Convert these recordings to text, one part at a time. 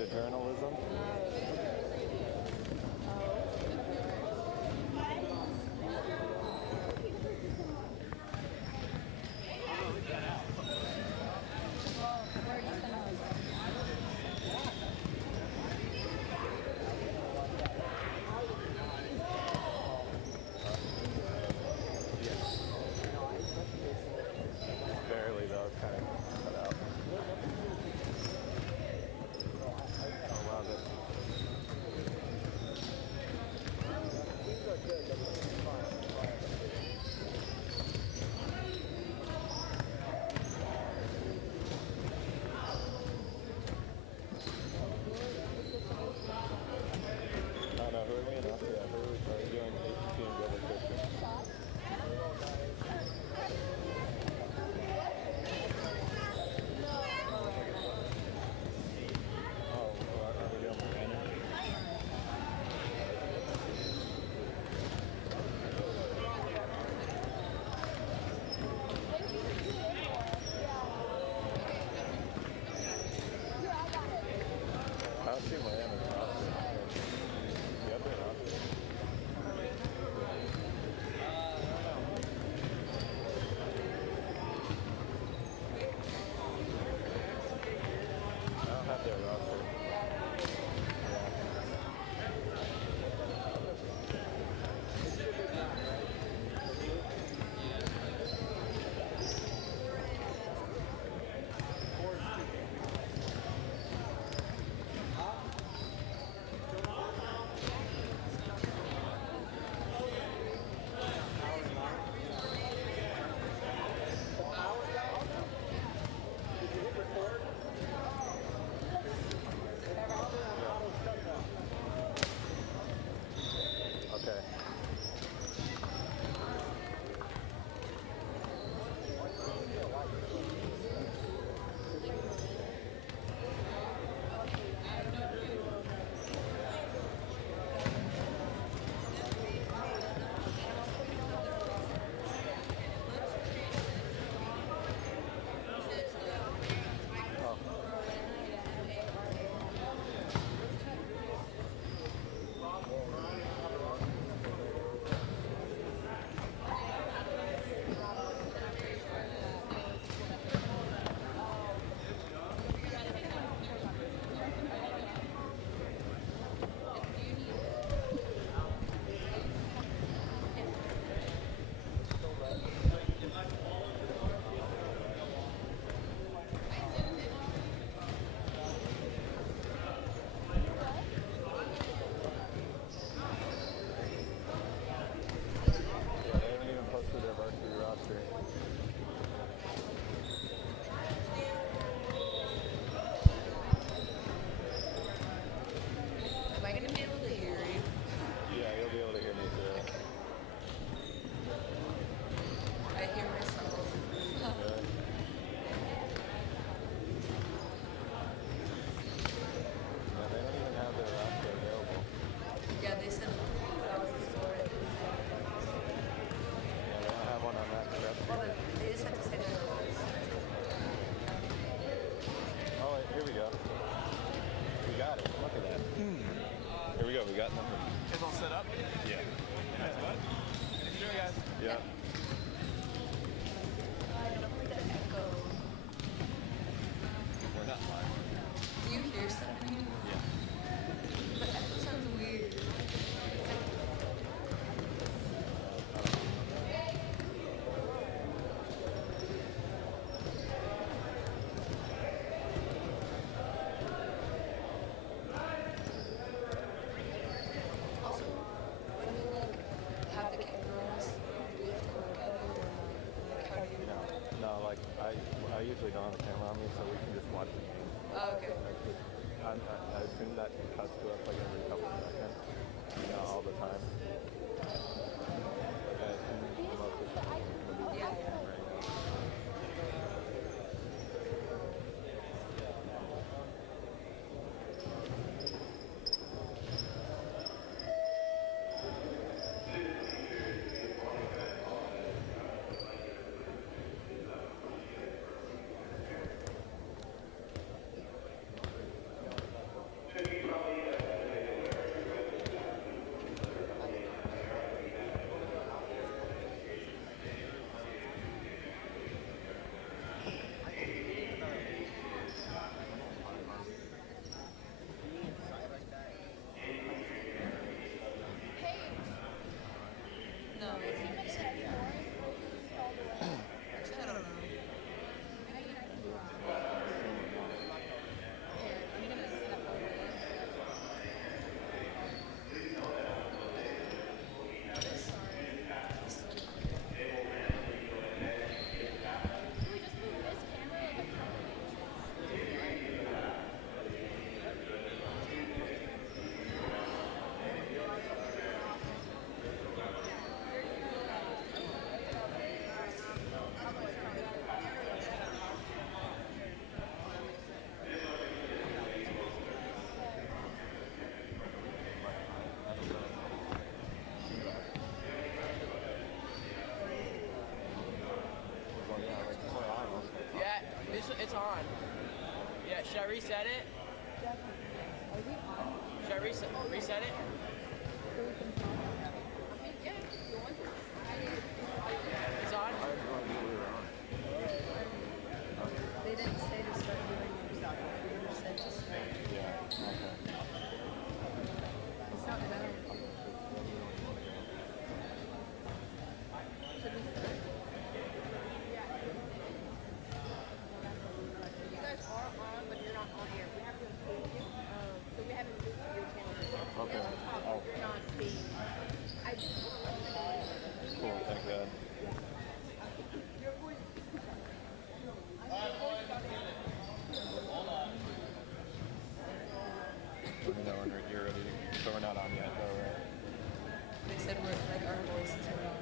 to journalism. Barely though, it's kind of cut out. I love it. I don't know, who are we in? Yeah, who are we doing? ACP and Global Coaching. Oh, are we doing Miranda? I don't see Miranda's roster. Yep, they're roster. I don't have their roster. Okay. Yeah, they haven't even posted their varsity roster. Am I going to be able to hear you? Yeah, you'll be able to hear me too. I hear myself. Really? Yeah, they don't even have their roster available. Yeah, they said that was the story. Yeah, they don't have one on that press Well, sheet. they just had to say that it was. Oh, wait, here we go. We got it. Look at that. Here we go. We got number. It's all set up? Yeah. Nice, bud. Enjoy, guys. Yeah. Echo. We're not live. Do you hear something? Yeah. The echo sounds weird. Also, when you like have the cameras, do you have to look at it or like how do you? No, like I usually don't have a camera on me, so we can just watch the game. Oh, okay. I assume that cuts to us like every couple of seconds, not all the time. Like I assume most of the time it's gonna be Yeah, right now. Reset it. It's on. They didn't say to start doing it. They just said to start. Yeah. Okay. It's not better. Should we start? You guys are on, but you're not on air. We have to approve you. So we haven't moved to your channel. Okay. Oh, You're not being. I just. cool. Thank God. Let me know when you're ready to. So we're not on yet, though, right? They said we're like our voices are on.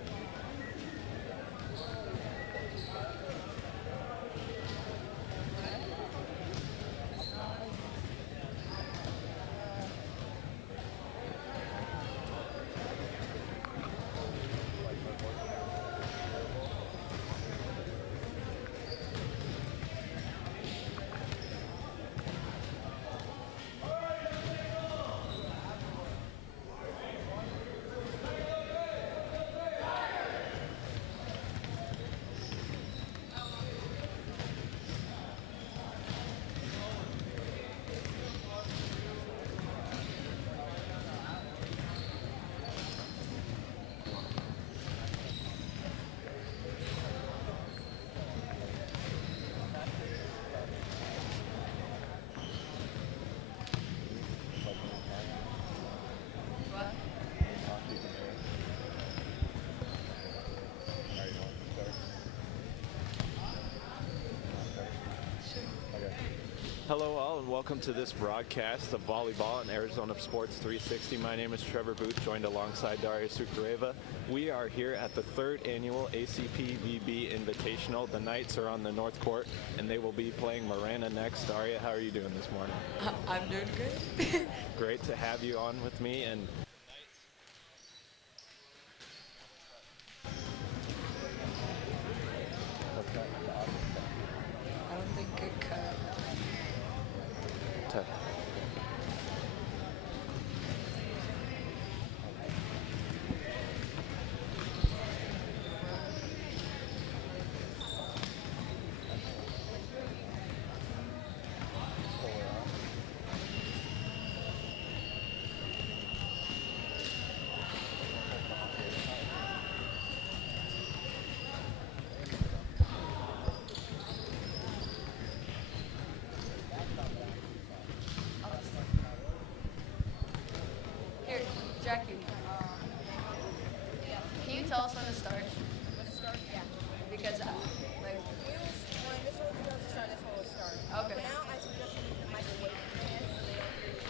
What? Hello all and welcome to this broadcast of Volleyball on Arizona Sports 360. My name is Trevor Booth, joined alongside Daria Sukareva. We are here at the 3rd annual ACP VB Invitational. The Knights are on the North Court and they will be playing Marana next. Daria, how are you doing this morning? I'm doing great. Great to have you on with me. And I don't think it cut. Here, Jackie. Can you tell us when to start? When it starts, yeah. Because like When this one goes to start, this one will start. Okay. Now I suggest you use the microwave fan so they don't hear you.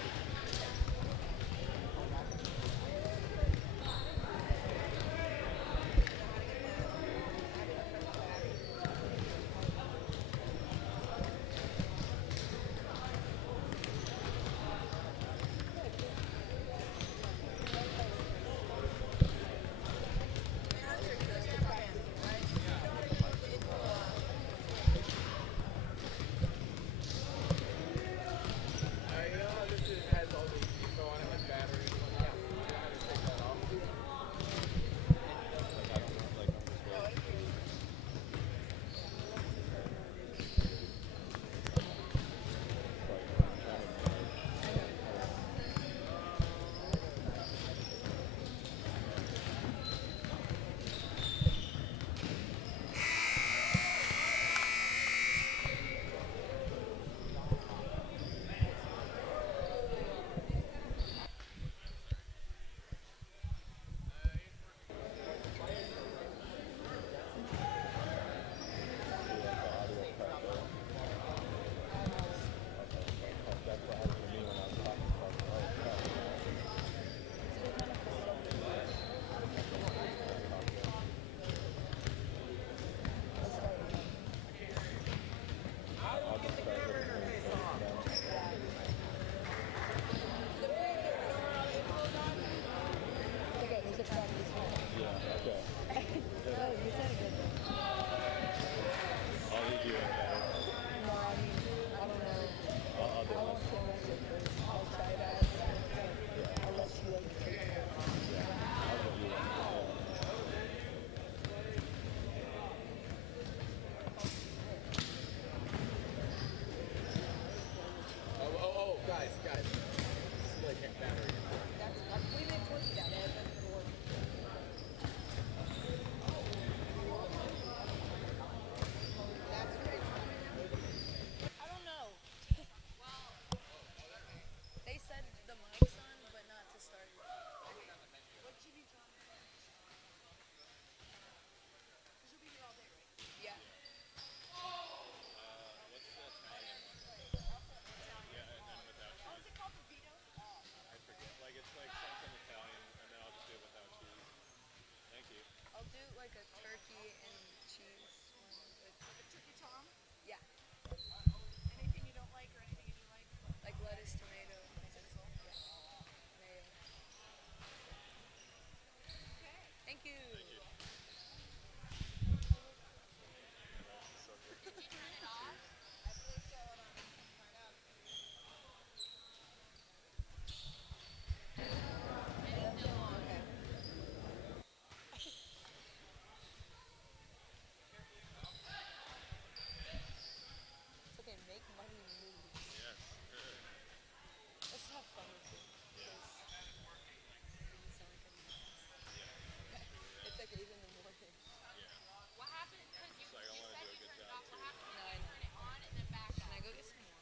like a turkey and cheese one with Like a turkey tom? yeah, Anything you don't like or anything you do like? like lettuce, tomato, Tinsel. yeah, mayo. Okay. Thank you. Turn it off? I believe so. Hold on. Let me find out. It's still on. Okay. It's okay. Make money moves. Yes. Let's just have fun with it. Because does it sound like a nuisance? It's like 8 in the morning. What happened? Because you, So I you want to said do a you good turned it job off. What too. happened? No, You I like know. turn it on and then back Can out. I go get some water?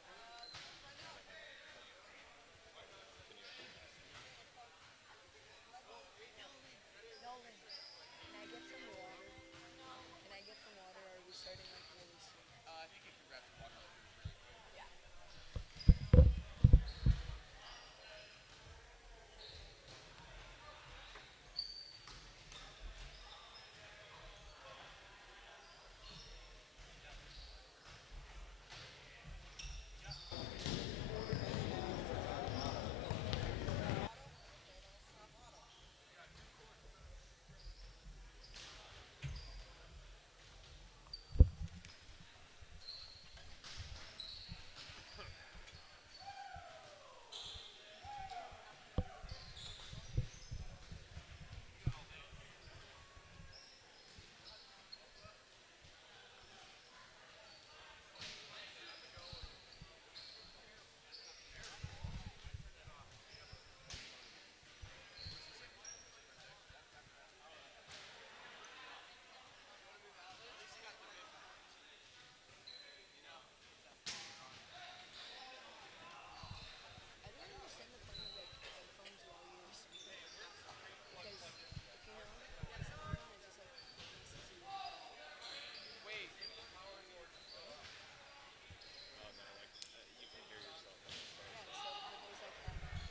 Nolan, can I get some water? Can I get some water? Or are we starting like really soon? I think you can grab some water really quick. Yeah. I don't understand the point of like headphones while you're speaking. Because if you know, this one it just like messes you up. Wait, how are you recording? Oh no, like you can hear yourself. Yeah, so but there's like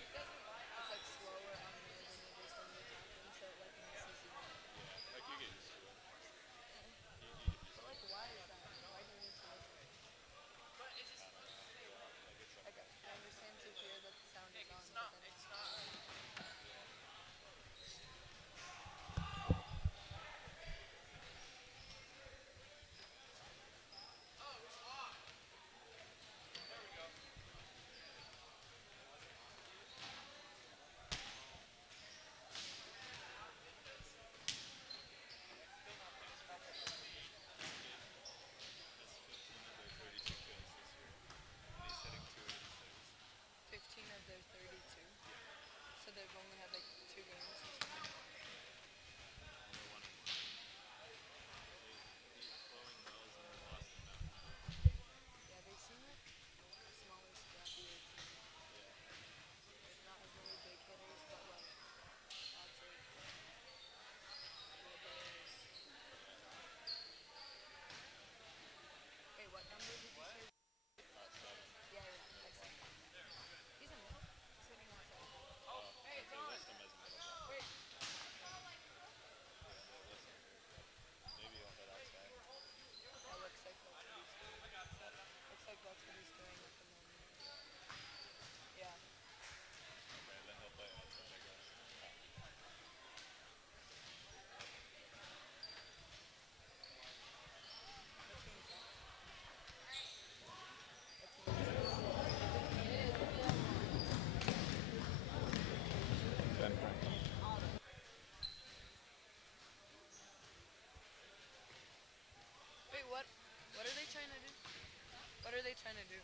It doesn't lie. it's like slower on there than it is when you're talking, so it like messes you up. Yeah, like you get used to it. Yeah. You get used But to like it. why is that? Why do you need to listen? But it I just don't know. stay low. Like it's Like something. I understand to hear that the sound is Nick, on, it's but not. then It's not. Oh, it's off. There we go. 15 of their 32. So they've only had like 2 games or something. Yeah, they seem like a smaller, scrappier team. Not as many big hitters, but like lots of dribblers. Wait, what number did you say? Yeah, I see. He's a middle? He's hitting outside. Hey, it's on. Wait. Maybe you'll head outside. That looks like that's what he's doing. Looks like that's what he's doing at the moment. Yeah. Okay, then he'll play outside, I guess. What team is that? What team is this? Ben Franklin. Wait, what? What are they trying to do? What are they trying to do?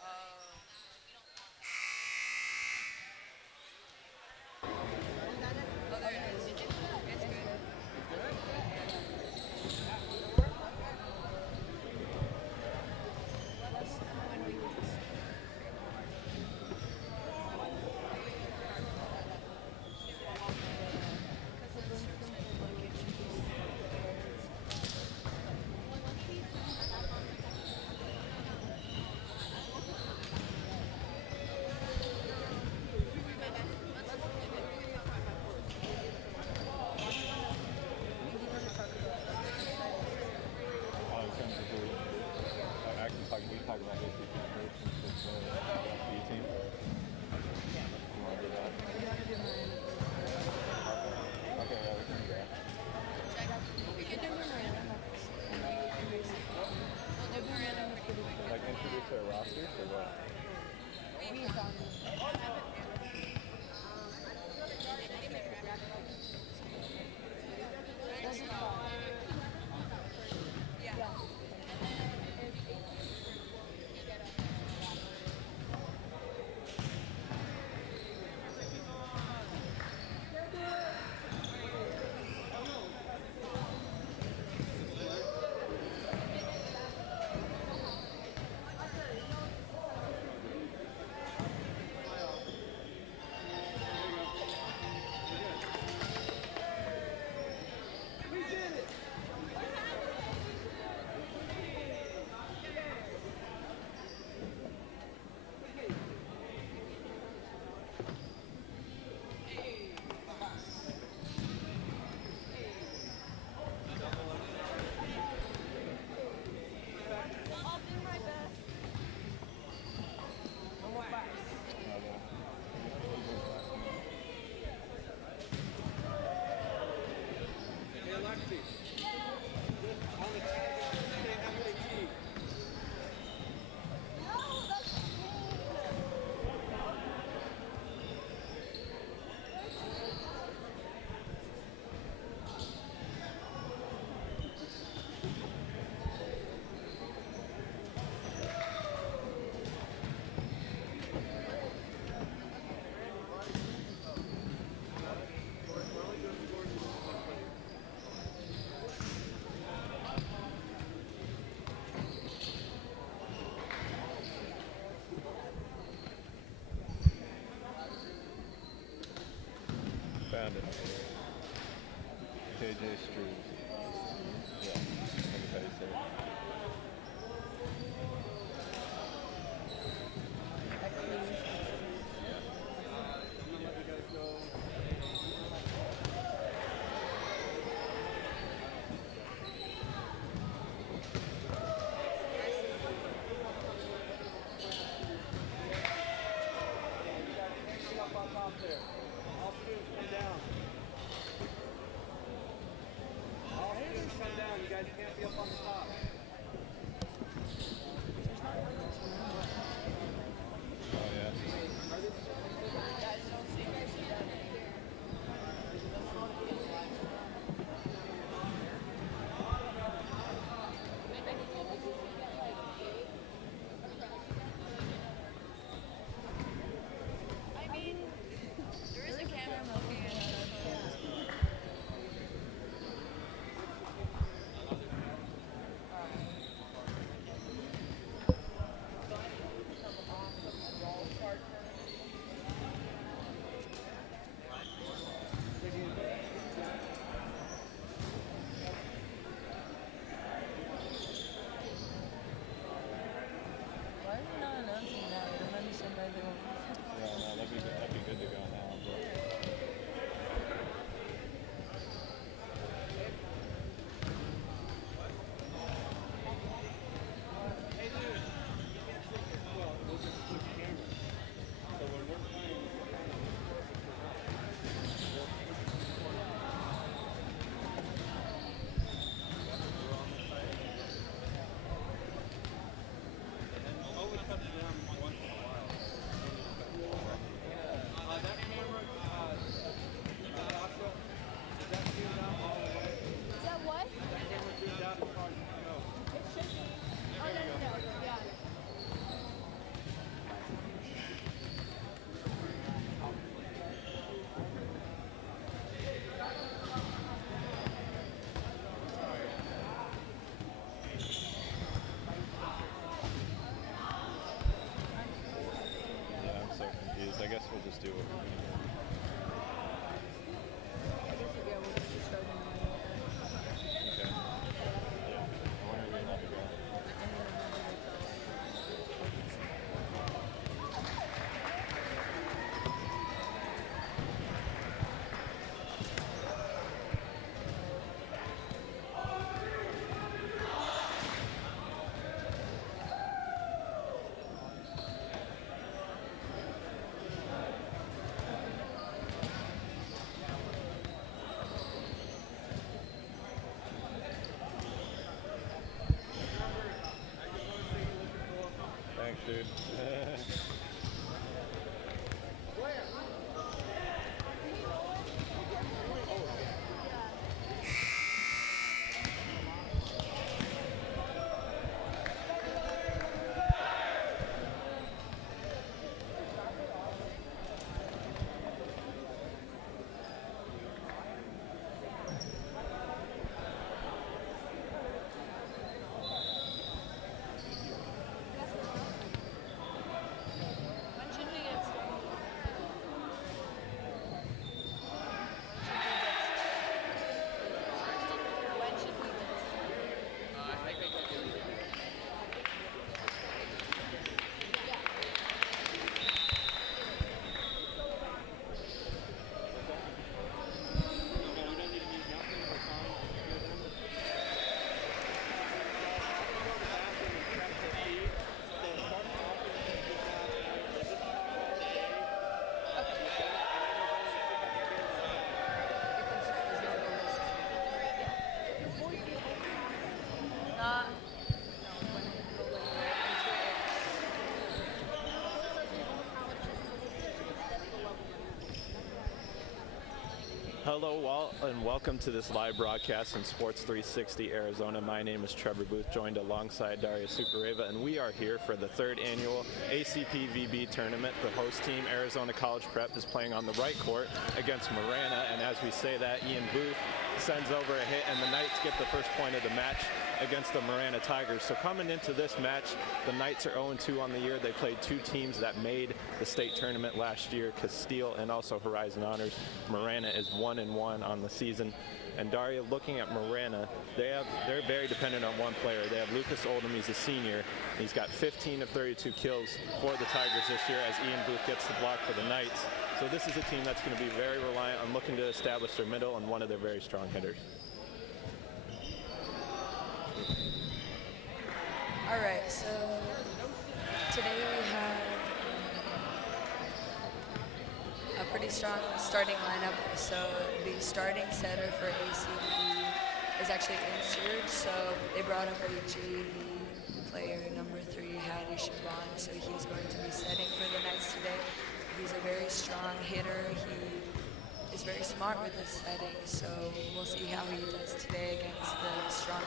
Oh. Oh, there it is. It's good. I know you were just. Because it's short-sighted, like it should be. Brandon. KJ Street. Yeah, that's how you say it. Oh, yeah. I mean, there is a camera looking at us. Why are we not announcing that? I don't understand why they don't. Yeah, no, that'd be good to go now. But Is that what? It should be. Oh, no. Yeah. yeah, I'm so confused. I guess we'll just do what we're gonna do. I guess yeah, we'll just start in the middle. Okay. Yeah. When are we allowed to go? Thanks, dude. When should we get started? When should we get started? Not. No, when we go later. Hello, and welcome to this live broadcast in Sports 360 Arizona. My name is Trevor Booth, joined alongside Daria Sukareva, and we are here for the third annual ACP VB tournament. The host team, Arizona College Prep, is playing on the right court against Marana, and as we say that, Ian Booth sends over a hit, and the Knights get the first point of the match against the Marana Tigers. So coming into this match, the Knights are 0-2 on the year. They played two teams that made the state tournament last year, Castile and also Horizon Honors. Marana is 1-1 on the season. And Daria, looking at Marana, they're very dependent on one player. They have Lucas Oldham, he's a senior. He's got 15 of 32 kills for the Tigers this year as Ian Booth gets the block for the Knights. So this is a team that's going to be very reliant on looking to establish their middle and one of their very strong hitters. All right, so today we have a pretty strong starting lineup. So the starting setter for ACP is actually injured, so they brought up a JV player, number 3, Hadi Shaban. So he's going to be setting for the Knights today. He's a very strong hitter. He is very smart with his setting, so we'll see how he does today against the strong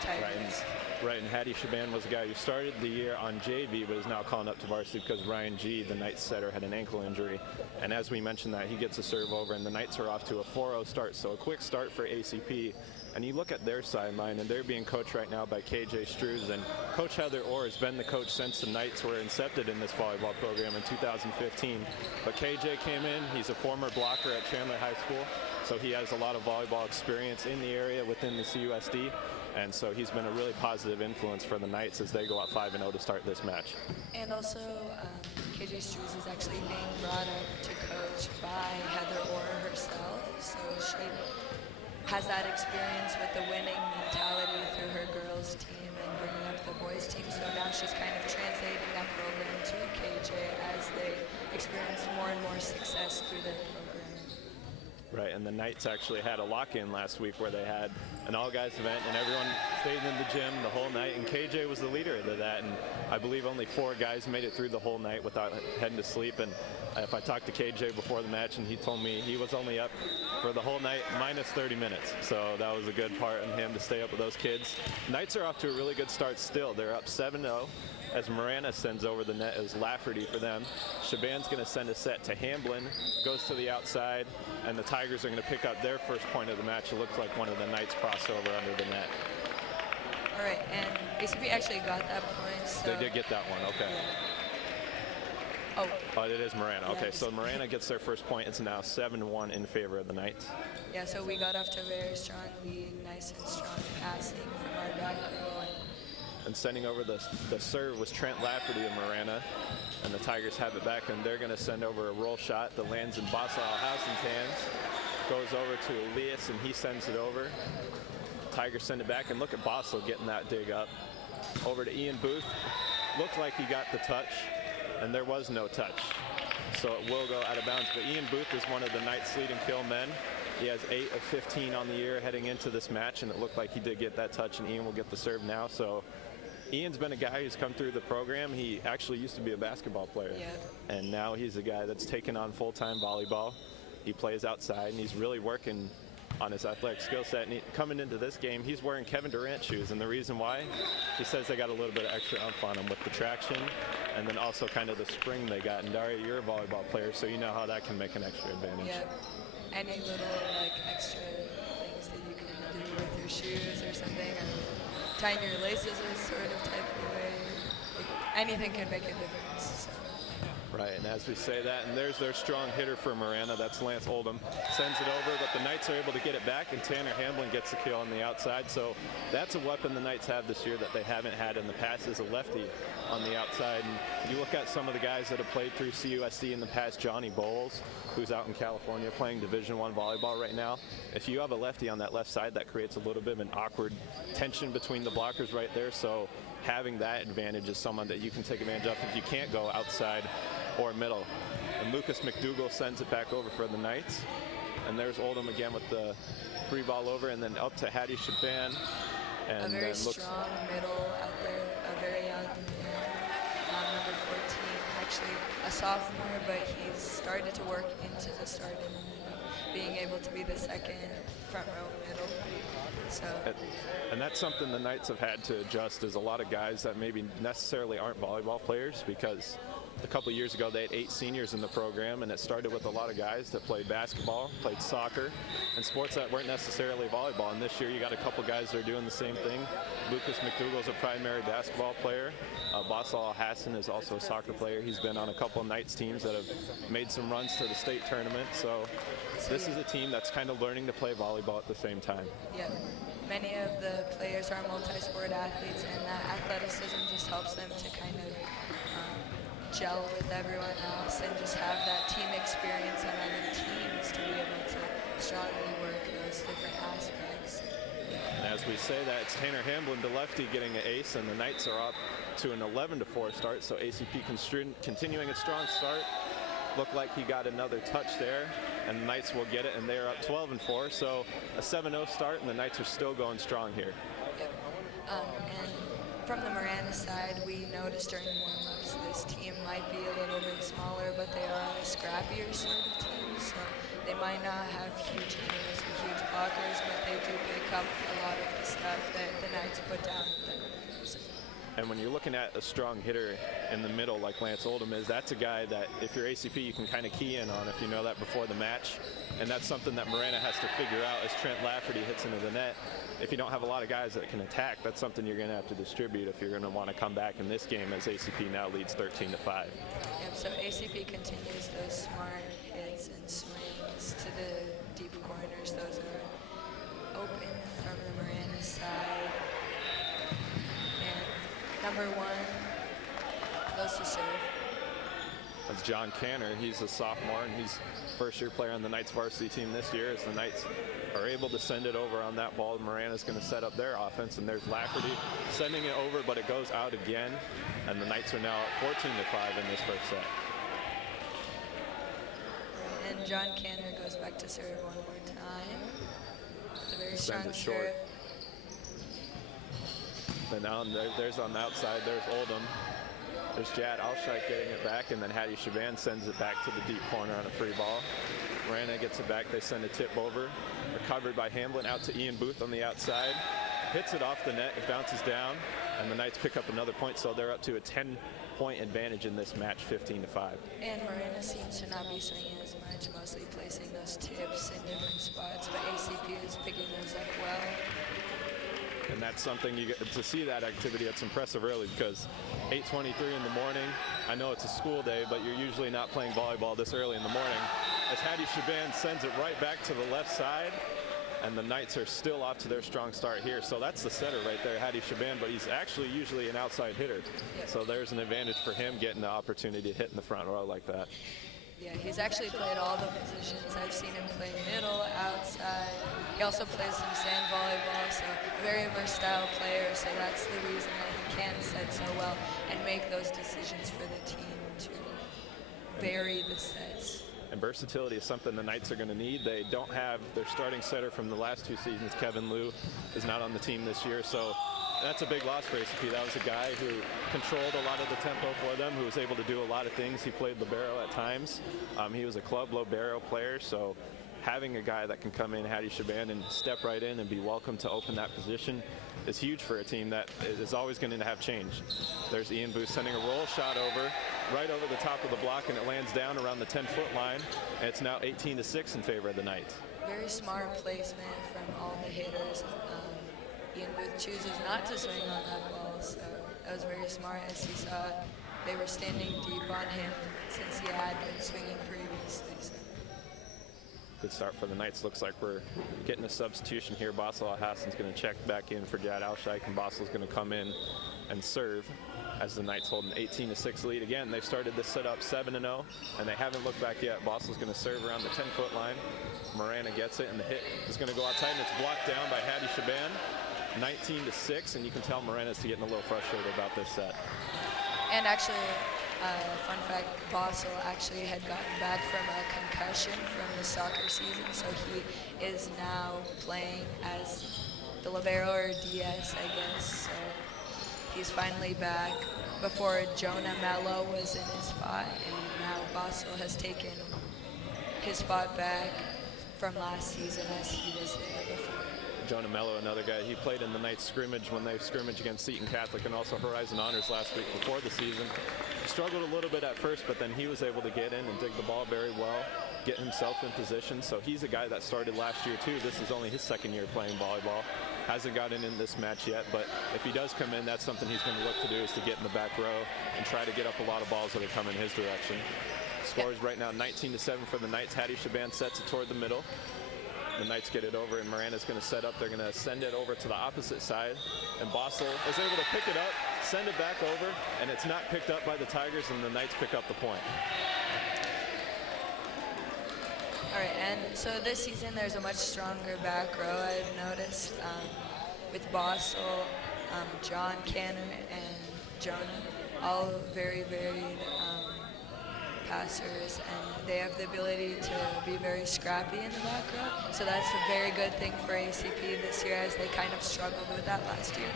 Tigers. Right, and Hadi Shaban was a guy who started the year on JV, but is now calling up to varsity because Ryan G, the Knights setter, had an ankle injury. And as we mentioned that, he gets a serve over, and the Knights are off to a 4-0 start. So a quick start for ACP. And you look at their sideline, and they're being coached right now by KJ Struz. And Coach Heather Orr has been the coach since the Knights were incepted in this volleyball program in 2015. But KJ came in, he's a former blocker at Chandler High School, so he has a lot of volleyball experience in the area within the CUSD. And so he's been a really positive influence for the Knights as they go out 5-0 to start this match. And also, KJ Struz is actually being brought up to coach by Heather Orr herself. So she has that experience with the winning mentality through her girls team and bringing up the boys team. So now she's kind of translating that program to KJ as they experience more and more success through their program. Right, and the Knights actually had a lock-in last week where they had an all-guys event and everyone stayed in the gym the whole night, and KJ was the leader of that, and I believe only 4 guys made it through the whole night without heading to sleep. And if I talked to KJ before the match, and he told me he was only up for the whole night minus 30 minutes, so that was a good part on him to stay up with those kids. Knights are off to a really good start still. They're up 7-0. As Marana sends over the net as Lafferty for them. Shaban's going to send a set to Hamblin, goes to the outside, and the Tigers are going to pick up their first point of the match. It looks like one of the Knights crossed over under the net. All right, and ACP actually got that point. So They did get that one, okay. Yeah. Oh, it is Marana. Okay, Yeah, so Marana gets their first point. It's now 7-1 in favor of the Knights. Yeah, so we got off to a very strong lead, nice and strong passing from our back row. And sending over the serve was Trent Lafferty of Marana. And the Tigers have it back, and they're going to send over a roll shot that lands in Basal Housen's hands. Goes over to Elias, and he sends it over. Tigers send it back, and look at Basel getting that dig up. Over to Ian Booth. Looked like he got the touch, and there was no touch. So it will go out of bounds. But Ian Booth is one of the Knights' leading kill men. He has 8 of 15 on the year heading into this match, and it looked like he did get that touch, and Ian will get the serve now. So Ian's been a guy who's come through the program. He actually used to be a basketball player, and now he's a guy that's taken on full-time volleyball. He plays outside, and he's really working on his athletic skill set. And coming into this game, he's wearing Kevin Durant shoes, and the reason why, he says they got a little bit of extra oomph on him with the traction, and then also kind of the spring they got. And Daria, you're a volleyball player, so you know how that can make an extra advantage. Yeah, any little extra things that you can do with your shoes or something, or tying your laces a sort of type of way, anything can make a difference. So. Right, and as we say that, and there's their strong hitter for Marana, that's Lance Oldham. Sends it over, but the Knights are able to get it back, and Tanner Hamblin gets the kill on the outside. So that's a weapon the Knights have this year that they haven't had in the past, is a lefty on the outside. And you look at some of the guys that have played through CUSD in the past, Johnny Bowles, who's out in California playing Division I volleyball right now. If you have a lefty on that left side, that creates a little bit of an awkward tension between the blockers right there. So having that advantage is someone that you can take advantage of if you can't go outside or middle. And Lucas McDougall sends it back over for the Knights. And there's Oldham again with the free ball over, and then up to Hadi Shaban. And a very strong middle out there, a very young man, number 14, actually a sophomore, but he's started to work into the starting lineup. being able to be the second front row middle. So And that's something the Knights have had to adjust, is a lot of guys that maybe necessarily aren't volleyball players, because a couple years ago they had 8 seniors in the program, and it started with a lot of guys that played basketball, played soccer, and sports that weren't necessarily volleyball. And this year you got a couple guys that are doing the same thing. Lucas McDougall's a primary basketball player. Basal Hassan is also a soccer player. He's been on a couple of Knights teams that have made some runs to the state tournament. So this is a team that's kind of learning to play volleyball at the same time. yeah, many of the players are multi-sport athletes, and that athleticism just helps them to kind of gel with everyone else and just have that team experience on other teams to be able to strongly work those different aspects. And as we say that, it's Tanner Hamblin to lefty getting an ace, and the Knights are up to an 11-4 start. So ACP continuing a strong start. Looked like he got another touch there, and the Knights will get it, and they're up 12-4. So a 7-0 start, and the Knights are still going strong here. Yep. And from the Miranda side, we noticed during warm-ups this team might be a little bit smaller, but they are a scrappier sort of team. So they might not have huge hitters and huge blockers, but they do pick up a lot of the stuff that the Knights put down with them. So, And when you're looking at a strong hitter in the middle like Lance Oldham is, that's a guy that if you're ACP you can kind of key in on if you know that before the match. And that's something that Miranda has to figure out as Trent Lafferty hits into the net. If you don't have a lot of guys that can attack, that's something you're going to have to distribute if you're going to want to come back in this game, as ACP now leads 13-5. yep, so ACP continues those smart hits and swings to the deep corners. Those are open from the Miranda side. And number 1 goes to serve. That's John Canner. He's a sophomore, and he's first-year player on the Knights varsity team this year. As the Knights are able to send it over on that ball, Miranda's going to set up their offense, and there's Lafferty sending it over, but it goes out again, and the Knights are now at 14-5 in this first set. And John Canner goes back to serve one more time. It's a very strong Sends it short. serve. Then now there's on the outside, there's Oldham. There's Jad Alshite getting it back, and then Hattie Shaban sends it back to the deep corner on a free ball. Miranda gets it back, they send a tip over. Recovered by Hamblin out to Ian Booth on the outside. Hits it off the net, it bounces down, and the Knights pick up another point, so they're up to a 10-point advantage in this match, 15-5. And Miranda seems to not be swinging as much, mostly placing those tips in different spots, but ACP is picking those up well. And that's something you get to see, that activity. That's impressive early, because 8:23 in the morning, I know it's a school day, but you're usually not playing volleyball this early in the morning. As Hattie Shaban sends it right back to the left side, and the Knights are still off to their strong start here. So that's the setter right there, Hattie Shaban, but he's actually usually an outside hitter. Yep. So there's an advantage for him getting the opportunity to hit in the front row like that. Yeah, he's actually played all the positions. I've seen him play middle, outside. He also plays some sand volleyball, so very versatile player. So that's the reason that he can set so well and make those decisions for the team to vary the sets. And versatility is something the Knights are going to need. They don't have their starting setter from the last 2 seasons. Kevin Liu is not on the team this year, so that's a big loss for ACP. That was a guy who controlled a lot of the tempo for them, who was able to do a lot of things. He played libero at times. He was a club libero player, so having a guy that can come in, Hattie Shaban, and step right in and be welcome to open that position is huge for a team that is always going to have change. There's Ian Booth sending a roll shot over, right over the top of the block, and it lands down around the 10-foot line. And it's now 18-6 in favor of the Knights. Very smart placement from all the hitters. Ian Booth chooses not to swing on that ball, so that was very smart, as he saw they were standing deep on him since he had been swinging previously. So. Good start for the Knights. Looks like we're getting a substitution here. Basal Hassan's going to check back in for Jad Alshite, and Basal's going to come in and serve as the Knights hold an 18-6 lead. Again, they've started this set up 7-0, and they haven't looked back yet. Basal's going to serve around the 10-foot line. Miranda gets it, and the hit is going to go out tight, and it's blocked down by Hattie Shaban. 19-6, and you can tell Miranda's getting a little frustrated about this set. And actually, fun fact, Basel actually had gotten back from a concussion from the soccer season, so he is now playing as the libero or DS, I guess. So he's finally back. Before, Jonah Mello was in his spot, and now Basel has taken his spot back. from last season as he was there before. Jonah Mello, another guy, he played in the Knights scrimmage when they scrimmaged against Seton Catholic and also Horizon Honors last week before the season. He struggled a little bit at first, but then he was able to get in and dig the ball very well, get himself in position. So he's a guy that started last year too. This is only his second year playing volleyball. Hasn't gotten in this match yet, but if he does come in, that's something he's going to look to do, is to get in the back row and try to get up a lot of balls that are coming his direction. Scores right now 19-7 for the Knights. Hattie Shaban sets it toward the middle. The Knights get it over, and Miranda's going to set up. They're going to send it over to the opposite side, and Bossel is able to pick it up, send it back over, and it's not picked up by the Tigers, and the Knights pick up the point. All right, and so this season there's a much stronger back row, I've noticed, with Bossel, John Canner, and Jonah, all very varied passers, and they have the ability to be very scrappy in the back row. So that's a very good thing for ACP this year, as they kind of struggled with that last year.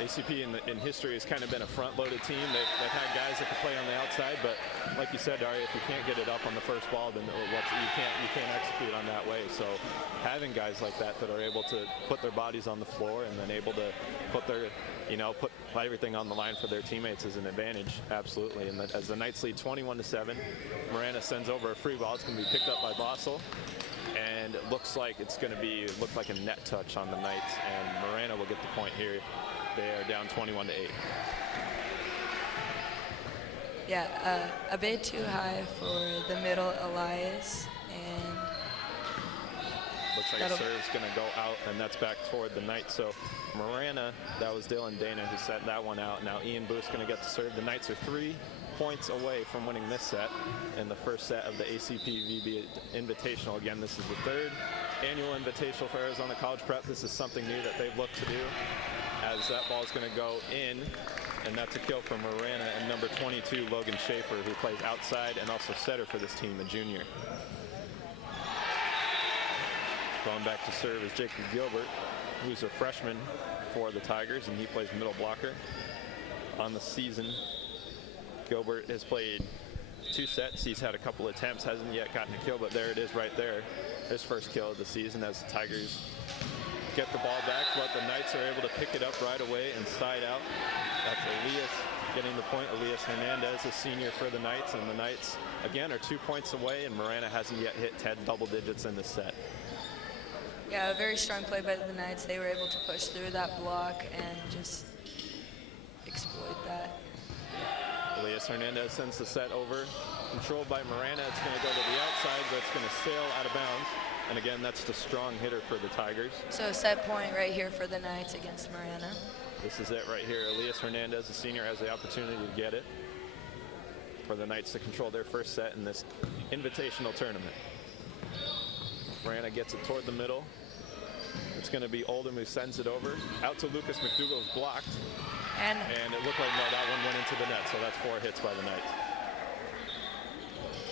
ACP in history has kind of been a front-loaded team. They've had guys that can play on the outside, but like you said, Daria, if you can't get it up on the first ball, then you can't execute on that way. So having guys like that that are able to put their bodies on the floor and then able to put their, put everything on the line for their teammates is an advantage, absolutely. And as the Knights lead 21-7, Miranda sends over a free ball. It's going to be picked up by Bossel, and it looks like it's going to look like a net touch on the Knights, and Miranda will get the point here. They are down 21-8. Yeah, a bit too high for the middle Elias, and looks like a serve's going to go out, and that's back toward the Knights. So Miranda, that was Dylan Dana who set that one out. Now Ian Booth's going to get the serve. The Knights are 3 points away from winning this set in the first set of the ACP VB Invitational. Again, this is the 3rd annual invitational for Arizona College Prep. This is something new that they've looked to do, as that ball is going to go in, and that's a kill from Miranda and number 22, Logan Schaefer, who plays outside and also setter for this team, a junior. Going back to serve is Jacob Gilbert, who's a freshman for the Tigers, and he plays middle blocker on the season. Gilbert has played 2 sets. He's had a couple attempts, hasn't yet gotten a kill, but there it is right there. His first kill of the season, as the Tigers get the ball back, but the Knights are able to pick it up right away and side out. That's Elias getting the point. Elias Hernandez, a senior for the Knights, and the Knights, again, are 2 points away, and Miranda hasn't yet hit 10 double digits in the set. Yeah, a very strong play by the Knights. They were able to push through that block and just exploit that. Elias Hernandez sends the set over, controlled by Miranda. It's going to go to the outside, but it's going to sail out of bounds. And again, that's the strong hitter for the Tigers. So set point right here for the Knights against Miranda. This is it right here. Elias Hernandez, the senior, has the opportunity to get it for the Knights to control their first set in this invitational tournament. Miranda gets it toward the middle. It's going to be Oldham who sends it over. Out to Lucas McDougall's blocked. And it looked like, no, that one went into the net, so that's 4 hits by the Knights.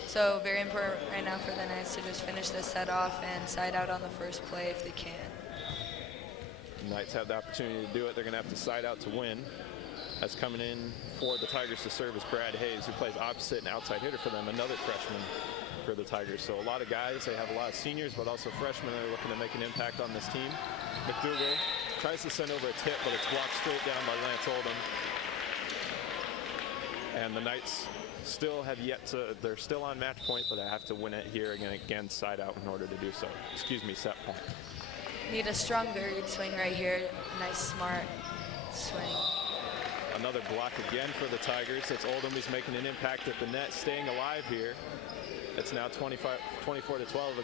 So very important right now for the Knights to just finish this set off and side out on the first play if they can. The Knights have the opportunity to do it. They're going to have to side out to win. As coming in for the Tigers to serve is Brad Hayes, who plays opposite and outside hitter for them, another freshman for the Tigers. So a lot of guys, they have a lot of seniors, but also freshmen that are looking to make an impact on this team. McDougall tries to send over a tip, but it's blocked straight down by Lance Oldham. And the Knights still have yet to, they're still on match point, but they have to win it here again, side out in order to do so. Excuse me, set point. Need a strong varied swing right here. Nice, smart swing. Another block again for the Tigers. It's Oldham who's making an impact at the net, staying alive here. It's now 24-12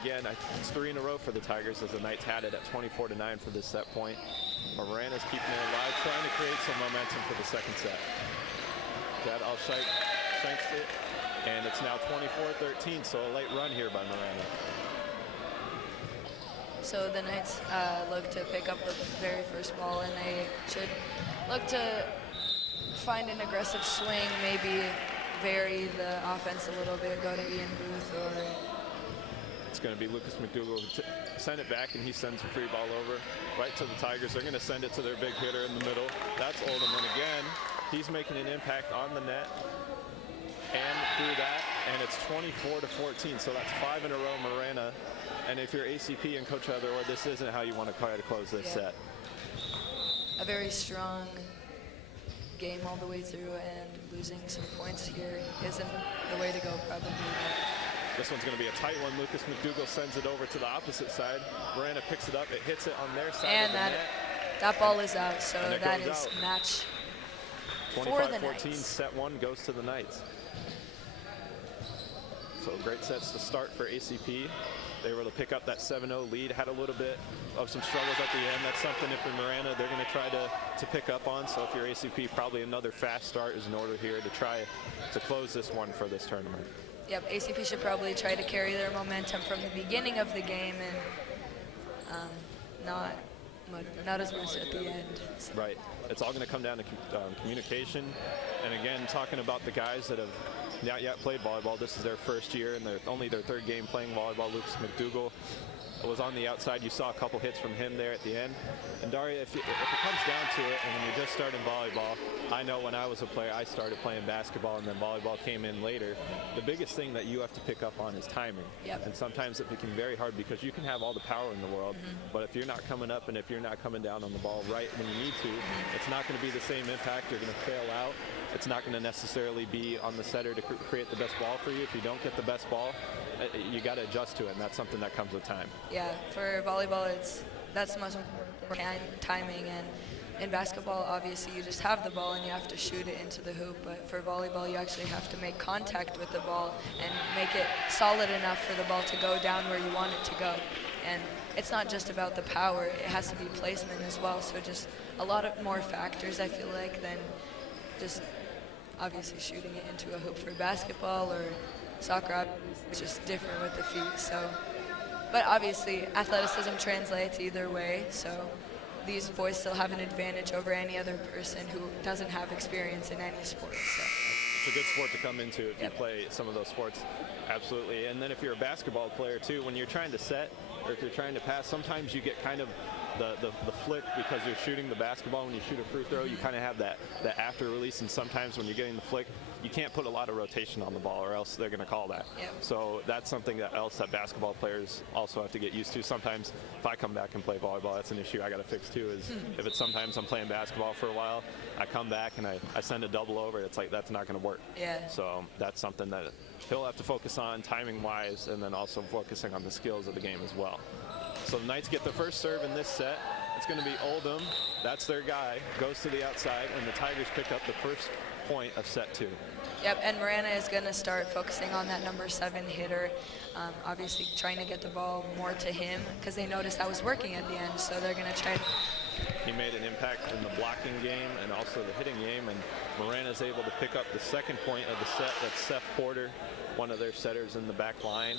again. It's 3 in a row for the Tigers, as the Knights had it at 24-9 for this set point. Miranda's keeping it alive, trying to create some momentum for the second set. Dad Alshite shanks it, and it's now 24-13, so a late run here by Miranda. So the Knights look to pick up the very first ball, and they should look to find an aggressive swing, maybe vary the offense a little bit, go to Ian Booth, or... It's going to be Lucas McDougall who send it back, and he sends a free ball over right to the Tigers. They're going to send it to their big hitter in the middle. That's Oldham, and again, he's making an impact on the net. and through that, and it's 24-14. So that's 5 in a row, Morena. And if you're ACP and Coach Heather, this isn't how you want to try to close this set. A very strong game all the way through, and losing some points here isn't the way to go, probably. This one's going to be a tight one. Lucas McDougall sends it over to the opposite side. Morena picks it up. It hits it on their side And of the net. that ball is out, so that is out. match for the 25-14, Knights. set 1 goes to the Knights. So great sets to start for ACP. They were able to pick up that 7-0 lead, had a little bit of some struggles at the end. That's something if you're Morena, they're going to try to pick up on. So if you're ACP, probably another fast start is in order here to try to close this one for this tournament. Yep, ACP should probably try to carry their momentum from the beginning of the game and not as much at the end. Right. It's all going to come down to communication. And again, talking about the guys that have not yet played volleyball. This is their first year and only their 3rd game playing volleyball. Lucas McDougall was on the outside. You saw a couple hits from him there at the end. And Daria, if it comes down to it, and when you're just starting volleyball, I know when I was a player, I started playing basketball, and then volleyball came in later. The biggest thing that you have to pick up on is timing. Yep. And sometimes it becomes very hard because you can have all the power in the world, but if you're not coming up and if you're not coming down on the ball right when you need to, it's not going to be the same impact. You're going to fail out. It's not going to necessarily be on the setter to create the best ball for you. If you don't get the best ball, you got to adjust to it, and that's something that comes with time. Yeah, for volleyball, that's the most important thing, timing. And in basketball, obviously, you just have the ball and you have to shoot it into the hoop. But for volleyball, you actually have to make contact with the ball and make it solid enough for the ball to go down where you want it to go. And it's not just about the power, it has to be placement as well. So just a lot of more factors, I feel like, than just obviously shooting it into a hoop for basketball or soccer. It's just different with the feet. So, but obviously athleticism translates either way. So these boys still have an advantage over any other person who doesn't have experience in any sport. So. It's a good sport to come into if you play some of those sports. Absolutely. And then if you're a basketball player too, when you're trying to set or if you're trying to pass, sometimes you get kind of the flick because you're shooting the basketball. When you shoot a free throw, you kind of have that after release, and sometimes when you're getting the flick, you can't put a lot of rotation on the ball or else they're going to call that. Yep. So that's something else that basketball players also have to get used to. Sometimes if I come back and play volleyball, that's an issue I got to fix too, is if it's sometimes I'm playing basketball for a while, I come back and I send a double over, it's like that's not going to work. Yeah. So that's something that he'll have to focus on timing wise, and then also focusing on the skills of the game as well. So the Knights get the first serve in this set. It's going to be Oldham. That's their guy. Goes to the outside, and the Tigers pick up the first point of set 2. Yep, and Morena is going to start focusing on that number 7 hitter, obviously trying to get the ball more to him because they noticed that was working at the end, so they're going to try to... He made an impact in the blocking game and also the hitting game, and Morena's able to pick up the second point of the set. That's Seth Porter, one of their setters in the back line.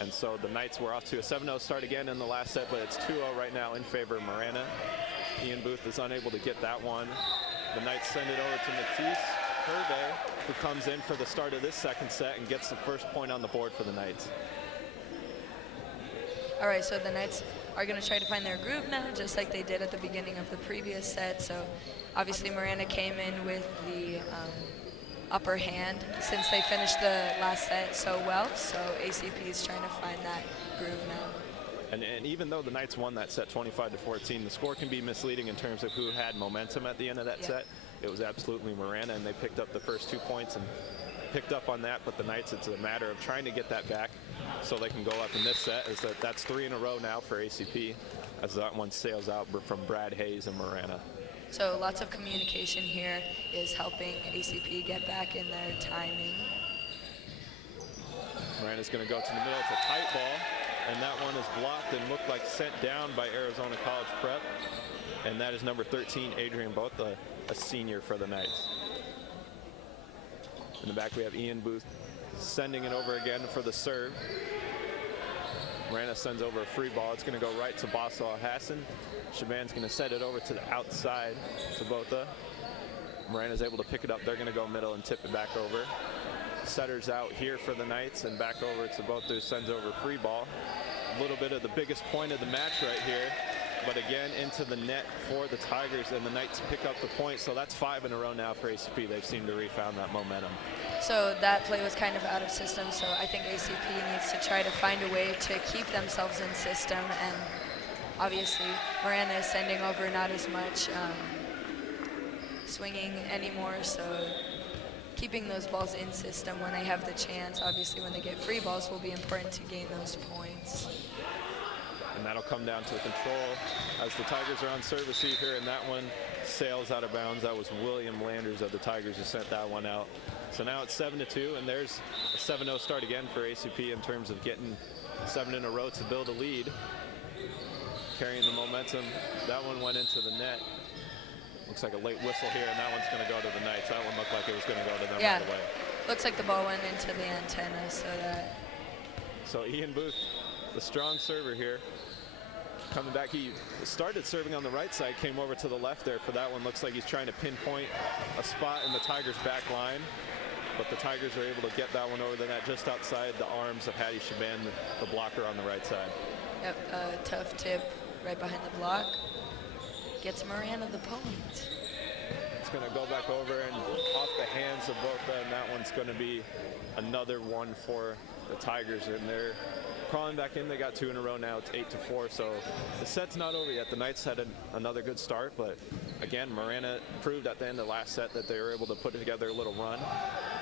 And so the Knights were off to a 7-0 start again in the last set, but it's 2-0 right now in favor of Morena. Ian Booth is unable to get that one. The Knights send it over to Matisse Hervé, who comes in for the start of this second set and gets the first point on the board for the Knights. All right, so the Knights are going to try to find their groove now, just like they did at the beginning of the previous set. So obviously Morena came in with the upper hand since they finished the last set so well. So ACP is trying to find that groove now. And even though the Knights won that set 25-14, the score can be misleading in terms of who had momentum at the end of that set. It was absolutely Morena, and they picked up the first 2 points and picked up on that. But the Knights, it's a matter of trying to get that back so they can go up in this set. That's 3 in a row now for ACP, as that one sails out from Brad Hayes and Morena. So lots of communication here is helping ACP get back in their timing. Morena's going to go to the middle. It's a tight ball, and that one is blocked and looked like sent down by Arizona College Prep. And that is number 13, Adrian Both, a senior for the Knights. In the back, we have Ian Booth sending it over again for the serve. Morena sends over a free ball. It's going to go right to Basal Hassan. Shaban's going to set it over to the outside to Botha. Morena's able to pick it up. They're going to go middle and tip it back over. Setters out here for the Knights and back over to Botha, who sends over a free ball. A little bit of the biggest point of the match right here. but again into the net for the Tigers, and the Knights pick up the point. So that's 5 in a row now for ACP. They've seemed to refound that momentum. So that play was kind of out of system, so I think ACP needs to try to find a way to keep themselves in system, and obviously Miranda is sending over not as much swinging anymore, so keeping those balls in system when they have the chance. Obviously when they get free balls will be important to gain those points. And that'll come down to the control as the Tigers are on serve receive here, and that one sails out of bounds. That was William Landers of the Tigers who sent that one out. So now it's 7-2, and there's a 7-0 start again for ACP in terms of getting 7 in a row to build a lead. Carrying the momentum. That one went into the net. Looks like a late whistle here, and that one's going to go to the Knights. That one looked like it was going to go to them right away. Looks like the ball went into the antenna, So Ian Booth, the strong server here, coming back. He started serving on the right side, came over to the left there for that one. Looks like he's trying to pinpoint a spot in the Tigers' back line, but the Tigers are able to get that one over the net just outside the arms of Hattie Shaban, the blocker on the right side. Yep, tough tip right behind the block. Gets Miranda the point. It's going to go back over and off the hands of both, and that one's going to be another one for the Tigers, and they're crawling back in. They got 2 in a row now. It's 8-4, so the set's not over yet. The Knights had another good start, but again, Miranda proved at the end of the last set that they were able to put together a little run.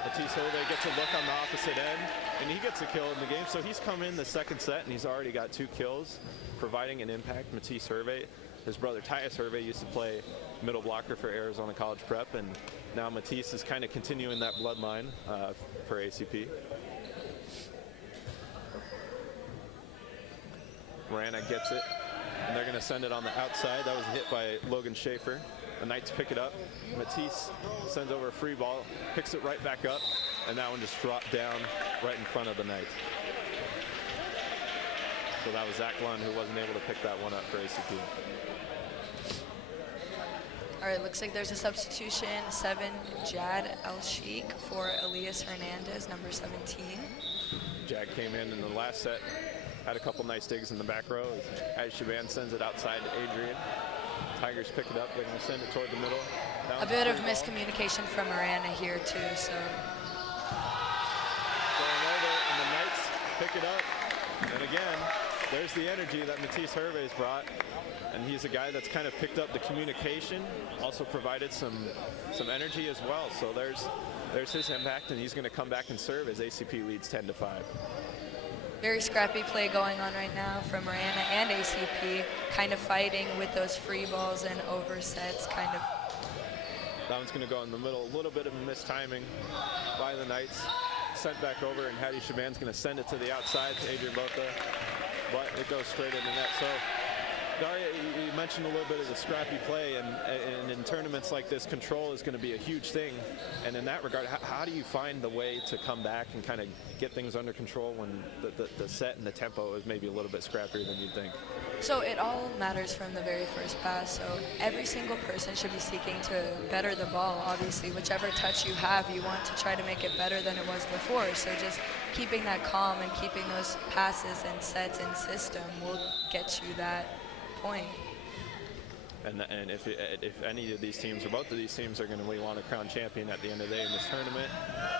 Matisse Holde gets a look on the opposite end, and he gets a kill in the game. So he's come in the second set, and he's already got 2 kills, providing an impact. Matisse Hervé, his brother Tyus Hervé, used to play middle blocker for Arizona College Prep, and now Matisse is kind of continuing that bloodline for ACP. Miranda gets it, and they're going to send it on the outside. That was a hit by Logan Schaefer. The Knights pick it up. Matisse sends over a free ball, picks it right back up, and that one just dropped down right in front of the Knights. So that was Zach Lund who wasn't able to pick that one up for ACP. All right, looks like there's a substitution. 7, Jad El-Sheikh for Elias Hernandez, number 17. Jad came in the last set, had a couple nice digs in the back row. As Shaban sends it outside to Adrian. Tigers pick it up. They're going to send it toward the middle. A bit of miscommunication from Miranda here too. So going over, and the Knights pick it up. And again, there's the energy that Matisse Hervé's brought. And he's a guy that's kind of picked up the communication, also provided some energy as well. So there's his impact, and he's going to come back and serve as ACP leads 10-5. very scrappy play going on right now from Miranda and ACP, kind of fighting with those free balls and oversets, kind of. That one's going to go in the middle. A little bit of a mistiming by the Knights. Sent back over, and Hattie Shaban's going to send it to the outside to Adrian Botha, but it goes straight in the net. So, Daria, you mentioned a little bit of the scrappy play, and in tournaments like this, control is going to be a huge thing. And in that regard, how do you find the way to come back and kind of get things under control when the set and the tempo is maybe a little bit scrappier than you'd think? So it all matters from the very first pass. So every single person should be seeking to better the ball. Obviously, whichever touch you have, you want to try to make it better than it was before. So just keeping that calm and keeping those passes and sets in system will get you that point. And if any of these teams or both of these teams are going to really want to crown champion at the end of the day in this tournament,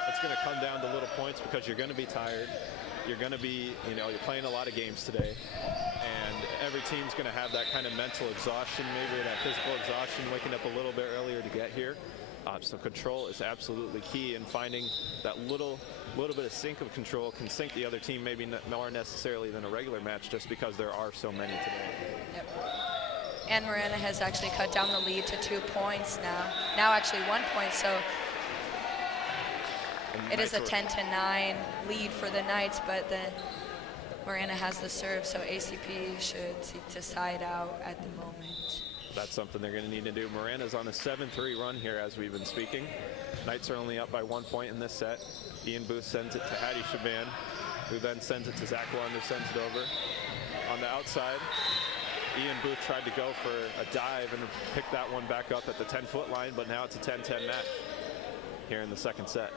it's going to come down to little points because you're going to be tired. You're going to be, you're playing a lot of games today, and every team's going to have that kind of mental exhaustion, maybe that physical exhaustion, waking up a little bit earlier to get here. So control is absolutely key, and finding that little bit of sync of control can sink the other team maybe more necessarily than a regular match, just because there are so many today. Yep. And Miranda has actually cut down the lead to 2 points now. Now actually 1 point, so it is a 10-9 lead for the Knights, but then Miranda has the serve, so ACP should seek to side out at the moment. That's something they're going to need to do. Miranda's on a 7-3 run here as we've been speaking. Knights are only up by 1 point in this set. Ian Booth sends it to Hattie Shaban, who then sends it to Zach Lund, who sends it over. On the outside, Ian Booth tried to go for a dive and pick that one back up at the 10-foot line, but now it's a 10-10 match here in the second set.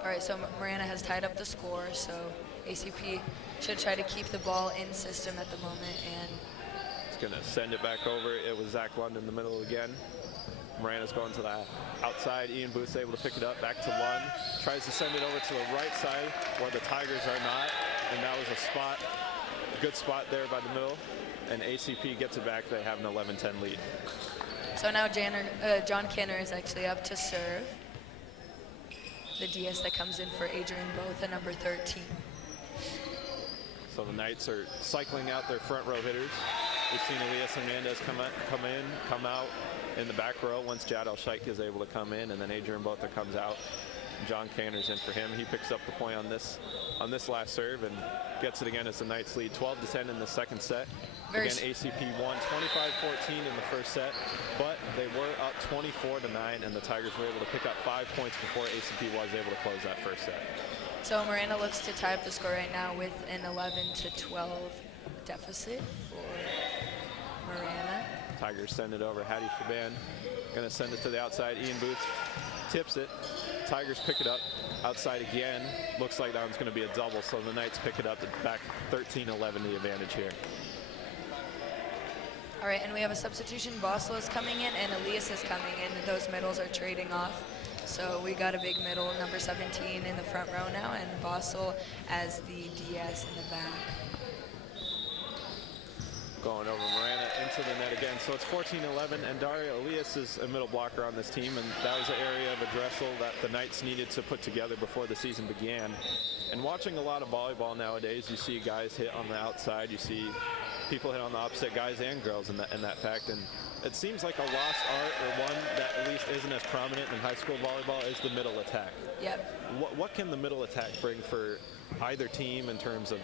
All right, so Miranda has tied up the score, so ACP should try to keep the ball in system at the moment. And It's going to send it back over. It was Zach Lund in the middle again. Morano's going to the outside. Ian Booth's able to pick it up. Back to Lund. Tries to send it over to the right side where the Tigers are not. And that was a good spot there by the middle. And ACP gets it back. They have an 11-10 lead. so now John Kanner is actually up to serve. The DS that comes in for Adrian Both at number 13. So the Knights are cycling out their front row hitters. We've seen Elias Hernandez come out in the back row once Jad El-Sheikh is able to come in, and then Adrian Botha comes out. John Kanner's in for him. He picks up the point on this last serve and gets it again as the Knights lead 12-10 in the second set. Again, ACP won 25-14 in the first set, but they were up 24-9, and the Tigers were able to pick up 5 points before ACP was able to close that first set. So Moreno looks to tie up the score right now with an 11-12 deficit for Morena. Tigers send it over. Hadi Shaban going to send it to the outside. Ian Booth tips it. Tigers pick it up. Outside again. Looks like that one's going to be a double, so the Knights pick it up back 13-11 the advantage here. All right, and we have a substitution. Boslo's coming in and Elias is coming in. Those middles are trading off. So we got a big middle, number 17 in the front row now, and Boslo as the DS in the back. Going over Morana into the net again. So it's 14-11, and Dario Elias is a middle blocker on this team, and that was an area of addressal that the Knights needed to put together before the season began. And watching a lot of volleyball nowadays, you see guys hit on the outside, you see people hit on the opposite, guys and girls in that fact. And it seems like a lost art, or one that at least isn't as prominent in high school volleyball, is the middle attack. Yep. What can the middle attack bring for either team in terms of,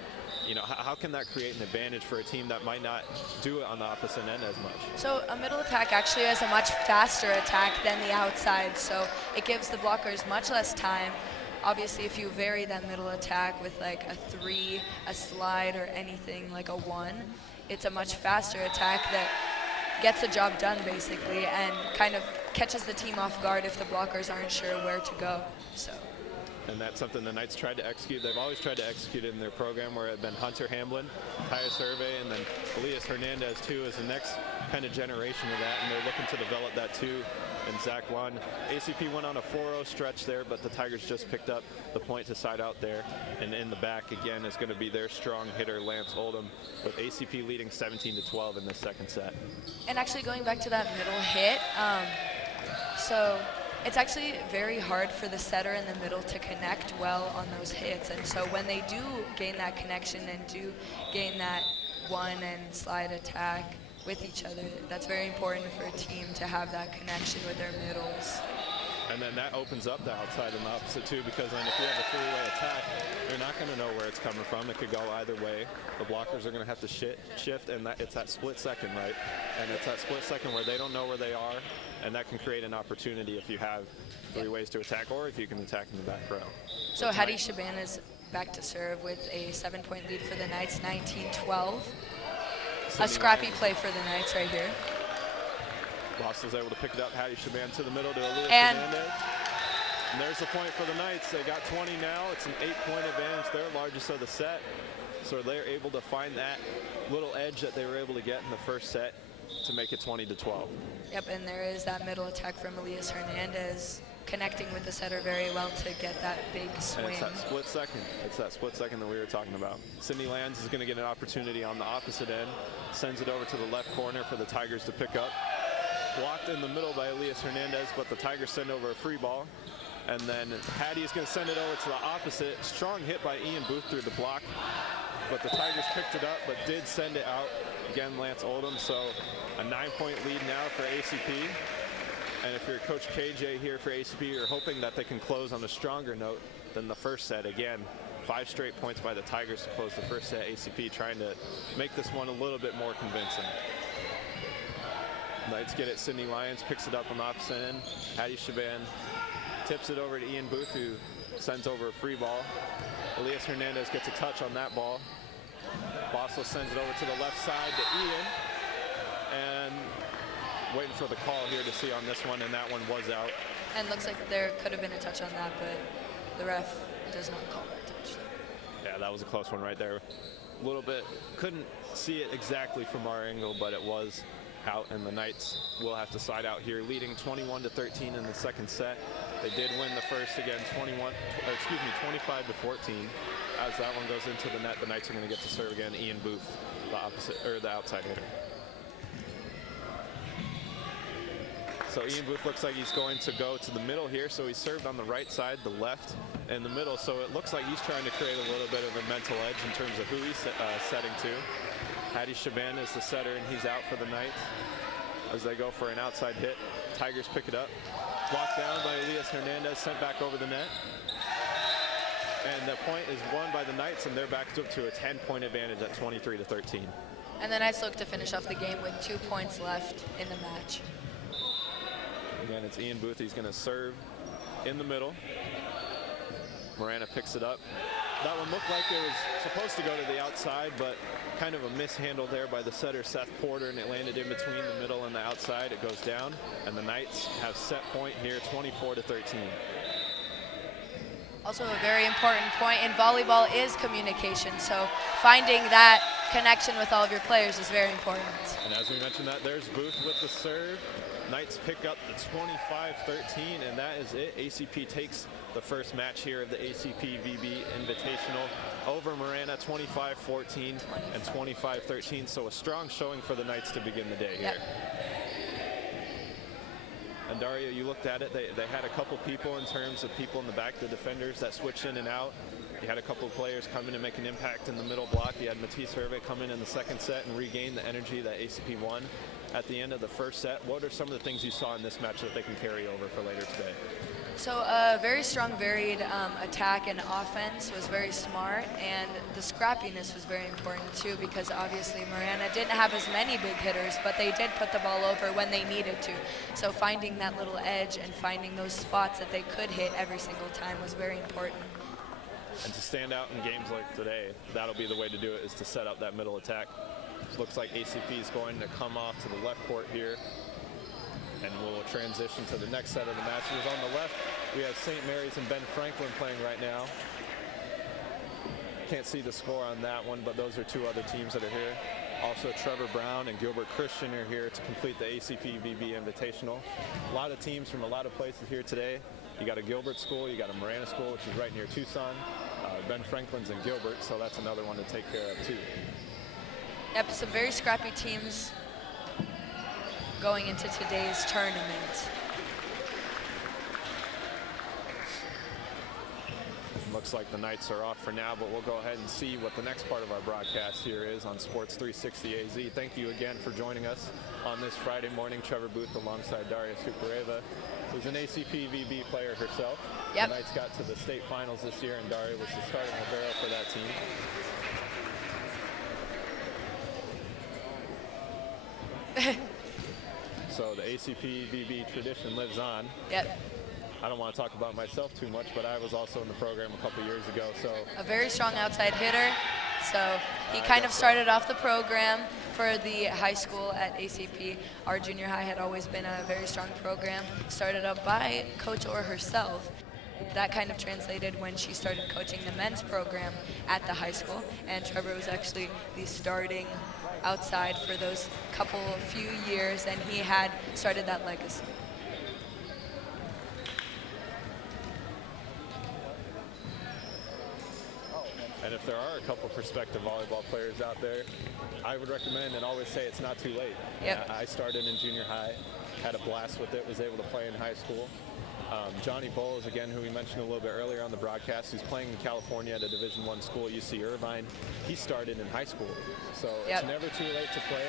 you know, how can that create an advantage for a team that might not do it on the opposite end as much? So a middle attack actually has a much faster attack than the outside, so it gives the blockers much less time. Obviously, if you vary that middle attack with like a 3, a slide, or anything like a 1, it's a much faster attack that gets the job done basically and kind of catches the team off guard if the blockers aren't sure where to go. So. And that's something the Knights tried to execute. They've always tried to execute it in their program, where it had been Hunter Hamblin, Kaya Survey, and then Elias Hernandez too is the next kind of generation of that, and they're looking to develop that too. And Zach Lund. ACP went on a 4-0 stretch there, but the Tigers just picked up the point to side out there. And in the back again is going to be their strong hitter, Lance Oldham, with ACP leading 17-12 in the second set. And actually going back to that middle hit, so it's actually very hard for the setter in the middle to connect well on those hits. And so when they do gain that connection and do gain that 1 and slide attack with each other, that's very important for a team to have that connection with their middles. And then that opens up the outside and the opposite too, because then if you have a 3-way attack, you're not going to know where it's coming from. It could go either way. The blockers are going to have to shift, and it's that split second, right? And it's that split second where they don't know where they are, and that can create an opportunity if you have 3 ways to attack, or if you can attack in the back row. So Hadi Shaban is back to serve with a 7-point lead for the Knights, 19-12. A scrappy play for the Knights right here. Ross was able to pick it up. Hadi Shaban to the middle to Elias And Hernandez. And there's the point for the Knights. They got 20 now. It's an 8-point advantage, their largest of the set. So they're able to find that little edge that they were able to get in the first set to make it 20-12. Yep, and there is that middle attack from Elias Hernandez, connecting with the setter very well to get that big swing. And it's that split second. It's that split second that we were talking about. Sydney Lands is going to get an opportunity on the opposite end. Sends it over to the left corner for the Tigers to pick up. Blocked in the middle by Elias Hernandez, but the Tigers send over a free ball. And then Hadi is going to send it over to the opposite. Strong hit by Ian Booth through the block. But the Tigers picked it up, but did send it out. Again, Lance Oldham. So a 9-point lead now for ACP. And if you're Coach KJ here for ACP, you're hoping that they can close on a stronger note than the first set. Again, 5 straight points by the Tigers to close the first set. ACP trying to make this one a little bit more convincing. Knights get it. Sydney Lyons picks it up on the opposite end. Hadi Shaban tips it over to Ian Booth, who sends over a free ball. Elias Hernandez gets a touch on that ball. Boslo sends it over to the left side to Ian. And waiting for the call here to see on this one, and that one was out. And looks like there could have been a touch on that, but the ref does not call that touch. Yeah, that was a close one right there. A little bit, couldn't see it exactly from our angle, but it was out, and the Knights will have to side out here, leading 21-13 in the second set. They did win the first again, 25-14. As that one goes into the net, the Knights are going to get to serve again. Ian Booth, the outside hitter. So Ian Booth looks like he's going to go to the middle here. So he served on the right side, the left, and the middle. So it looks like he's trying to create a little bit of a mental edge in terms of who he's setting to. Hadi Shaban is the setter, and he's out for the Knights as they go for an outside hit. Tigers pick it up. Blocked down by Elias Hernandez, sent back over the net. And the point is won by the Knights, and they're back up to a 10-point advantage at 23-13. And the Knights look to finish off the game with 2 points left in the match. Again, it's Ian Booth. He's going to serve in the middle. Marana picks it up. That one looked like it was supposed to go to the outside, but kind of a mishandle there by the setter, Seth Porter, and it landed in between the middle and the outside. It goes down, and the Knights have set point here, 24-13. Also a very important point in volleyball is communication, so finding that connection with all of your players is very important. And as we mentioned that, there's Booth with the serve. Knights pick up the 25-13, and that is it. ACP takes the first match here of the ACP VB Invitational over Marana, 25-14 and 25-13. So a strong showing for the Knights to begin the day here. Yep. And Daria, you looked at it, they had a couple people in terms of people in the back, the defenders that switched in and out. You had a couple of players come in and make an impact in the middle block. You had Matisse Hervé come in the second set and regain the energy that ACP won at the end of the first set. What are some of the things you saw in this match that they can carry over for later today? So a very strong, varied attack and offense was very smart, and the scrappiness was very important too, because obviously Marana didn't have as many big hitters, but they did put the ball over when they needed to. So finding that little edge and finding those spots that they could hit every single time was very important. And to stand out in games like today, that'll be the way to do it, is to set up that middle attack. Looks like ACP is going to come off to the left court here, and we'll transition to the next set of the matches. On the left, we have St. Mary's and Ben Franklin playing right now. Can't see the score on that one, but those are two other teams that are here. Also, Trevor Brown and Gilbert Christian are here to complete the ACP VB Invitational. A lot of teams from a lot of places here today. You got a Gilbert school, you got a Marana school, which is right near Tucson. Ben Franklin's in Gilbert, so that's another one to take care of too. Yep, some very scrappy teams going into today's tournament. Looks like the Knights are off for now, but we'll go ahead and see what the next part of our broadcast here is on Sports 360 AZ. Thank you again for joining us on this Friday morning. Trevor Booth alongside Daria Sukareva, who's an ACP VB player herself. Yep. The Knights got to the state finals this year, and Daria was the starting libero for that team. So the ACP VB tradition lives on. Yep. I don't want to talk about myself too much, but I was also in the program a couple years ago. So A very strong outside hitter. So he kind of started off the program for the high school at ACP. Our junior high had always been a very strong program, started up by Coach Orr herself. That kind of translated when she started coaching the men's program at the high school, and Trevor was actually the starting outside for those few years, and he had started that legacy. And if there are a couple prospective volleyball players out there, I would recommend and always say it's not too late. Yep. I started in junior high, had a blast with it, was able to play in high school. Johnny Bowles, again, who we mentioned a little bit earlier on the broadcast, who's playing in California at a Division I school, UC Irvine. He started in high school. So Yep. It's never too late to play.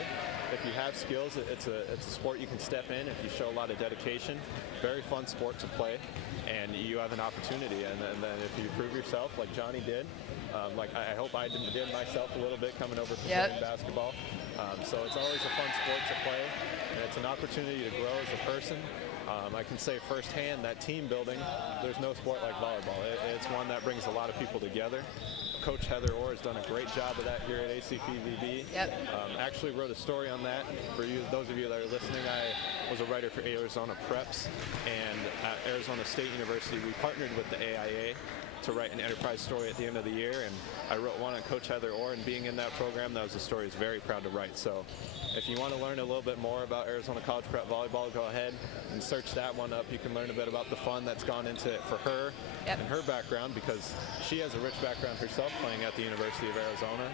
If you have skills, it's a sport you can step in if you show a lot of dedication. Very fun sport to play, and you have an opportunity. And then if you prove yourself like Johnny did, like I hope I did myself a little bit coming over from Yep. playing basketball. So it's always a fun sport to play, and it's an opportunity to grow as a person. I can say firsthand that team building, there's no sport like volleyball. It's one that brings a lot of people together. Coach Heather Orr has done a great job of that here at ACP-VB. Yep. Actually wrote a story on that. For you, those of you that are listening, I was a writer for Arizona Preps, and at Arizona State University, we partnered with the AIA to write an enterprise story at the end of the year, and I wrote one on Coach Heather Orr, and being in that program, that was a story I was very proud to write. So if you want to learn a little bit more about Arizona College Prep Volleyball, go ahead and search that one up. You can learn a bit about the fun that's gone into it for her and her background, because she has a rich background herself playing at the University of Arizona.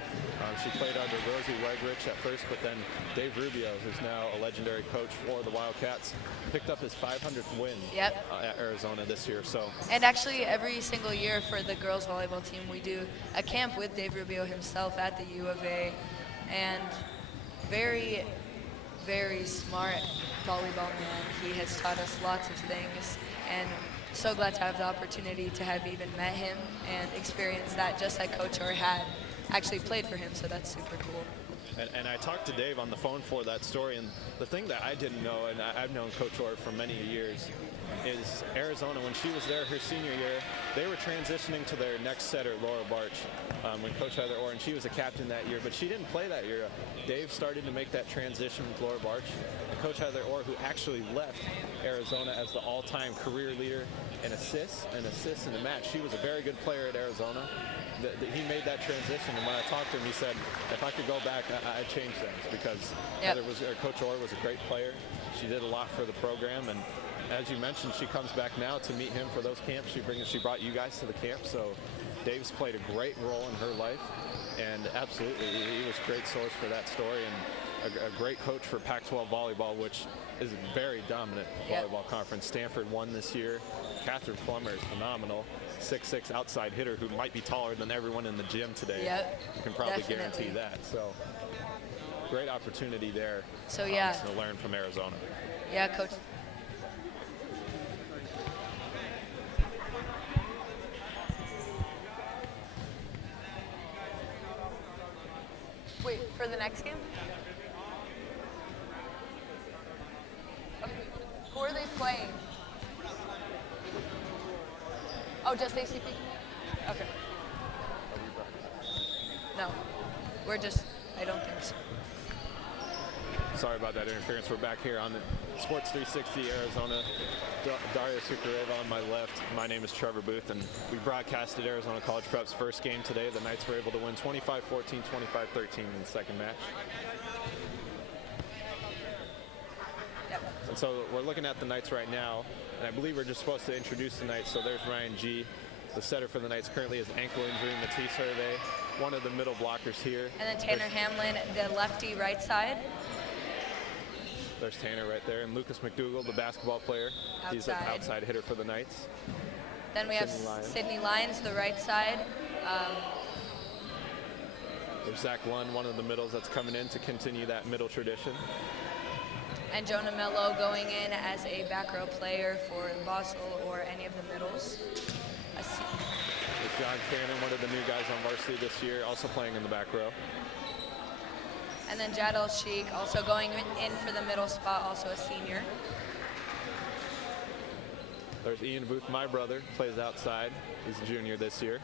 She played under Rosie Wegrich at first, but then Dave Rubio, who's now a legendary coach for the Wildcats, picked up his 500th win at Arizona this year. So, and actually every single year for the girls volleyball team, we do a camp with Dave Rubio himself at the U of A, and very, very smart volleyball man. He has taught us lots of things, and so glad to have the opportunity to have even met him and experienced that, just like Coach Orr had actually played for him, so that's super cool. And I talked to Dave on the phone for that story, and the thing that I didn't know, and I've known Coach Orr for many years, is Arizona, when she was there her senior year, they were transitioning to their next setter, Laura Barch, when Coach Heather Orr, and she was a captain that year, but she didn't play that year. Dave started to make that transition with Laura Barch, and Coach Heather Orr, who actually left Arizona as the all-time career leader in assists in the match. She was a very good player at Arizona. He made that transition, and when I talked to him, he said, if I could go back, I'd change things, because Coach Orr was a great player. She did a lot for the program, and as you mentioned, she comes back now to meet him for those camps. She brought you guys to the camp, so Dave's played a great role in her life, and absolutely, he was a great source for that story, and a great coach for Pac-12 volleyball, which is a very dominant volleyball conference. Stanford won this year. Catherine Plummer is phenomenal. 6'6" outside hitter who might be taller than everyone in the gym today. You can probably guarantee that. So great opportunity there to learn from Arizona. Yeah, Coach. Wait, for the next game? Okay. Who are they playing? Oh, just ACP? Okay. No, we're just, I don't think so. Sorry about that interference. We're back here on the Sports 360 Arizona. Daria Sukareva on my left. My name is Trevor Booth, and we broadcasted Arizona College Prep's first game today. The Knights were able to win 25-14, 25-13 in the second match. And so we're looking at the Knights right now, and I believe we're just supposed to introduce the Knights. So there's Ryan G. The setter for the Knights currently has ankle injury. Matisse Hervé, one of the middle blockers here. And then Tanner Hamlin, the lefty right side. There's Tanner right there, and Lucas McDougall, the basketball player. He's an outside hitter for the Knights. Then we have Sydney Lyons, the right side. There's Zach Lund, one of the middles that's coming in to continue that middle tradition. And Jonah Mello going in as a back row player for Basel or any of the middles. There's John Cannon, one of the new guys on varsity this year, also playing in the back row. And then Jadal Sheik also going in for the middle spot, also a senior. There's Ian Booth, my brother, plays outside. He's a junior this year.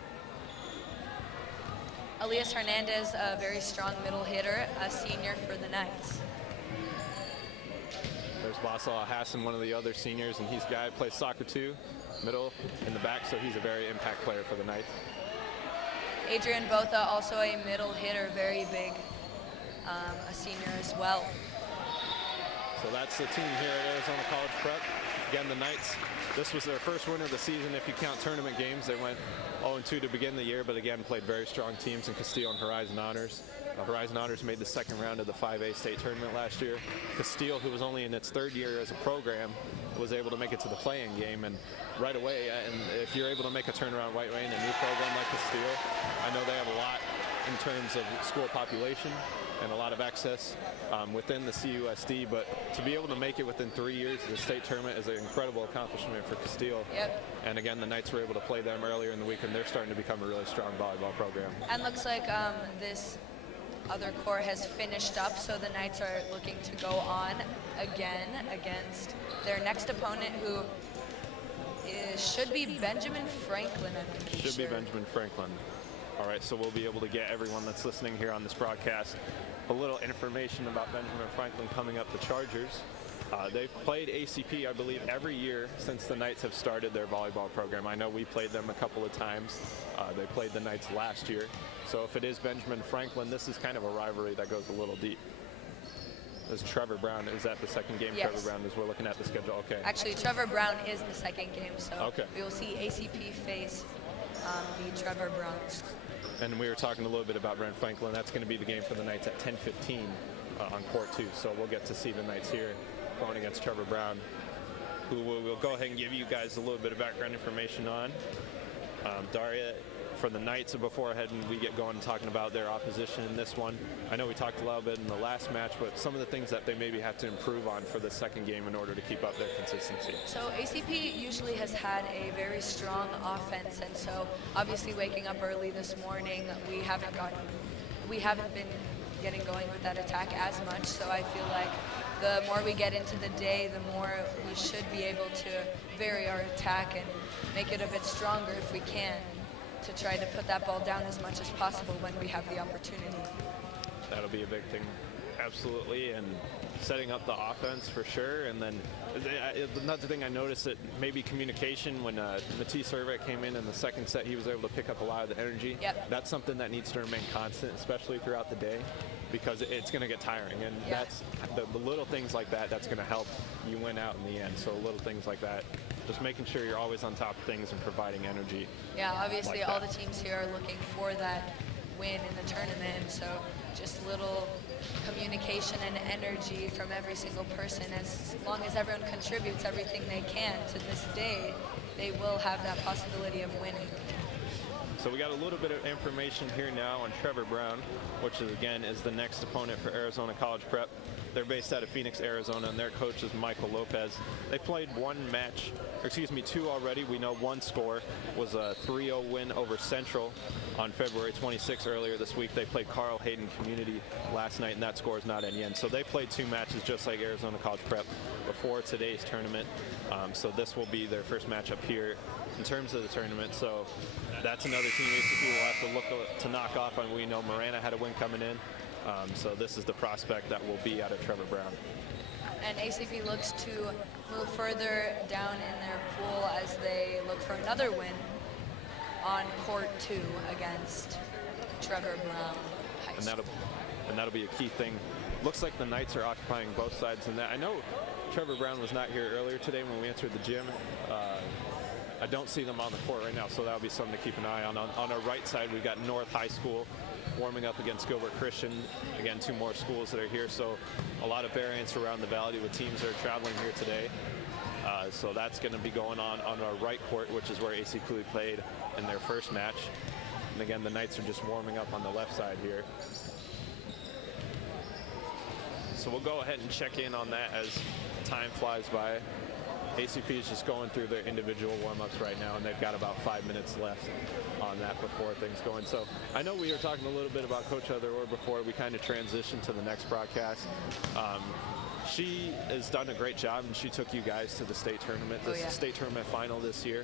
Elias Hernandez, a very strong middle hitter, a senior for the Knights. There's Basal Hassan, one of the other seniors, and he's a guy who plays soccer too, middle in the back, so he's a very impact player for the Knights. Adrian Botha, also a middle hitter, very big, a senior as well. So that's the team here at Arizona College Prep. Again, the Knights, this was their first win of the season if you count tournament games. They went 0-2 to begin the year, but again, played very strong teams in Castile and Horizon Honors. Horizon Honors made the second round of the 5A state tournament last year. Castile, who was only in its third year as a program, was able to make it to the play-in game, and right away, and if you're able to make a turnaround right away in a new program like Castile, I know they have a lot in terms of school population and a lot of access within the CUSD, but to be able to make it within 3 years of the state tournament is an incredible accomplishment for Castile. And again, the Knights were able to play them earlier in the week, and they're starting to become a really strong volleyball program. And looks like this other court has finished up, so the Knights are looking to go on again against their next opponent, who should be Benjamin Franklin, I'm pretty sure. Should be Benjamin Franklin. All right, so we'll be able to get everyone that's listening here on this broadcast a little information about Benjamin Franklin coming up the Chargers. They've played ACP, I believe, every year since the Knights have started their volleyball program. I know we played them a couple of times. They played the Knights last year. So if it is Benjamin Franklin, this is kind of a rivalry that goes a little deep. Is Trevor Brown, is that the second game? Yes. Trevor Brown, as we're looking at the schedule? Okay. Actually, Trevor Brown is the second game, so Okay. we will see ACP face the Trevor Browns. And we were talking a little bit about Brent Franklin. That's going to be the game for the Knights at 10:15 on court 2. So we'll get to see the Knights here going against Trevor Brown, who we'll go ahead and give you guys a little bit of background information on. Daria, for the Knights, before we get going and talking about their opposition in this one, I know we talked a little bit in the last match, but some of the things that they maybe have to improve on for the second game in order to keep up their consistency. So ACP usually has had a very strong offense, and so obviously waking up early this morning, we haven't been getting going with that attack as much. So I feel like the more we get into the day, the more we should be able to vary our attack and make it a bit stronger if we can, to try to put that ball down as much as possible when we have the opportunity. That'll be a big thing, absolutely, and setting up the offense for sure. And then another thing I noticed, that maybe communication, when Matisse Servet came in the second set, he was able to pick up a lot of the energy. Yep. That's something that needs to remain constant, especially throughout the day, because it's going to get tiring. And Yeah. that's the little things like that that's going to help you win out in the end. So little things like that, just making sure you're always on top of things and providing energy. Yeah, obviously like all that. the teams here are looking for that win in the tournament, so just little communication and energy from every single person. As long as everyone contributes everything they can to this day, they will have that possibility of winning. So we got a little bit of information here now on Trevor Brown, which is the next opponent for Arizona College Prep. They're based out of Phoenix, Arizona, and their coach is Michael Lopez. They played two already. We know one score was a 3-0 win over Central on February 26th. Earlier this week, they played Carl Hayden Community last night, and that score is not in yet. So they played 2 matches just like Arizona College Prep before today's tournament. So this will be their first matchup here in terms of the tournament. So that's another team ACP will have to look to knock off. And we know Marana had a win coming in. So this is the prospect that will be out of Trevor Brown. And ACP looks to move further down in their pool as they look for another win on court 2 against Trevor Brown High School. And that'll be a key thing. Looks like the Knights are occupying both sides in that. I know Trevor Brown was not here earlier today when we entered the gym. I don't see them on the court right now, so that'll be something to keep an eye on. On our right side, we've got North High School warming up against Gilbert Christian. Again, 2 more schools that are here, so a lot of variance around the valley with teams that are traveling here today. So that's going to be going on our right court, which is where ACP played in their first match. And again, the Knights are just warming up on the left side here. So we'll go ahead and check in on that as time flies by. ACP is just going through their individual warm-ups right now, and they've got about 5 minutes left on that before things go in. So I know we were talking a little bit about Coach Otheror before we kind of transitioned to the next broadcast. She has done a great job, and she took you guys to the state tournament, state tournament final this year.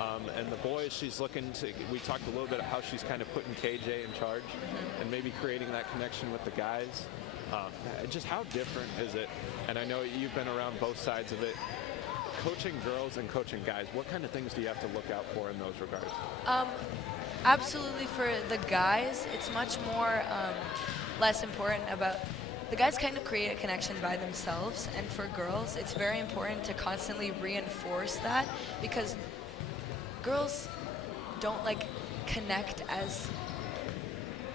And the boys, she's looking to, we talked a little bit about how she's kind of putting KJ in charge and maybe creating that connection with the guys. Just how different is it? And I know you've been around both sides of it. Coaching girls and coaching guys, what kind of things do you have to look out for in those regards? Absolutely, for the guys, it's much more less important about, the guys kind of create a connection by themselves, and for girls, it's very important to constantly reinforce that, because girls don't connect as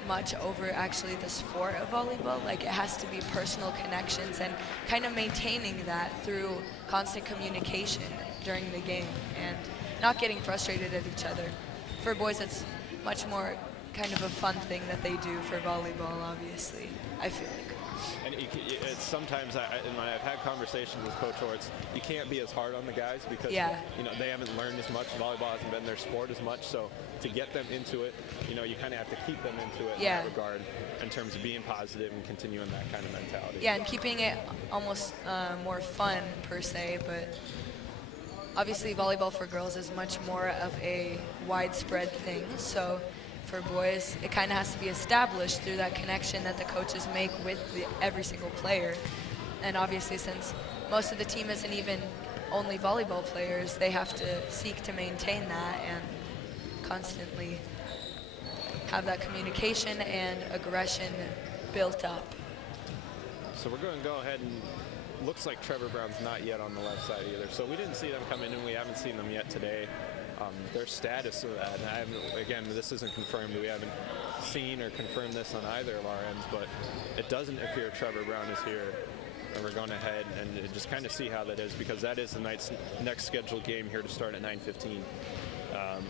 much over actually the sport of volleyball. Like, it has to be personal connections and kind of maintaining that through constant communication during the game and not getting frustrated at each other. For boys, it's much more kind of a fun thing that they do for volleyball, obviously, I feel like. And it's sometimes, and when I've had conversations with Coach Orts, you can't be as hard on the guys because Yeah. they haven't learned as much. Volleyball hasn't been their sport as much. So to get them into it, you kind of have to keep them into it in that regard, in terms of being positive and continuing that kind of mentality. Yeah, and keeping it almost more fun per se, but obviously volleyball for girls is much more of a widespread thing. So for boys, it kind of has to be established through that connection that the coaches make with every single player. And obviously, since most of the team isn't even only volleyball players, they have to seek to maintain that and constantly have that communication and aggression built up. So we're going to go ahead and looks like Trevor Brown's not yet on the left side either. So we didn't see them come in, and we haven't seen them yet today. Their status of that, and I haven't, again, this isn't confirmed. We haven't seen or confirmed this on either of our ends, but it doesn't appear Trevor Brown is here. And we're going ahead and just kind of see how that is, because that is the next scheduled game here to start at 9:15.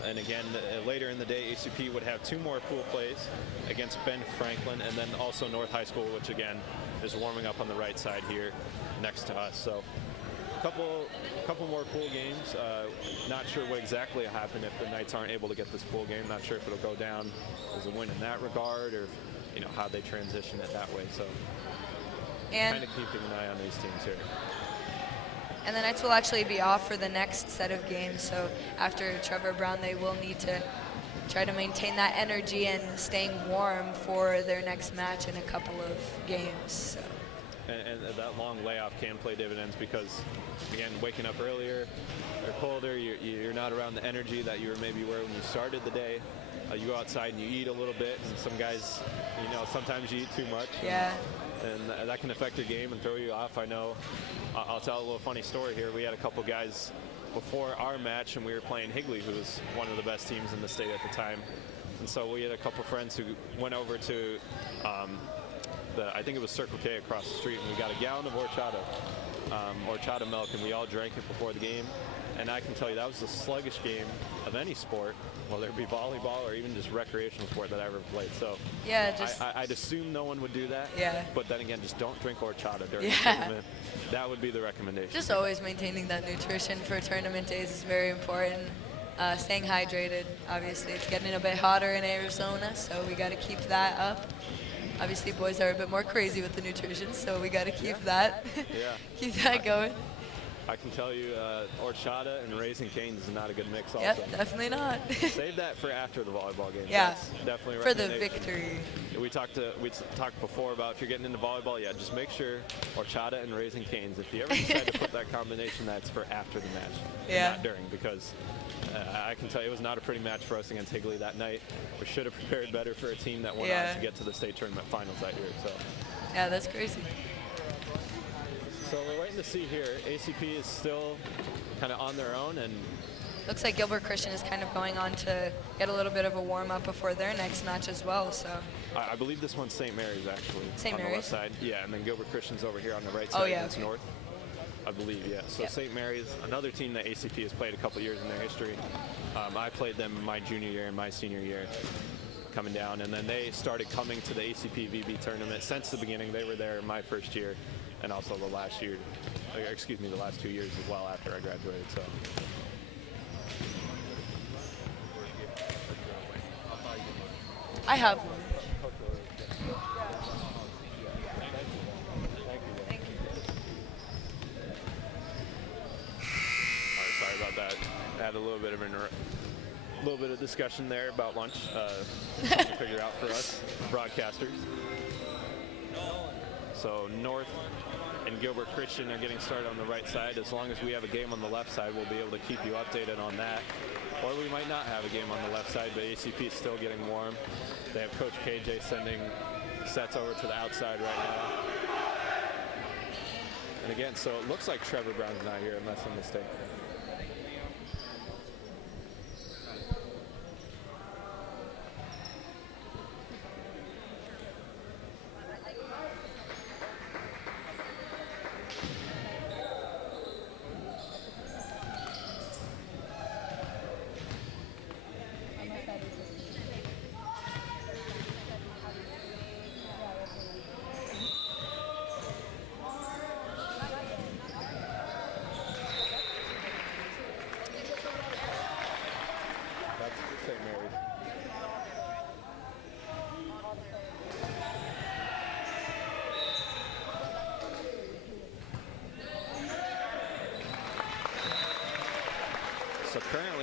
And again, later in the day, ACP would have 2 more pool plays against Ben Franklin, and then also North High School, which again is warming up on the right side here next to us. So a couple more pool games. Not sure what exactly will happen if the Knights aren't able to get this pool game. Not sure if it'll go down as a win in that regard, or how they transition it that way. So kind of keeping an eye on these teams here. And the Knights will actually be off for the next set of games. So after Trevor Brown, they will need to try to maintain that energy and staying warm for their next match in a couple of games. So. And that long layoff can play dividends because, again, waking up earlier or colder, you're not around the energy that you were maybe were when you started the day. You go outside and you eat a little bit, and some guys, sometimes you eat too much. Yeah. And that can affect your game and throw you off. I know. I'll tell a little funny story here. We had a couple guys before our match, and we were playing Higley, who was one of the best teams in the state at the time. And so we had a couple friends who went over to I think it was Circle K across the street, and we got a gallon of horchata milk, and we all drank it before the game. And I can tell you that was the sluggish game of any sport, whether it be volleyball or even just recreational sport that I ever played. So yeah, I'd assume no one would do that. Yeah. But then again, just don't drink horchata during the tournament. That would be the recommendation. Just always maintaining that nutrition for tournament days is very important. Staying hydrated, obviously. It's getting a bit hotter in Arizona, so we got to keep that up. Obviously, boys are a bit more crazy with the nutrition, so we got to keep that keep that going. I can tell you, horchata and Raising Cane's is not a good mix also. Yep, definitely not. Save that for after the volleyball game. Yeah, that's definitely a for the recommendation. victory. We talked before about if you're getting into volleyball, just make sure horchata and Raising Cane's. If you ever decide to put that combination, that's for after the match, not during, because I can tell you it was not a pretty match for us against Higley that night. We should have prepared better for a team that went on to get to the state tournament finals that year. So. Yeah, that's crazy. So we're waiting to see here. ACP is still kind of on their own, and looks like Gilbert Christian is kind of going on to get a little bit of a warm-up before their next match as well. So I believe this one's St. Mary's actually. St. on Mary's? the left side. Yeah, and then Gilbert Christian's over here on the right side. It's North, I believe. Yeah. So St. Mary's, another team that ACP has played a couple years in their history. I played them in my junior year and my senior year, coming down, and then they started coming to the ACP VB tournament since the beginning. They were there my first year, and also the last 2 years as well after I graduated. So. I have one. Thank you. All right, sorry about that. I had a little bit of discussion there about lunch to figure out for us broadcasters. So North and Gilbert Christian are getting started on the right side. As long as we have a game on the left side, we'll be able to keep you updated on that. Or we might not have a game on the left side, but ACP is still getting warm. They have Coach KJ sending sets over to the outside right now. And again, so it looks like Trevor Brown's not here unless I'm mistaken.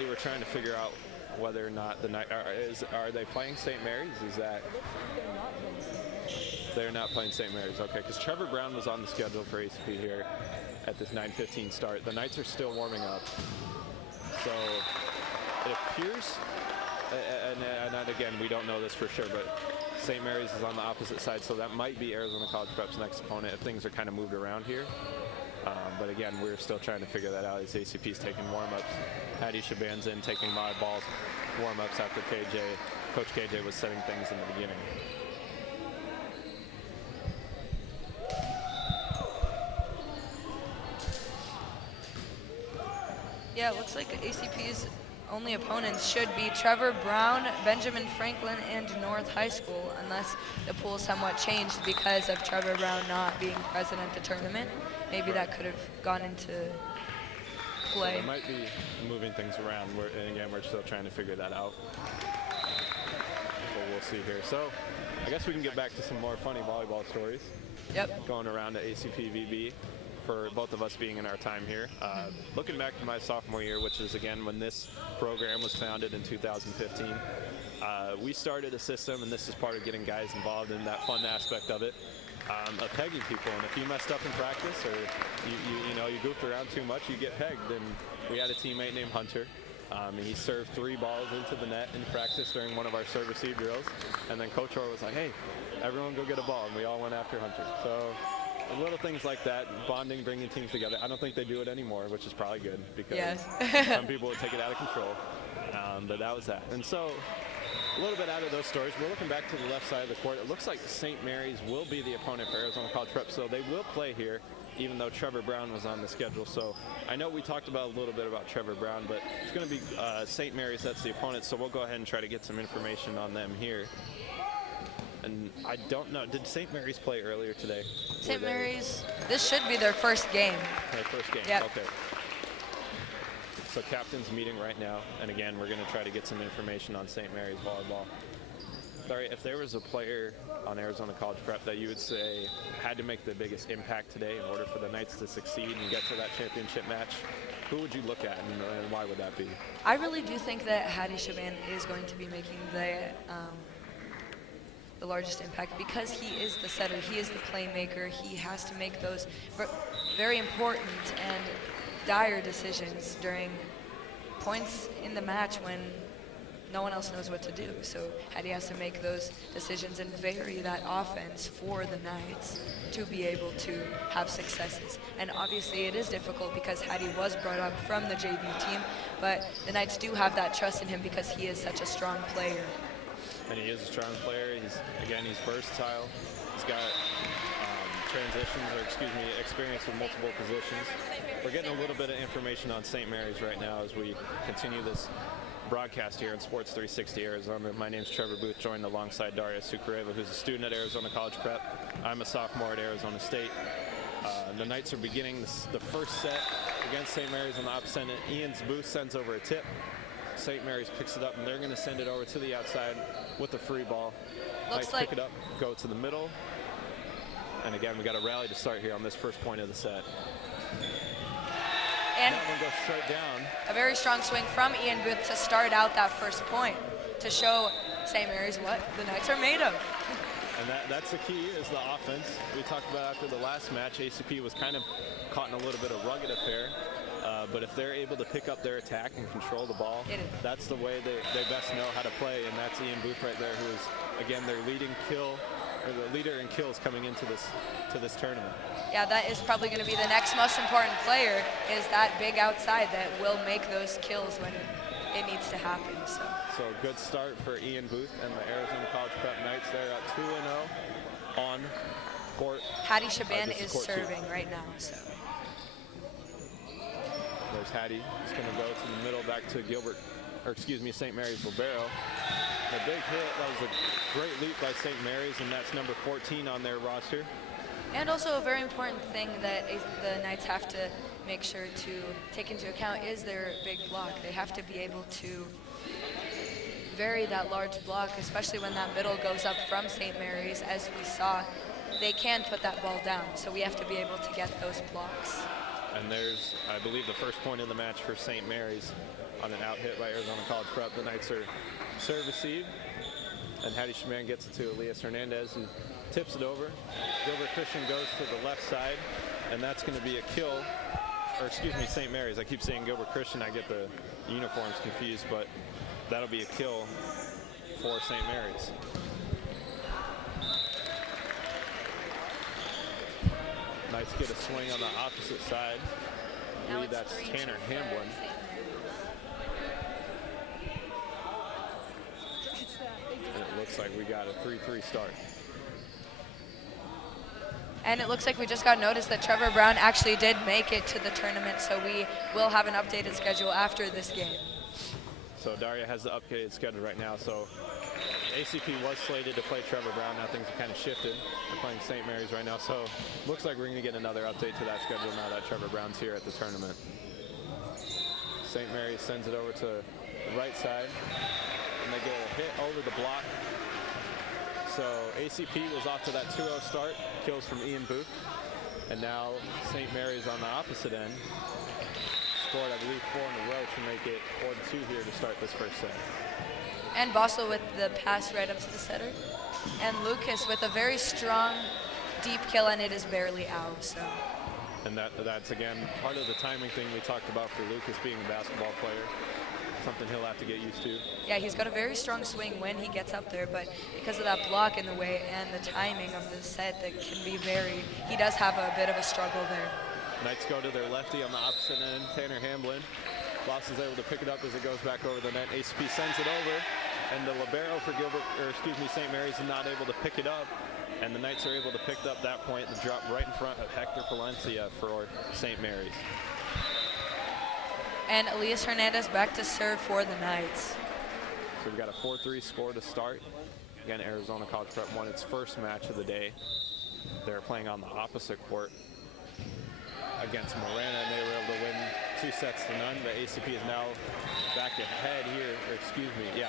currently we're trying to figure out whether or not the night are they playing St. Mary's? Is that they're not playing St. Mary's? Okay, because Trevor Brown was on the schedule for ACP here at this 9:15 start. The Knights are still warming up, so it appears. And again, we don't know this for sure, but St. Mary's is on the opposite side, so that might be Arizona College Prep's next opponent if things are kind of moved around here. But again, we're still trying to figure that out as ACP's taking warm-ups. Hattie Shaban's in taking live balls warm-ups after Coach KJ was setting things in the beginning. Yeah, it looks like ACP's only opponents should be Trevor Brown, Benjamin Franklin, and North High School, unless the pool somewhat changed because of Trevor Brown not being present at the tournament. Maybe that could have gone into play. So they might be moving things around, and again, we're still trying to figure that out. But we'll see here. So I guess we can get back to some more funny volleyball stories. Yep. Going around at ACP VB for both of us being in our time here. Looking back to my sophomore year, which is again when this program was founded in 2015, we started a system, and this is part of getting guys involved in that fun aspect of it, of pegging people. And if you messed up in practice or you goofed around too much, you get pegged. And we had a teammate named Hunter. And he served 3 balls into the net in practice during one of our serve receive drills. And then Coach Orr was like, hey, everyone go get a ball. And we all went after Hunter. So little things like that, bonding, bringing teams together. I don't think they do it anymore, which is probably good because some people would take it out of control. But that was that. And so a little bit out of those stories, we're looking back to the left side of the court. It looks like St. Mary's will be the opponent for Arizona College Prep, so they will play here, even though Trevor Brown was on the schedule. So I know we talked about a little bit about Trevor Brown, but it's going to be St. Mary's that's the opponent, so we'll go ahead and try to get some information on them here. And I don't know, did St. Mary's play earlier today? St. Mary's, this should be their first game. Their first game, yep. Okay. So captain's meeting right now, and again, we're going to try to get some information on St. Mary's volleyball. Sorry, if there was a player on Arizona College Prep that you would say had to make the biggest impact today in order for the Knights to succeed and get to that championship match, who would you look at, and why would that be? I really do think that Hattie Shaban is going to be making the largest impact because he is the setter, he is the playmaker, he has to make those very important and dire decisions during points in the match when no one else knows what to do. So Hattie has to make those decisions and vary that offense for the Knights to be able to have successes. And obviously it is difficult because Hattie was brought up from the JV team, but the Knights do have that trust in him because he is such a strong player. And he is a strong player. He's versatile. He's got experience with multiple positions. We're getting a little bit of information on St. Mary's right now as we continue this broadcast here in Sports 360 Arizona. My name's Trevor Booth, joined alongside Daria Sukareva, who's a student at Arizona College Prep. I'm a sophomore at Arizona State. The Knights are beginning the first set against St. Mary's on the opposite end. Ian's booth sends over a tip. St. Mary's picks it up, and they're going to send it over to the outside with a free ball. Knights pick it up, go to the middle. And again, we got a rally to start here on this first point of the set. And that one goes straight down. A very strong swing from Ian Booth to start out that first point to show St. Mary's what the Knights are made of. And that's the key, is the offense. We talked about after the last match, ACP was kind of caught in a little bit of rugged affair. But if they're able to pick up their attack and control the ball, that's the way they best know how to play. And that's Ian Booth right there, who is, again, their leading kill, or the leader in kills coming into this tournament. Yeah, that is probably going to be the next most important player, is that big outside that will make those kills when it needs to happen. So a good start for Ian Booth and the Arizona College Prep Knights. They're at 2-0 on court. Hattie Shaban is serving right now. So there's Hattie. It's going to go to the middle back to St. Mary's Libero. A big hit. That was a great leap by St. Mary's, and that's number 14 on their roster. And also a very important thing that the Knights have to make sure to take into account is their big block. They have to be able to vary that large block, especially when that middle goes up from St. Mary's. As we saw, they can put that ball down, so we have to be able to get those blocks. And there's, I believe, the first point of the match for St. Mary's on an out hit by Arizona College Prep. The Knights are serve receive, and Hattie Shaman gets it to Elias Hernandez, who tips it over. Gilbert Christian goes to the left side, and that's going to be a kill, or excuse me, St. Mary's. I keep saying Gilbert Christian, I get the uniforms confused, but that'll be a kill for St. Mary's. Knights get a swing on the opposite side. I believe that's Tanner Hamblin. And it looks like we got a 3-3 start. And it looks like we just got notice that Trevor Brown actually did make it to the tournament, so we will have an updated schedule after this game. So Daria has the updated schedule right now. So ACP was slated to play Trevor Brown. Now things have kind of shifted. They're playing St. Mary's right now. So looks like we're going to get another update to that schedule now that Trevor Brown's here at the tournament. St. Mary's sends it over to the right side, and they get a hit over the block. So ACP was off to that 2-0 start, kills from Ian Booth. And now St. Mary's on the opposite end scored, I believe, 4 in a row to make it 4-2 here to start this first set. And Bossel with the pass right up to the setter. And Lucas with a very strong, deep kill, and it is barely out. So. And that's, again, part of the timing thing we talked about for Lucas being a basketball player. Something he'll have to get used to. Yeah, he's got a very strong swing when he gets up there, but because of that block in the way and the timing of the set that can be he does have a bit of a struggle there. Knights go to their lefty on the opposite end, Tanner Hamblin. Boss is able to pick it up as it goes back over the net. ACP sends it over, and the libero for St. Mary's is not able to pick it up, and the Knights are able to pick up that point and drop right in front of Hector Palencia for St. Mary's. And Elias Hernandez back to serve for the Knights. So we've got a 4-3 score to start. Again, Arizona College Prep won its first match of the day. They're playing on the opposite court against Morena, and they were able to win 2-0. The ACP is now back ahead here,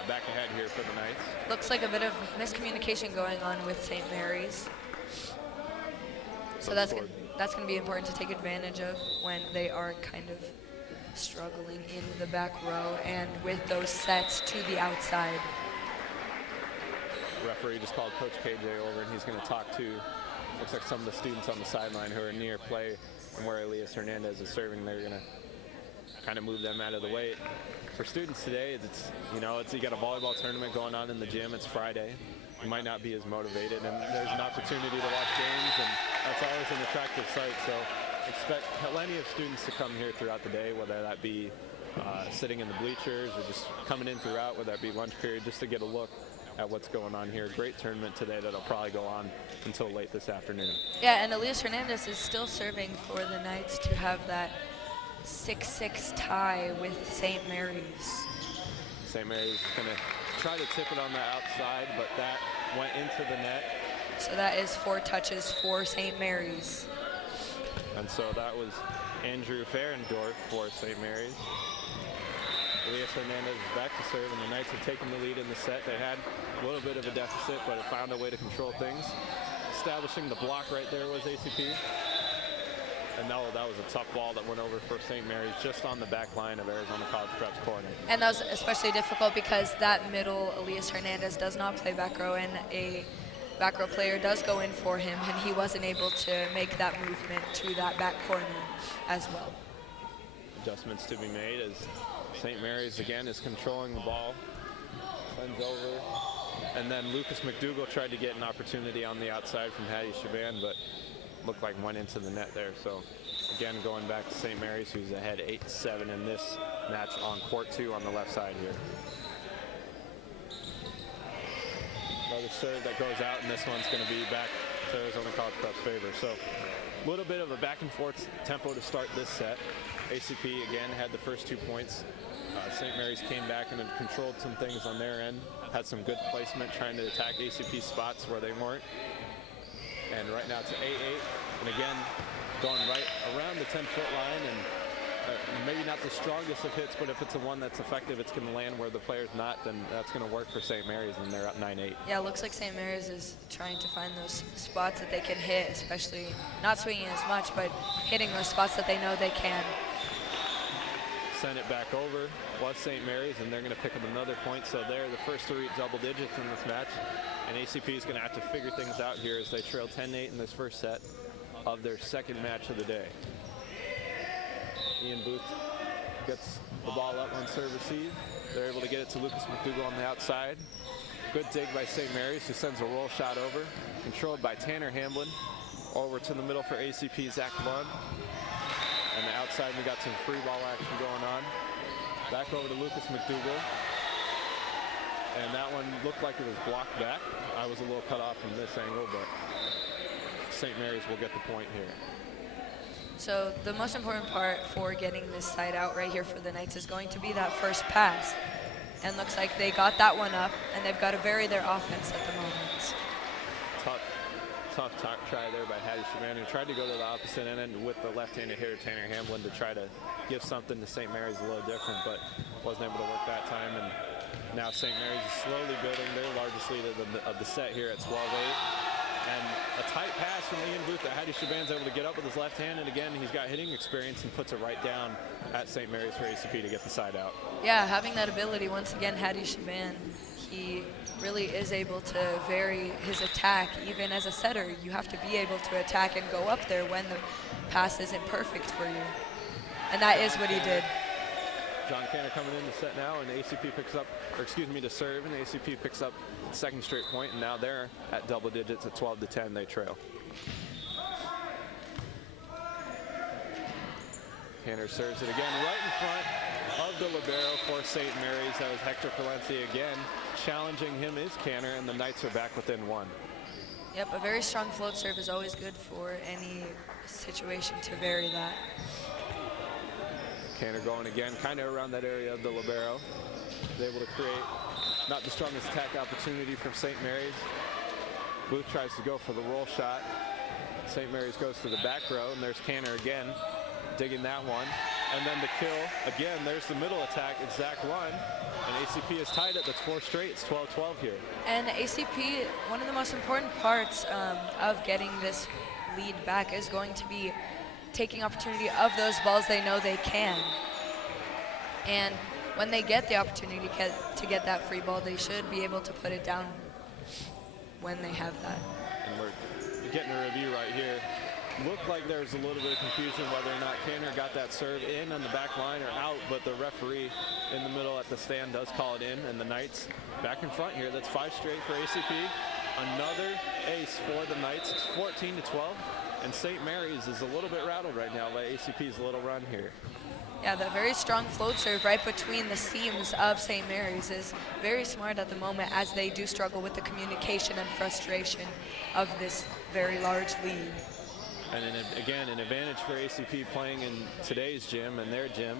back ahead here for the Knights. Looks like a bit of miscommunication going on with St. Mary's. So that's going to be important to take advantage of when they are kind of struggling in the back row and with those sets to the outside. The referee just called Coach KJ over, and he's going to talk to, looks like some of the students on the sideline who are near play and where Elias Hernandez is serving. They're going to kind of move them out of the way. For students today, you got a volleyball tournament going on in the gym. It's Friday. You might not be as motivated, and there's an opportunity to watch games, and that's always an attractive sight. So expect plenty of students to come here throughout the day, whether that be sitting in the bleachers or just coming in throughout, whether that be lunch period, just to get a look at what's going on here. Great tournament today that'll probably go on until late this afternoon. Yeah, and Elias Hernandez is still serving for the Knights to have that 6-6 tie with St. Mary's. St. Mary's is going to try to tip it on the outside, but that went into the net. So that is 4 touches for St. Mary's. And so that was Andrew Ferendorf for St. Mary's. Elias Hernandez is back to serve, and the Knights have taken the lead in the set. They had a little bit of a deficit, but have found a way to control things. Establishing the block right there was ACP. And no, that was a tough ball that went over for St. Mary's just on the back line of Arizona College Prep's corner. And that was especially difficult because that middle, Elias Hernandez does not play back row, and a back row player does go in for him, and he wasn't able to make that movement to that back corner as well. Adjustments to be made as St. Mary's again is controlling the ball. Sends over. And then Lucas McDougall tried to get an opportunity on the outside from Hattie Shaban, but looked like went into the net there. So again, going back to St. Mary's, who's ahead 8-7 in this match on court 2 on the left side here. Another serve that goes out, and this one's going to be back to Arizona College Prep's favor. So a little bit of a back and forth tempo to start this set. ACP again had the first 2 points. St. Mary's came back and had controlled some things on their end, had some good placement trying to attack ACP spots where they weren't. And right now it's 8-8, and again going right around the 10-foot line, and maybe not the strongest of hits, but if it's the one that's effective, it's going to land where the player's not, then that's going to work for St. Mary's, and they're up 9-8. Yeah, it looks like St. Mary's is trying to find those spots that they can hit, especially not swinging as much, but hitting those spots that they know they can. sent it back over was St. Mary's, and they're going to pick up another point. So they're the first to reach double digits in this match. And ACP is going to have to figure things out here as they trail 10-8 in this first set of their second match of the day. Ian Booth gets the ball up on serve receive. They're able to get it to Lucas McDougall on the outside. Good dig by St. Mary's, who sends a roll shot over. Controlled by Tanner Hamblin. Over to the middle for ACP, Zach Lund. And the outside, we got some free ball action going on. Back over to Lucas McDougall. And that one looked like it was blocked back. I was a little cut off from this angle, but St. Mary's will get the point here. So the most important part for getting this side out right here for the Knights is going to be that first pass. And looks like they got that one up, and they've got to vary their offense at the moment. Tough try there by Hattie Shaban, who tried to go to the opposite end with the left-handed hitter Tanner Hamblin to try to give something to St. Mary's a little different, but wasn't able to work that time. And now St. Mary's is slowly building their largest lead of the set here at 12-8. And a tight pass from Ian Booth that Hattie Shaban's able to get up with his left hand, and again, he's got hitting experience and puts it right down at St. Mary's for ACP to get the side out. Yeah, having that ability, once again, Hattie Shaban, he really is able to vary his attack. Even as a setter, you have to be able to attack and go up there when the pass isn't perfect for you. And that is what he did. John Canner coming in to set now, and ACP picks up, or excuse me, to serve, and ACP picks up second straight point, and now they're at double digits at 12-10, they trail. Canner serves it again right in front of the libero for St. Mary's. That was Hector Palencia again. Challenging him is Canner, and the Knights are back within one. Yep, a very strong float serve is always good for any situation to vary that. Canner going again, kind of around that area of the libero. Is able to create not the strongest attack opportunity from St. Mary's. Booth tries to go for the roll shot. St. Mary's goes to the back row, and there's Canner again, digging that one. And then the kill, again, there's the middle attack. It's Zach Lund, and ACP is tied up. That's 4 straight. It's 12-12 here. And ACP, one of the most important parts of getting this lead back is going to be taking opportunity of those balls they know they can. And when they get the opportunity to get that free ball, they should be able to put it down when they have that. And we're getting a review right here. Looked like there was a little bit of confusion whether or not Canner got that serve in on the back line or out, but the referee in the middle at the stand does call it in, and the Knights back in front here. That's 5 straight for ACP. Another ace for the Knights. It's 14-12, and St. Mary's is a little bit rattled right now by ACP's little run here. Yeah, that very strong float serve right between the seams of St. Mary's is very smart at the moment, as they do struggle with the communication and frustration of this very large lead. And again, an advantage for ACP playing in today's gym and their gym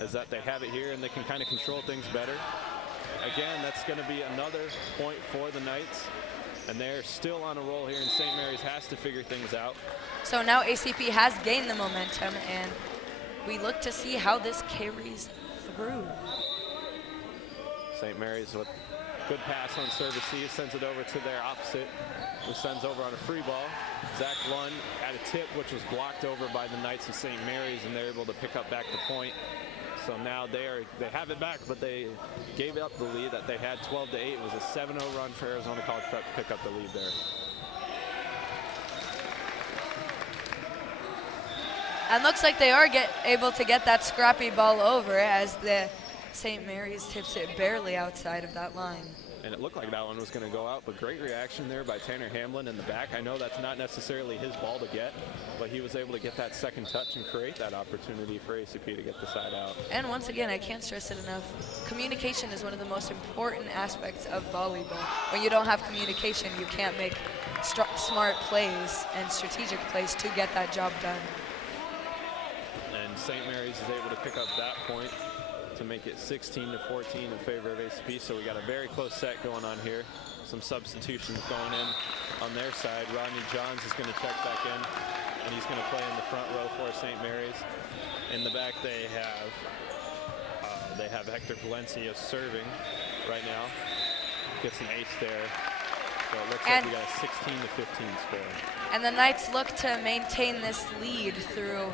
is that they have it here and they can kind of control things better. Again, that's going to be another point for the Knights, and they're still on a roll here, and St. Mary's has to figure things out. So now ACP has gained the momentum, and we look to see how this carries through. St. Mary's with good pass on serve receive, sends it over to their opposite, who sends over on a free ball. Zach Lund at a tip, which was blocked over by the Knights of St. Mary's, and they're able to pick up back the point. So now they have it back, but they gave up the lead that they had 12-8. It was a 7-0 run for Arizona College Prep to pick up the lead there. And looks like they are able to get that scrappy ball over, as the St. Mary's tips it barely outside of that line. And it looked like that one was going to go out, but great reaction there by Tanner Hamblin in the back. I know that's not necessarily his ball to get, but he was able to get that second touch and create that opportunity for ACP to get the side out. And once again, I can't stress it enough, communication is one of the most important aspects of volleyball. When you don't have communication, you can't make smart plays and strategic plays to get that job done. And St. Mary's is able to pick up that point to make it 16-14 in favor of ACP. So we got a very close set going on here. Some substitutions going in on their side. Rodney Johns is going to check back in, and he's going to play in the front row for St. Mary's. In the back, they have Hector Valencia serving right now. Gets an ace there. So it looks like we got a 16-15 score. And the Knights look to maintain this lead through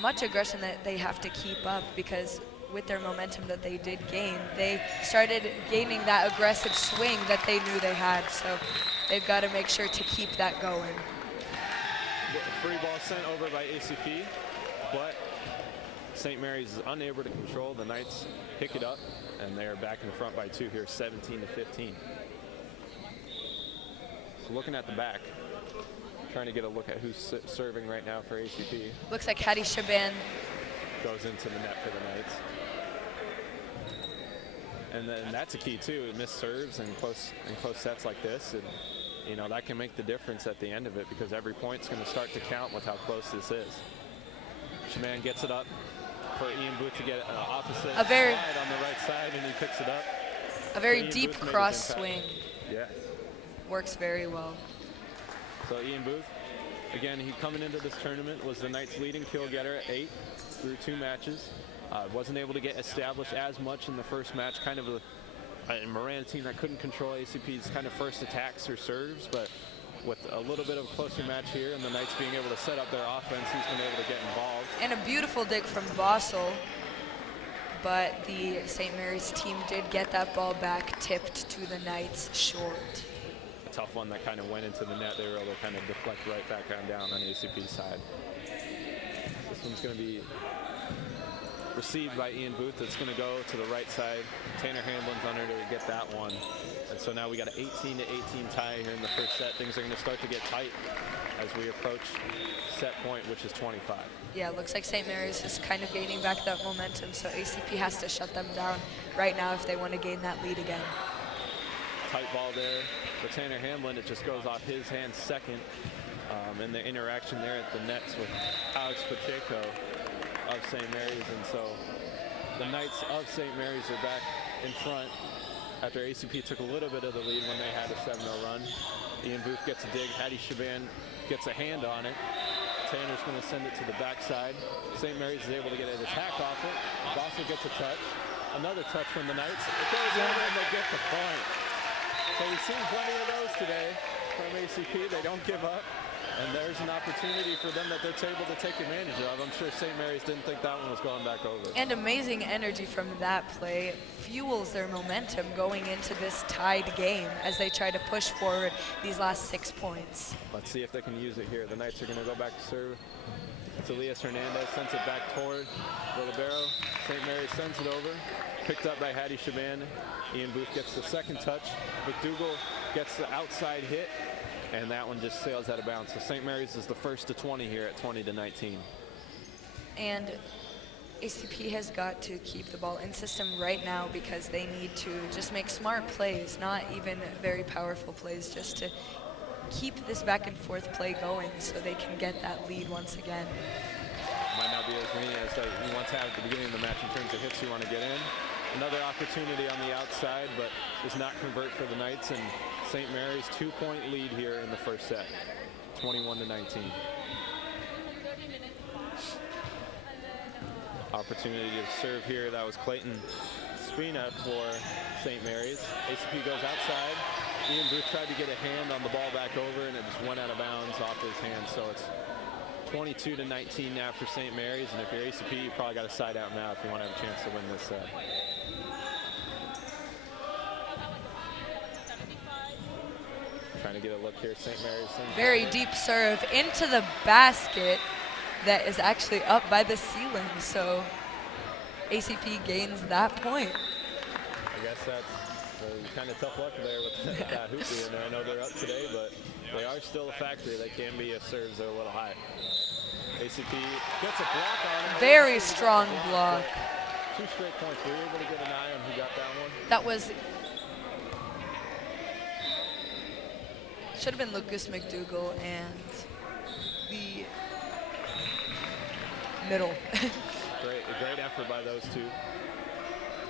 much aggression that they have to keep up, because with their momentum that they did gain, they started gaining that aggressive swing that they knew they had. So they've got to make sure to keep that going. Free ball sent over by ACP, but St. Mary's is unable to control. The Knights pick it up, and they are back in front by 2 here, 17-15. So looking at the back, trying to get a look at who's serving right now for ACP. Looks like Hattie Shaban. Goes into the net for the Knights. And then that's a key too, missed serves and close sets like this. And you know, that can make the difference at the end of it, because every point's going to start to count with how close this is. Shaman gets it up for Ian Booth to get opposite side on the right side, and he picks it up. A very Ian deep Booth cross swing. Yeah. Works very well. So Ian Booth, again, he coming into this tournament was the Knights' leading kill getter at 8 through 2 matches. Wasn't able to get established as much in the first match, kind of a Moran team that couldn't control ACP's kind of first attacks or serves, but with a little bit of a closer match here and the Knights being able to set up their offense, he's been able to get involved. And a beautiful dig from Bossel, but the St. Mary's team did get that ball back, tipped to the Knights short. A tough one that kind of went into the net. They were able to kind of deflect right back down on ACP's side. This one's going to be received by Ian Booth. It's going to go to the right side. Tanner Handlin's under to get that one. And so now we got an 18-18 tie here in the first set. Things are going to start to get tight as we approach set point, which is 25. Yeah, it looks like St. Mary's is kind of gaining back that momentum, so ACP has to shut them down right now if they want to gain that lead again. Tight ball there for Tanner Hamlin. It just goes off his hand second. And the interaction there at the nets with Alex Pacheco of St. Mary's, and so the Knights of St. Mary's are back in front after ACP took a little bit of the lead when they had a 7-0 run. Ian Booth gets a dig. Hattie Shaban gets a hand on it. Tanner's going to send it to the backside. St. Mary's is able to get an attack off it. Boston gets a touch. Another touch from the Knights. It goes over and they get the point. So we've seen plenty of those today from ACP. They don't give up. And there's an opportunity for them that they're able to take advantage of. I'm sure St. Mary's didn't think that one was going back over. And amazing energy from that play fuels their momentum going into this tied game as they try to push forward these last 6 points. Let's see if they can use it here. The Knights are going to go back to serve. It's Elias Hernandez, sends it back toward the libero. St. Mary's sends it over. Picked up by Hattie Shaban. Ian Booth gets the second touch. McDougall gets the outside hit. And that one just sails out of bounds. So St. Mary's is the first to 20 here at 20-19. And ACP has got to keep the ball in system right now, because they need to just make smart plays, not even very powerful plays, just to keep this back and forth play going so they can get that lead once again. Might not be as many as you want to have at the beginning of the match in terms of hits you want to get in. Another opportunity on the outside, but does not convert for the Knights, and St. Mary's 2-point lead here in the first set, 21-19. Opportunity to serve here. That was Clayton Spina for St. Mary's. ACP goes outside. Ian Booth tried to get a hand on the ball back over, and it just went out of bounds off his hand. So it's 22-19 now for St. Mary's, and if you're ACP, you probably got to side out now if you want to have a chance to win this set. Trying to get a look here, St. Mary's. Very deep serve into the basket that is actually up by the ceiling, so ACP gains that point. I guess that's kind of tough luck there with that hoopy, and I know they're up today, but they are still a factor. They can be if serves are a little high. ACP gets a block on him. Very strong block. 2 straight points. Were you able to get an eye on who got that one? That was, should have been Lucas McDougall and the middle. Great effort by those two.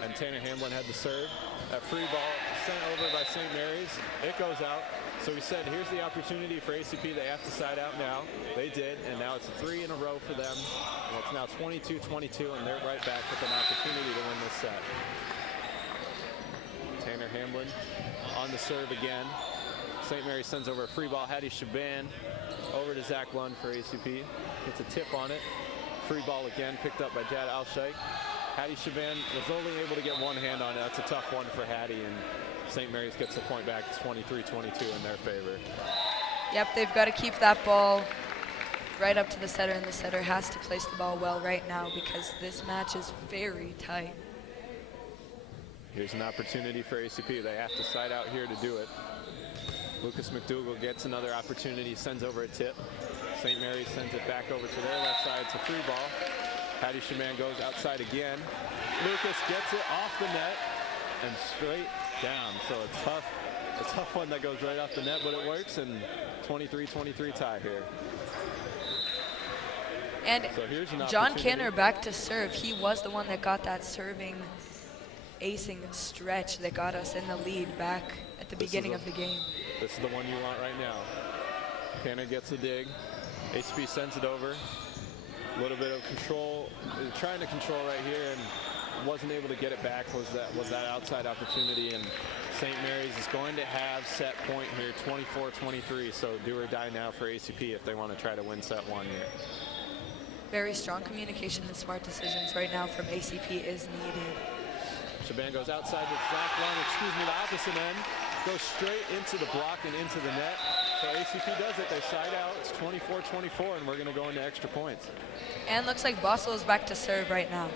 And Tanner Hamlin had the serve. That free ball sent over by St. Mary's. It goes out. So we said, here's the opportunity for ACP. They have to side out now. They did, and now it's 3 in a row for them. And it's now 22-22, and they're right back with an opportunity to win this set. Tanner Hamlin on the serve again. St. Mary's sends over a free ball. Hattie Shaban over to Zach Lund for ACP. Gets a tip on it. Free ball again, picked up by Jad Al-Sheikh. Hattie Shaban was only able to get one hand on it. That's a tough one for Hattie, and St. Mary's gets the point back. It's 23-22 in their favor. Yep, they've got to keep that ball right up to the setter, and the setter has to place the ball well right now because this match is very tight. Here's an opportunity for ACP. They have to side out here to do it. Lucas McDougall gets another opportunity, sends over a tip. St. Mary's sends it back over to their left side. It's a free ball. Hattie Shaman goes outside again. Lucas gets it off the net and straight down. So a tough one that goes right off the net, but it works, and 23-23 tie here. And so here's an John opportunity. Kinner back to serve. He was the one that got that serving acing stretch that got us in the lead back at the beginning of the game. This is the one you want right now. Kinner gets the dig. ACP sends it over. A little bit of control, trying to control right here, and wasn't able to get it back. Was that outside opportunity, and St. Mary's is going to have set point here, 24-23. So do or die now for ACP if they want to try to win set one here. Very strong communication and smart decisions right now from ACP is needed. Shaban goes outside the exact line, the opposite end, goes straight into the block and into the net. So ACP does it, they side out, it's 24-24, and we're gonna go into extra points. And looks like Bossel is back to serve right now.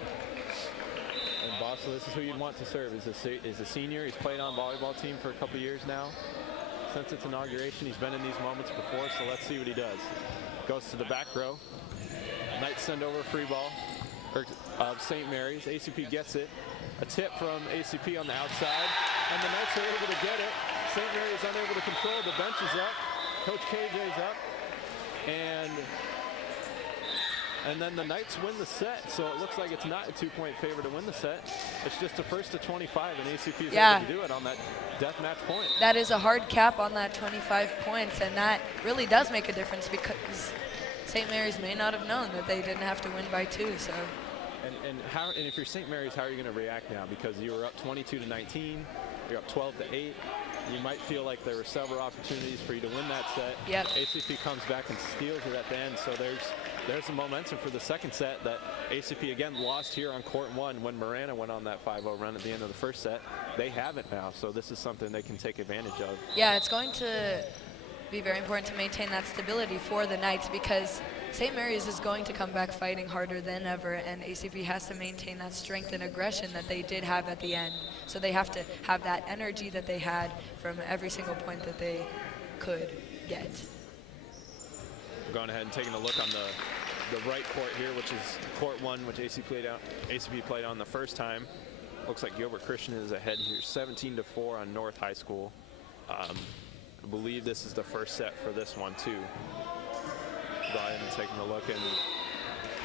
And Bossel, this is who you'd want to serve, is a senior. He's played on volleyball team for a couple years now. Since its inauguration, he's been in these moments before, so let's see what he does. Goes to the back row. Knights send over a free ball of St. Mary's. ACP gets it. A tip from ACP on the outside, and the Knights are able to get it. St. Mary's unable to control. The bench is up. Coach KJ's up, and then the Knights win the set. So it looks like it's not a 2-point favor to win the set. It's just a first to 25, and ACP is able to do it on that deathmatch point. That is a hard cap on that 25 points, and that really does make a difference because St. Mary's may not have known that they didn't have to win by 2. So. And if you're St. Mary's, how are you going to react now? Because you were up 22-19, you're up 12-8. You might feel like there were several opportunities for you to win that set. Yep. ACP comes back and steals it at the end. So there's some momentum for the second set that ACP again lost here on court 1 when Marana went on that 5-0 run at the end of the first set. They haven't now, so this is something they can take advantage of. Yeah, it's going to be very important to maintain that stability for the Knights because St. Mary's is going to come back fighting harder than ever, and ACP has to maintain that strength and aggression that they did have at the end. So they have to have that energy that they had from every single point that they could get. We're going ahead and taking a look on the right court here, which is court 1, which ACP played on the first time. Looks like Gilbert Christian is ahead here, 17-4 on North High School. I believe this is the first set for this one too. Go ahead and taking a look, and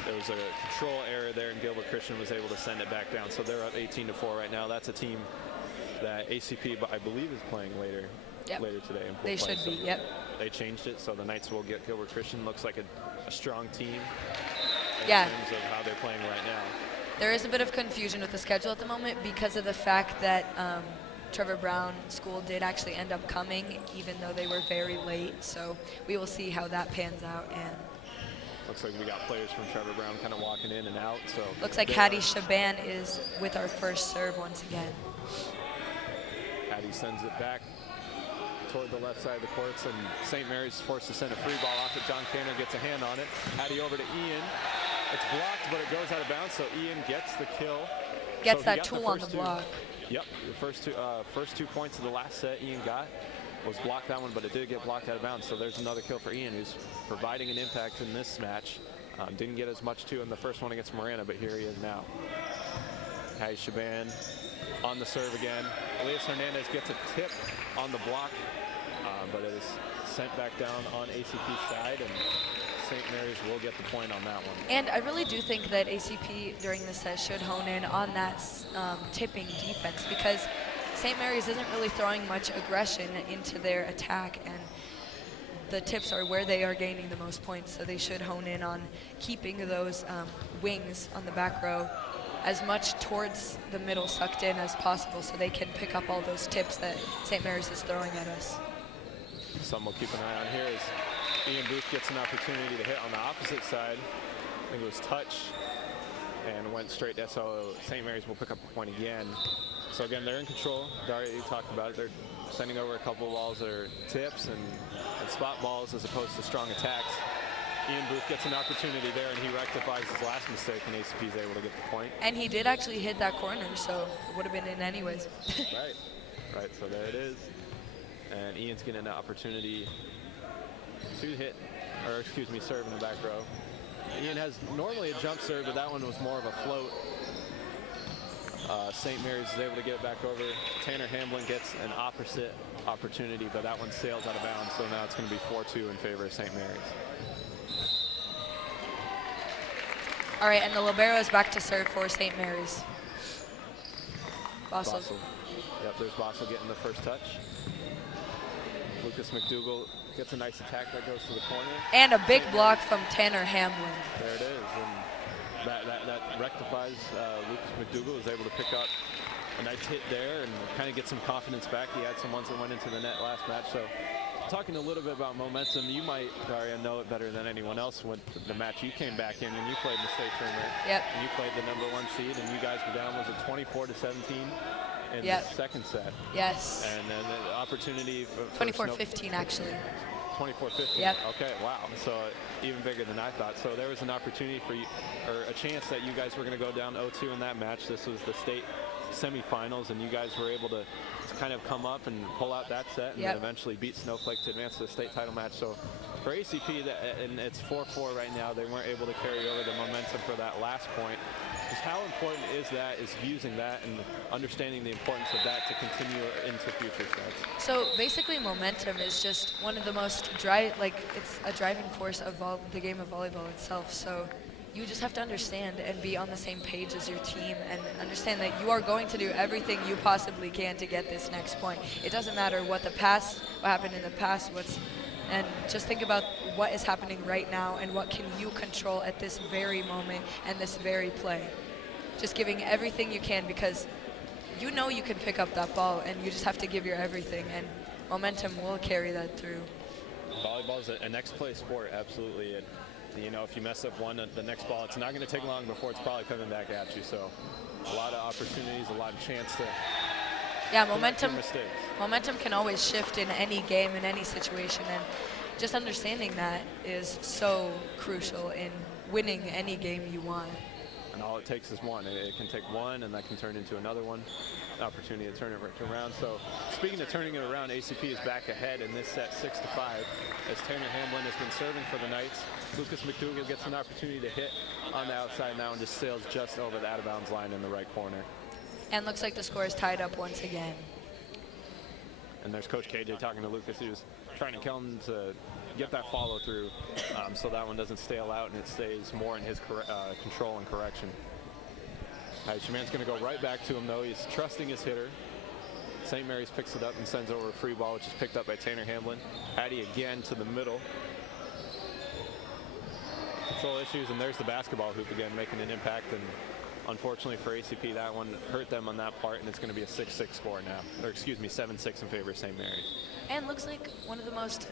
there was a control error there, and Gilbert Christian was able to send it back down. So they're up 18-4 right now. That's a team that ACP, I believe, is playing later today. They should be, yep. They changed it, so the Knights will get Gilbert Christian. Looks like a strong team in terms of how they're playing right now. There is a bit of confusion with the schedule at the moment because of the fact that Trevor Brown School did actually end up coming, even though they were very late. So we will see how that pans out. And looks like we got players from Trevor Brown kind of walking in and out. So looks like Hattie Shaban is with our first serve once again. Hattie sends it back toward the left side of the courts, and St. Mary's is forced to send a free ball off it. John Canner gets a hand on it. Hattie over to Ian. It's blocked, but it goes out of bounds, so Ian gets the kill. Gets that tool on the block. Yep, the first 2 points of the last set Ian got was blocked that one, but it did get blocked out of bounds. So there's another kill for Ian, who's providing an impact in this match. Didn't get as much too in the first one against Marana, but here he is now. Hattie Shaban on the serve again. Elias Hernandez gets a tip on the block, but it is sent back down on ACP's side, and St. Mary's will get the point on that one. And I really do think that ACP during the set should hone in on that tipping defense because St. Mary's isn't really throwing much aggression into their attack, and the tips are where they are gaining the most points, so they should hone in on keeping those wings on the back row as much towards the middle sucked in as possible so they can pick up all those tips that St. Mary's is throwing at us. Something we'll keep an eye on here is Ian Booth gets an opportunity to hit on the opposite side. I think it was touch, and went straight to so St. Mary's will pick up a point again. So again, they're in control. Daria, you talked about it. They're sending over a couple of balls that are tips and spot balls as opposed to strong attacks. Ian Booth gets an opportunity there, and he rectifies his last mistake, and ACP is able to get the point. And he did actually hit that corner, so it would have been in anyways. Right, so there it is. And Ian's getting an opportunity to hit, or excuse me, serve in the back row. Ian has normally a jump serve, but that one was more of a float. St. Mary's is able to get it back over. Tanner Hamblin gets an opposite opportunity, but that one sails out of bounds, so now it's going to be 4-2 in favor of St. Mary's. All right, and the libero is back to serve for St. Mary's. Bossel. Yep, there's Bossel getting the first touch. Lucas McDougall gets a nice attack that goes to the corner. And a big block from Tanner Hamblin. There it is, and that rectifies. Lucas McDougall is able to pick up a nice hit there and kind of get some confidence back. He had some ones that went into the net last match, so talking a little bit about momentum, you might, Daria, know it better than anyone else with the match you came back in and you played in the state tournament. Yep. And you played the #1 seed, and you guys were down, was it 24-17 in the second set? Yes. And then the opportunity for 24-15 actually. 24-15. Yep. Okay, wow. So even bigger than I thought. So there was an opportunity for you, or a chance that you guys were going to go down 0-2 in that match. This was the state semifinals, and you guys were able to kind of come up and pull out that set and then eventually beat Snowflake to advance to the state title match. So for ACP, and it's 4-4 right now, they weren't able to carry over the momentum for that last point. Just how important is using that and understanding the importance of that to continue into future sets? So basically momentum is just one of the most it's a driving force of the game of volleyball itself. So you just have to understand and be on the same page as your team and understand that you are going to do everything you possibly can to get this next point. It doesn't matter what happened in the past, and just think about what is happening right now and what can you control at this very moment and this very play. Just giving everything you can, because you know you can pick up that ball and you just have to give your everything, and momentum will carry that through. Volleyball is a next play sport, absolutely. You know, if you mess up one, the next ball, it's not going to take long before it's probably coming back at you. So a lot of opportunities, a lot of chance to momentum can always shift in any game, in any situation, and just understanding that is so crucial in winning any game you want. And all it takes is one. It can take one, and that can turn into another one. Opportunity to turn it around. So speaking of turning it around, ACP is back ahead in this set 6-5 as Tanner Hamblin has been serving for the Knights. Lucas McDougall gets an opportunity to hit on the outside now and just sails just over the out-of-bounds line in the right corner. And looks like the score is tied up once again. And there's Coach KJ talking to Lucas. He was trying to tell him to get that follow through so that one doesn't stale out and it stays more in his control and correction. Shaman's going to go right back to him, though. He's trusting his hitter. St. Mary's picks it up and sends over a free ball, which is picked up by Tanner Hamblin. Hattie again to the middle. Control issues, and there's the basketball hoop again, making an impact. And unfortunately for ACP, that one hurt them on that part, and it's going to be a 6-6 score now. Or excuse me, 7-6 in favor of St. Mary's. And looks like one of the most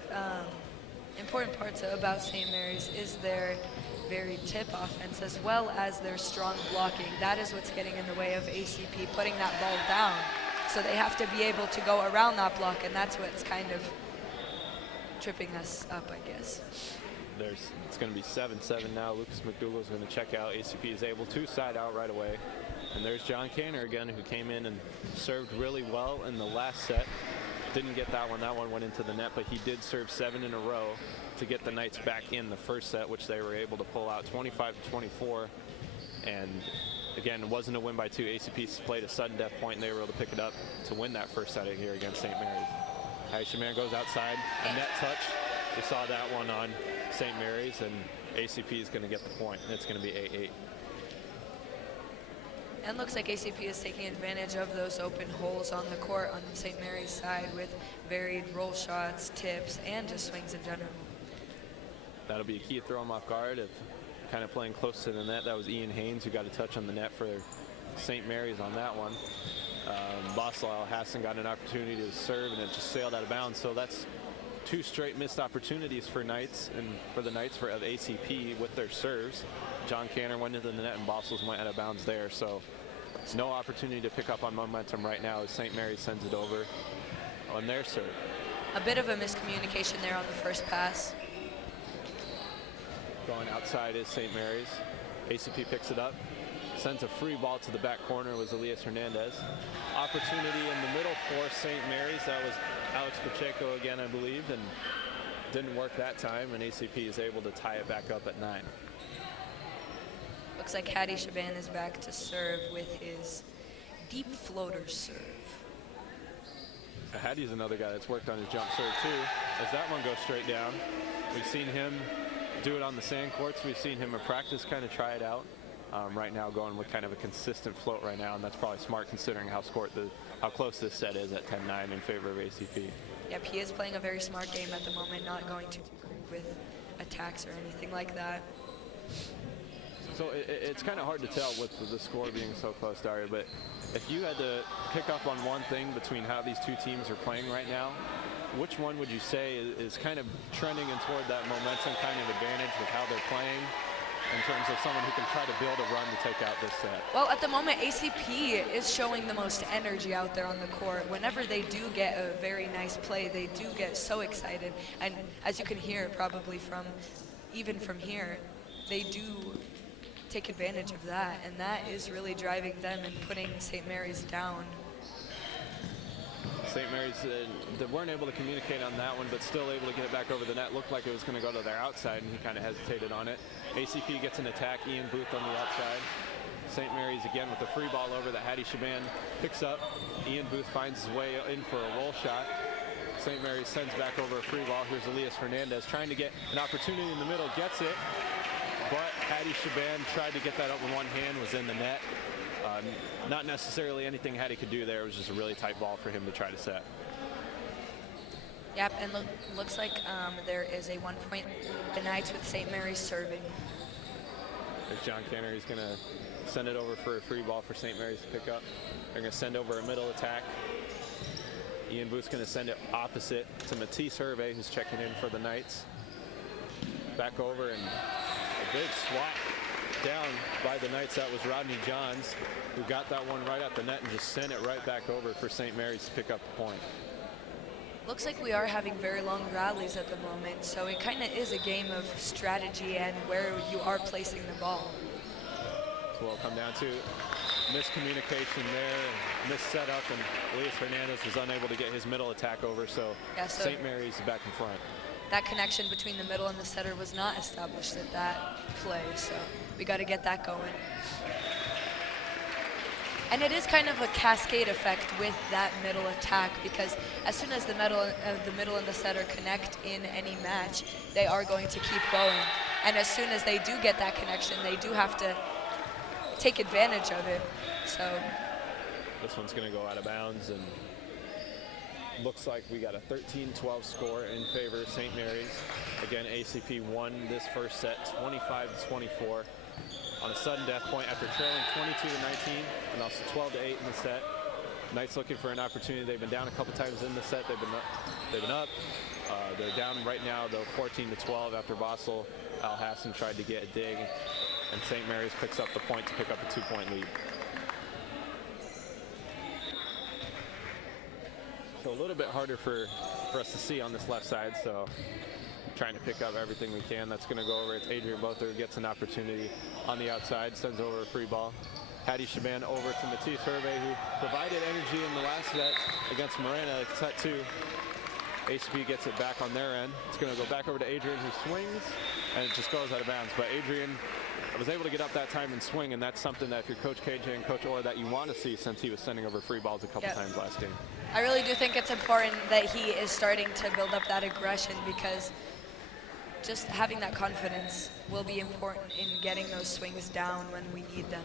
important parts about St. Mary's is their very tip offense, as well as their strong blocking. That is what's getting in the way of ACP putting that ball down. So they have to be able to go around that block, and that's what's kind of tripping us up, I guess. It's going to be 7-7 now. Lucas McDougall is going to check out. ACP is able to side out right away. And there's John Canner again, who came in and served really well in the last set. Didn't get that one. That one went into the net, but he did serve 7 in a row to get the Knights back in the first set, which they were able to pull out 25-24. And again, it wasn't a win by 2. ACP played a sudden death point, and they were able to pick it up to win that first set here against St. Mary's. Shaman goes outside, a net touch. We saw that one on St. Mary's, and ACP is going to get the point. It's going to be 8-8. And looks like ACP is taking advantage of those open holes on the court on St. Mary's side with varied roll shots, tips, and just swings in general. That'll be a key to throw him off guard. If kind of playing close to the net, that was Ian Haynes who got a touch on the net for St. Mary's on that one. Boslal Hassan got an opportunity to serve, and it just sailed out of bounds. So that's 2 straight missed opportunities for Knights and for the Knights of ACP with their serves. John Canner went into the net and Bossel's went out of bounds there. So no opportunity to pick up on momentum right now as St. Mary's sends it over on their serve. A bit of a miscommunication there on the first pass. Going outside is St. Mary's. ACP picks it up, sends a free ball to the back corner with Elias Hernandez. Opportunity in the middle for St. Mary's. That was Alex Pacheco again, I believe, and didn't work that time, and ACP is able to tie it back up at 9. Looks like Hadi Shaban is back to serve with his deep floater serve. Hadi's another guy that's worked on his jump serve too, as that one goes straight down. We've seen him do it on the sand courts. We've seen him in practice kind of try it out. Right now going with kind of a consistent float right now, and that's probably smart considering how close this set is at 10-9 in favor of ACP. Yep, he is playing a very smart game at the moment, not going too with attacks or anything like that. So it's kind of hard to tell with the score being so close, Daria, but if you had to pick up on one thing between how these two teams are playing right now, which one would you say is kind of trending in toward that momentum kind of advantage with how they're playing in terms of someone who can try to build a run to take out this set? Well, at the moment, ACP is showing the most energy out there on the court. Whenever they do get a very nice play, they do get so excited. And as you can hear probably even from here, they do take advantage of that, and that is really driving them and putting St. Mary's down. St. Mary's they weren't able to communicate on that one, but still able to get it back over the net. Looked like it was going to go to their outside, and he kind of hesitated on it. ACP gets an attack. Ian Booth on the outside. St. Mary's again with the free ball over that Hadi Shaban picks up. Ian Booth finds his way in for a roll shot. St. Mary's sends back over a free ball. Here's Elias Hernandez trying to get an opportunity in the middle, gets it, but Hadi Shaban tried to get that up with one hand, was in the net. Not necessarily anything Hadi could do there. It was just a really tight ball for him to try to set. Yep, and looks like there is a 1 point the Knights with St. Mary's serving. There's John Canner. He's going to send it over for a free ball for St. Mary's to pick up. They're going to send over a middle attack. Ian Booth's going to send it opposite to Matisse Hervé, who's checking in for the Knights. Back over, and a big swat down by the Knights. That was Rodney Johns, who got that one right at the net and just sent it right back over for St. Mary's to pick up the point. Looks like we are having very long rallies at the moment, so it kind of is a game of strategy and where you are placing the ball. So it'll come down to miscommunication there, missed setup, and Elias Hernandez was unable to get his middle attack over, so, yeah, so St. Mary's back in front. That connection between the middle and the setter was not established at that play, so we got to get that going. And it is kind of a cascade effect with that middle attack, because as soon as the middle and the setter connect in any match, they are going to keep going. And as soon as they do get that connection, they do have to take advantage of it. So this one's going to go out of bounds, and looks like we got a 13-12 score in favor of St. Mary's. Again, ACP won this first set 25-24 on a sudden death point after trailing 22-19 and also 12-8 in the set. Knights looking for an opportunity. They've been down a couple times in the set. They've been up. They're down right now, though, 14-12 after Bossel Al Hassan tried to get a dig, and St. Mary's picks up the point to pick up a 2-point lead. So a little bit harder for us to see on this left side, so trying to pick up everything we can. That's going to go over. It's Adrian Bother who gets an opportunity on the outside, sends over a free ball. Hadi Shaban over to Matisse Hervé, who provided energy in the last set against Morena. Set 2. ACP gets it back on their end. It's going to go back over to Adrian, who swings, and it just goes out of bounds. But Adrian was able to get up that time and swing, and that's something that if you're Coach KJ and Coach Orr that you want to see, since he was sending over free balls a couple times last game. I really do think it's important that he is starting to build up that aggression, because just having that confidence will be important in getting those swings down when we need them.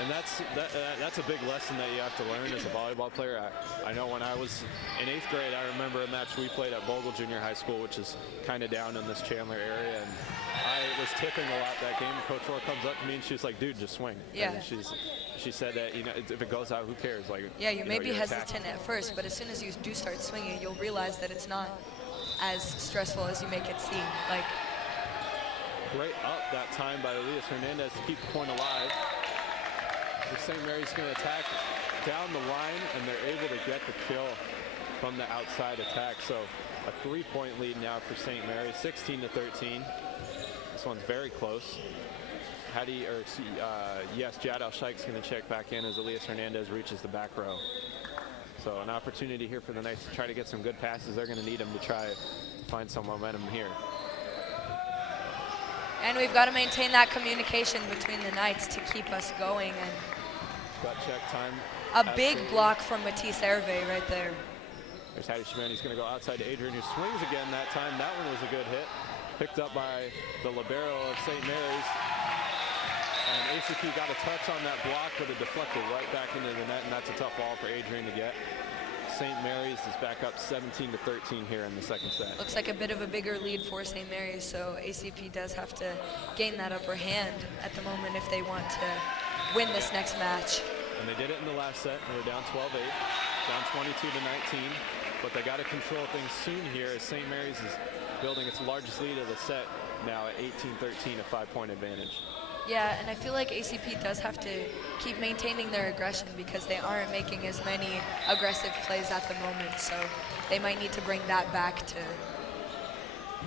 And that's a big lesson that you have to learn as a volleyball player. I know when I was in 8th grade, I remember a match we played at Bogle Junior High School, which is kind of down in this Chandler area, and I was tipping a lot that game. Coach Orr comes up to me and she's like, "Dude, just swing." Yeah. And she said that, you know, if it goes out, who cares? Like, yeah, you may be hesitant attacking. at first, but as soon as you do start swinging, you'll realize that it's not as stressful as you make it seem. Like, Great up that time by Elias Hernandez to keep the point alive. St. Mary's going to attack down the line, and they're able to get the kill from the outside attack. So a 3-point lead now for St. Mary's, 16-13. This one's very close. Yes, Jad Al-Sheikh's going to check back in as Elias Hernandez reaches the back row. So an opportunity here for the Knights to try to get some good passes. They're going to need them to try to find some momentum here. And we've got to maintain that communication between the Knights to keep us going. And gut check time. A big block from Matisse Hervé right there. There's Hattie Shabani. He's going to go outside to Adrian, who swings again that time. That one was a good hit. Picked up by the libero of St. Mary's. And ACP got a touch on that block, but it deflected right back into the net, and that's a tough ball for Adrian to get. St. Mary's is back up 17-13 here in the second set. Looks like a bit of a bigger lead for St. Mary's, so ACP does have to gain that upper hand at the moment if they want to win this next match. And they did it in the last set. They were down 12-8, down 22-19, but they got to control things soon here as St. Mary's is building its largest lead of the set now at 18-13, a 5-point advantage. Yeah, and I feel like ACP does have to keep maintaining their aggression because they aren't making as many aggressive plays at the moment, so they might need to bring that back to...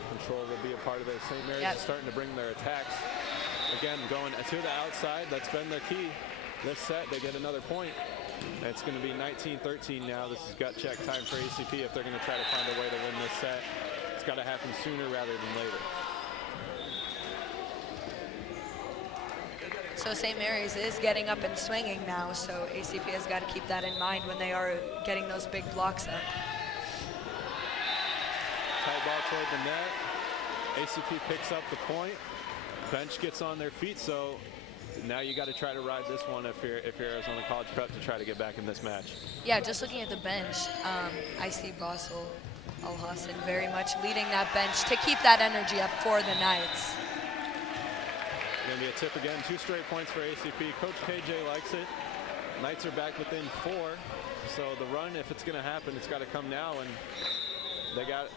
Control will be a part of it. St. Mary's is starting to bring their attacks. Again, going to the outside, that's been the key. This set, they get another point. And it's going to be 19-13 now. This is gut check time for ACP if they're going to try to find a way to win this set. It's got to happen sooner rather than later. So St. Mary's is getting up and swinging now, so ACP has got to keep that in mind when they are getting those big blocks up. Tight ball toward the net. ACP picks up the point. Bench gets on their feet, so now you got to try to ride this one if you're Arizona College Prep to try to get back in this match. Yeah, just looking at the bench, I see Basel Al-Hassan very much leading that bench to keep that energy up for the Knights. Going to be a tip again. 2 straight points for ACP. Coach KJ likes it. Knights are back within 4. So the run, if it's going to happen, it's got to come now. And they got,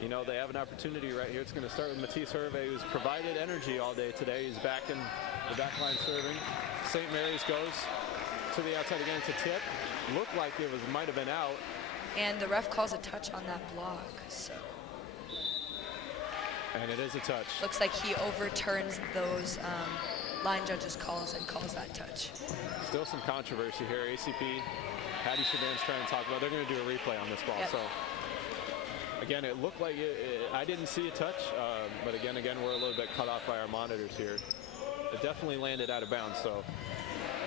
they have an opportunity right here. It's going to start with Matisse Hervé, who's provided energy all day today. He's back in the back line serving. St. Mary's goes to the outside again. It's a tip. Looked like it might have been out. And the ref calls a touch on that block, so. And it is a touch. Looks like he overturns those line judges' calls and calls that touch. Still some controversy here. ACP, Hattie Shaban's trying to talk about. They're going to do a replay on this ball. Yep. So again, it looked like I didn't see a touch, but again, we're a little bit cut off by our monitors here. It definitely landed out of bounds. So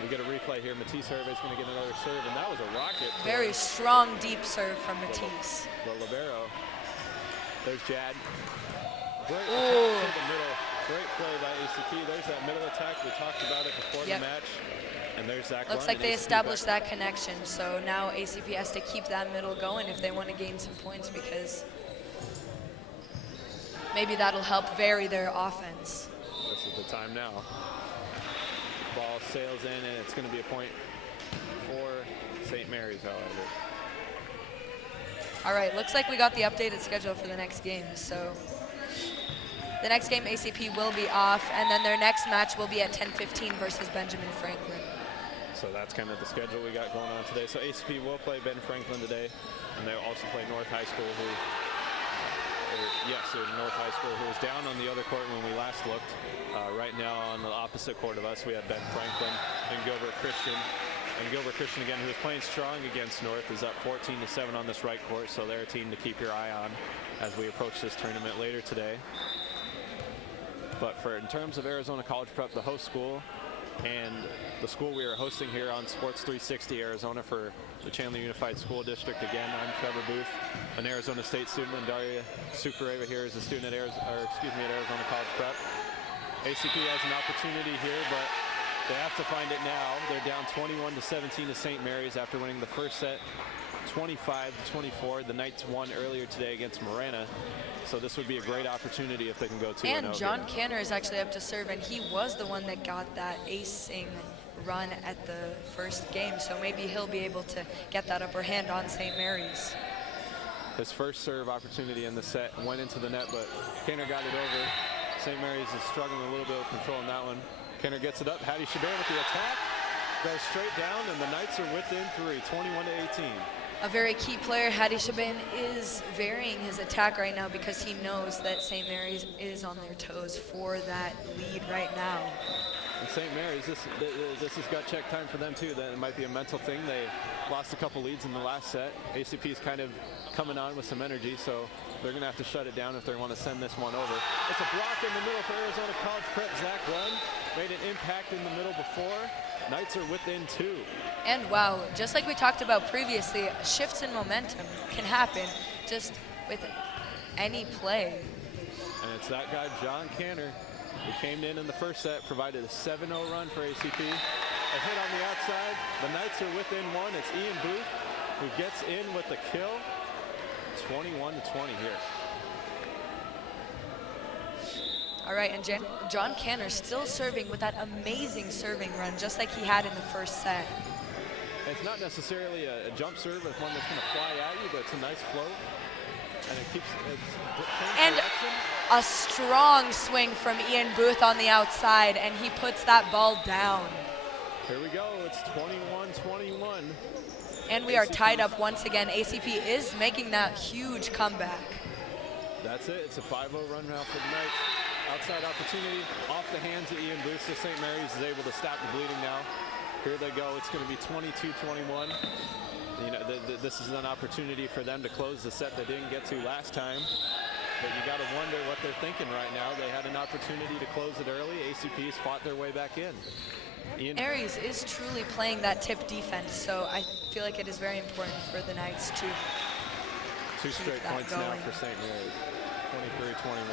we get a replay here. Matisse Hervé is going to get another serve, and that was a rocket. Very strong, deep serve from Matisse. The libero. There's Jad. Great attack to the middle. Great play by ACP. There's that middle attack. We talked about it before the match. And there's Zach. Looks like they established that connection. So now ACP has to keep that middle going if they want to gain some points, because maybe that'll help vary their offense. This is the time now. Ball sails in, and it's going to be a point for St. Mary's, however. All right, looks like we got the updated schedule for the next game. So the next game, ACP will be off, and then their next match will be at 10:15 versus Benjamin Franklin. So that's kind of the schedule we got going on today. So ACP will play Ben Franklin today, and they'll also play North High School, North High School, who was down on the other court when we last looked. Right now on the opposite court of us, we have Ben Franklin and Gilbert Christian. And Gilbert Christian, again, who is playing strong against North, is up 14-7 on this right court, so they're a team to keep your eye on as we approach this tournament later today. But in terms of Arizona College Prep, the host school, and the school we are hosting here on Sports 360 Arizona for the Chandler Unified School District. Again, I'm Trevor Booth, an Arizona State student, and Daria Sukareva here is a student at Arizona College Prep. ACP has an opportunity here, but they have to find it now. They're down 21-17 to St. Mary's after winning the first set 25-24. The Knights won earlier today against Marana. So this would be a great opportunity if they can go 2-0. And John Canner is actually up to serve, and he was the one that got that acing run at the first game. So maybe he'll be able to get that upper hand on St. Mary's. His first serve opportunity in the set went into the net, but Canner got it over. St. Mary's is struggling a little bit with controlling that one. Kenner gets it up. Hattie Chabert with the attack. Goes straight down, and the Knights are within 3, 21-18. A very key player, Hadi Shaban, is varying his attack right now because he knows that St. Mary's is on their toes for that lead right now. And St. Mary's, this is gut check time for them too. That it might be a mental thing. They lost a couple leads in the last set. ACP is kind of coming on with some energy, so they're going to have to shut it down if they want to send this one over. It's a block in the middle for Arizona College Prep. Zach Run made an impact in the middle before. Knights are within 2. And wow, just like we talked about previously, shifts in momentum can happen just with any play. And it's that guy, John Canner, who came in the first set, provided a 7-0 run for ACP. A hit on the outside. The Knights are within 1. It's Ian Booth who gets in with the kill. 21-20 here. All right, and John Canner still serving with that amazing serving run, just like he had in the first set. It's not necessarily a jump serve, it's one that's going to fly at you, but it's a nice float. And it keeps and direction. A strong swing from Ian Booth on the outside, and he puts that ball down. Here we go, it's 21-21. And we are tied up once again. ACP is making that huge comeback. That's it, it's a 5-0 run now for the Knights. Outside opportunity, off the hands of Ian Booth, so St. Mary's is able to stop the bleeding now. Here they go, it's going to be 22-21. You know, this is an opportunity for them to close the set they didn't get to last time. But you got to wonder what they're thinking right now. They had an opportunity to close it early. ACP's fought their way back in. Aries is truly playing that tip defense, so I feel like it is very important for the Knights to 2 straight points going. now for St. Mary's, 23-21.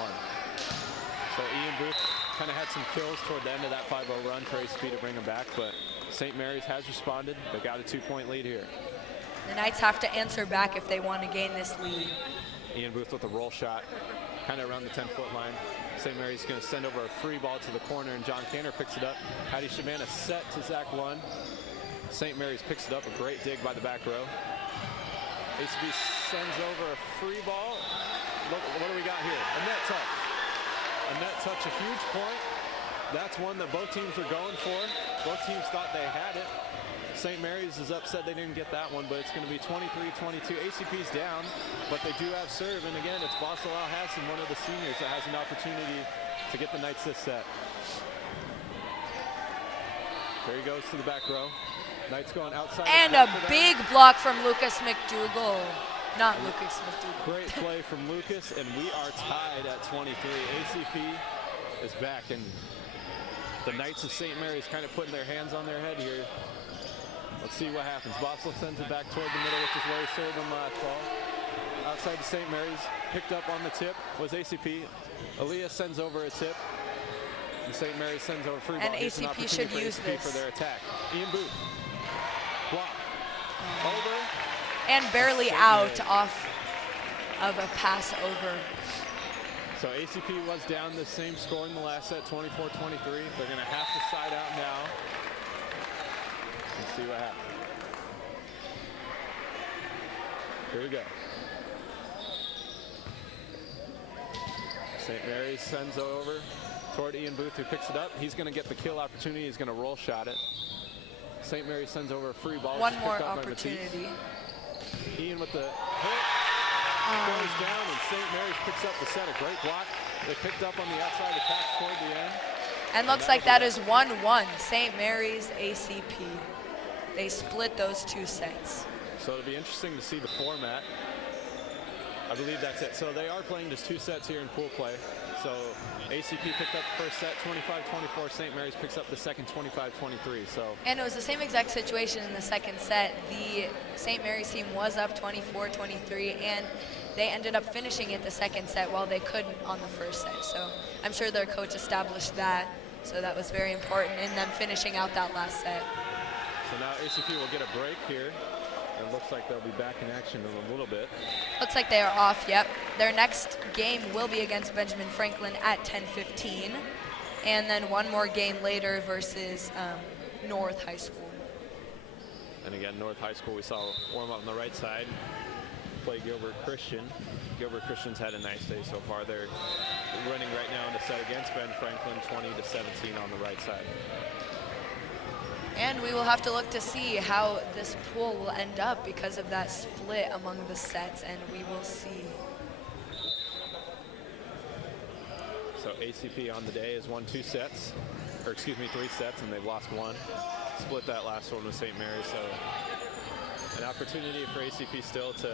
So Ian Booth kind of had some kills toward the end of that 5-0 run for ACP to bring them back, but St. Mary's has responded. They got a 2-point lead here. The Knights have to answer back if they want to gain this lead. Ian Booth with a roll shot, kind of around the 10-foot line. St. Mary's going to send over a free ball to the corner, and John Canner picks it up. Hattie Shaban set to Zach Lund. St. Mary's picks it up, a great dig by the back row. ACP sends over a free ball. Look, what do we got here? A net touch. A net touch, a huge point. That's one that both teams were going for. Both teams thought they had it. St. Mary's is upset they didn't get that one, but it's going to be 23-22. ACP's down, but they do have serve. And again, it's Bassel Al-Hassan, one of the seniors, that has an opportunity to get the Knights this set. There he goes to the back row. Knights going outside. And a big block from Lucas McDougall. Not Lucas McDougall. Great play from Lucas, and we are tied at 23. ACP is back, and the Knights of St. Mary's kind of putting their hands on their head here. Let's see what happens. Bossel sends it back toward the middle, which is where he served them last ball. Outside to St. Mary's, picked up on the tip was ACP. Aaliyah sends over a tip, and St. Mary's sends over a free ball. And ACP should use this for their attack. Ian Booth, block, over. And barely out off of a pass over. So ACP was down the same score in the last set, 24-23. They're going to have to side out now. Let's see what happens. Here we go. St. Mary's sends over toward Ian Booth, who picks it up. He's going to get the kill opportunity. He's going to roll shot it. St. Mary's sends over a free ball. One more opportunity. Ian with the hit. Goes down, and St. Mary's picks up the set. A great block. They picked up on the outside of the patch toward the end. And looks like that is 1-1. St. Mary's ACP. They split those 2 sets. So it'll be interesting to see the format. I believe that's it. So they are playing just 2 sets here in pool play. So ACP picked up the first set 25-24. St. Mary's picks up the second 25-23. So. And it was the same exact situation in the second set. The St. Mary's team was up 24-23, and they ended up finishing it the second set while they couldn't on the first set. So I'm sure their coach established that. So that was very important in them finishing out that last set. So now ACP will get a break here. It looks like they'll be back in action in a little bit. Looks like they are off, yep. Their next game will be against Benjamin Franklin at 10:15. And then one more game later versus North High School. And again, North High School, we saw warm up on the right side. play Gilbert Christian. Gilbert Christian's had a nice day so far. They're running right now in the set against Ben Franklin, 20-17 on the right side. And we will have to look to see how this pool will end up because of that split among the sets, and we will see. So ACP on the day has won 3 sets, and they've lost 1. Split that last one with St. Mary's, so an opportunity for ACP still to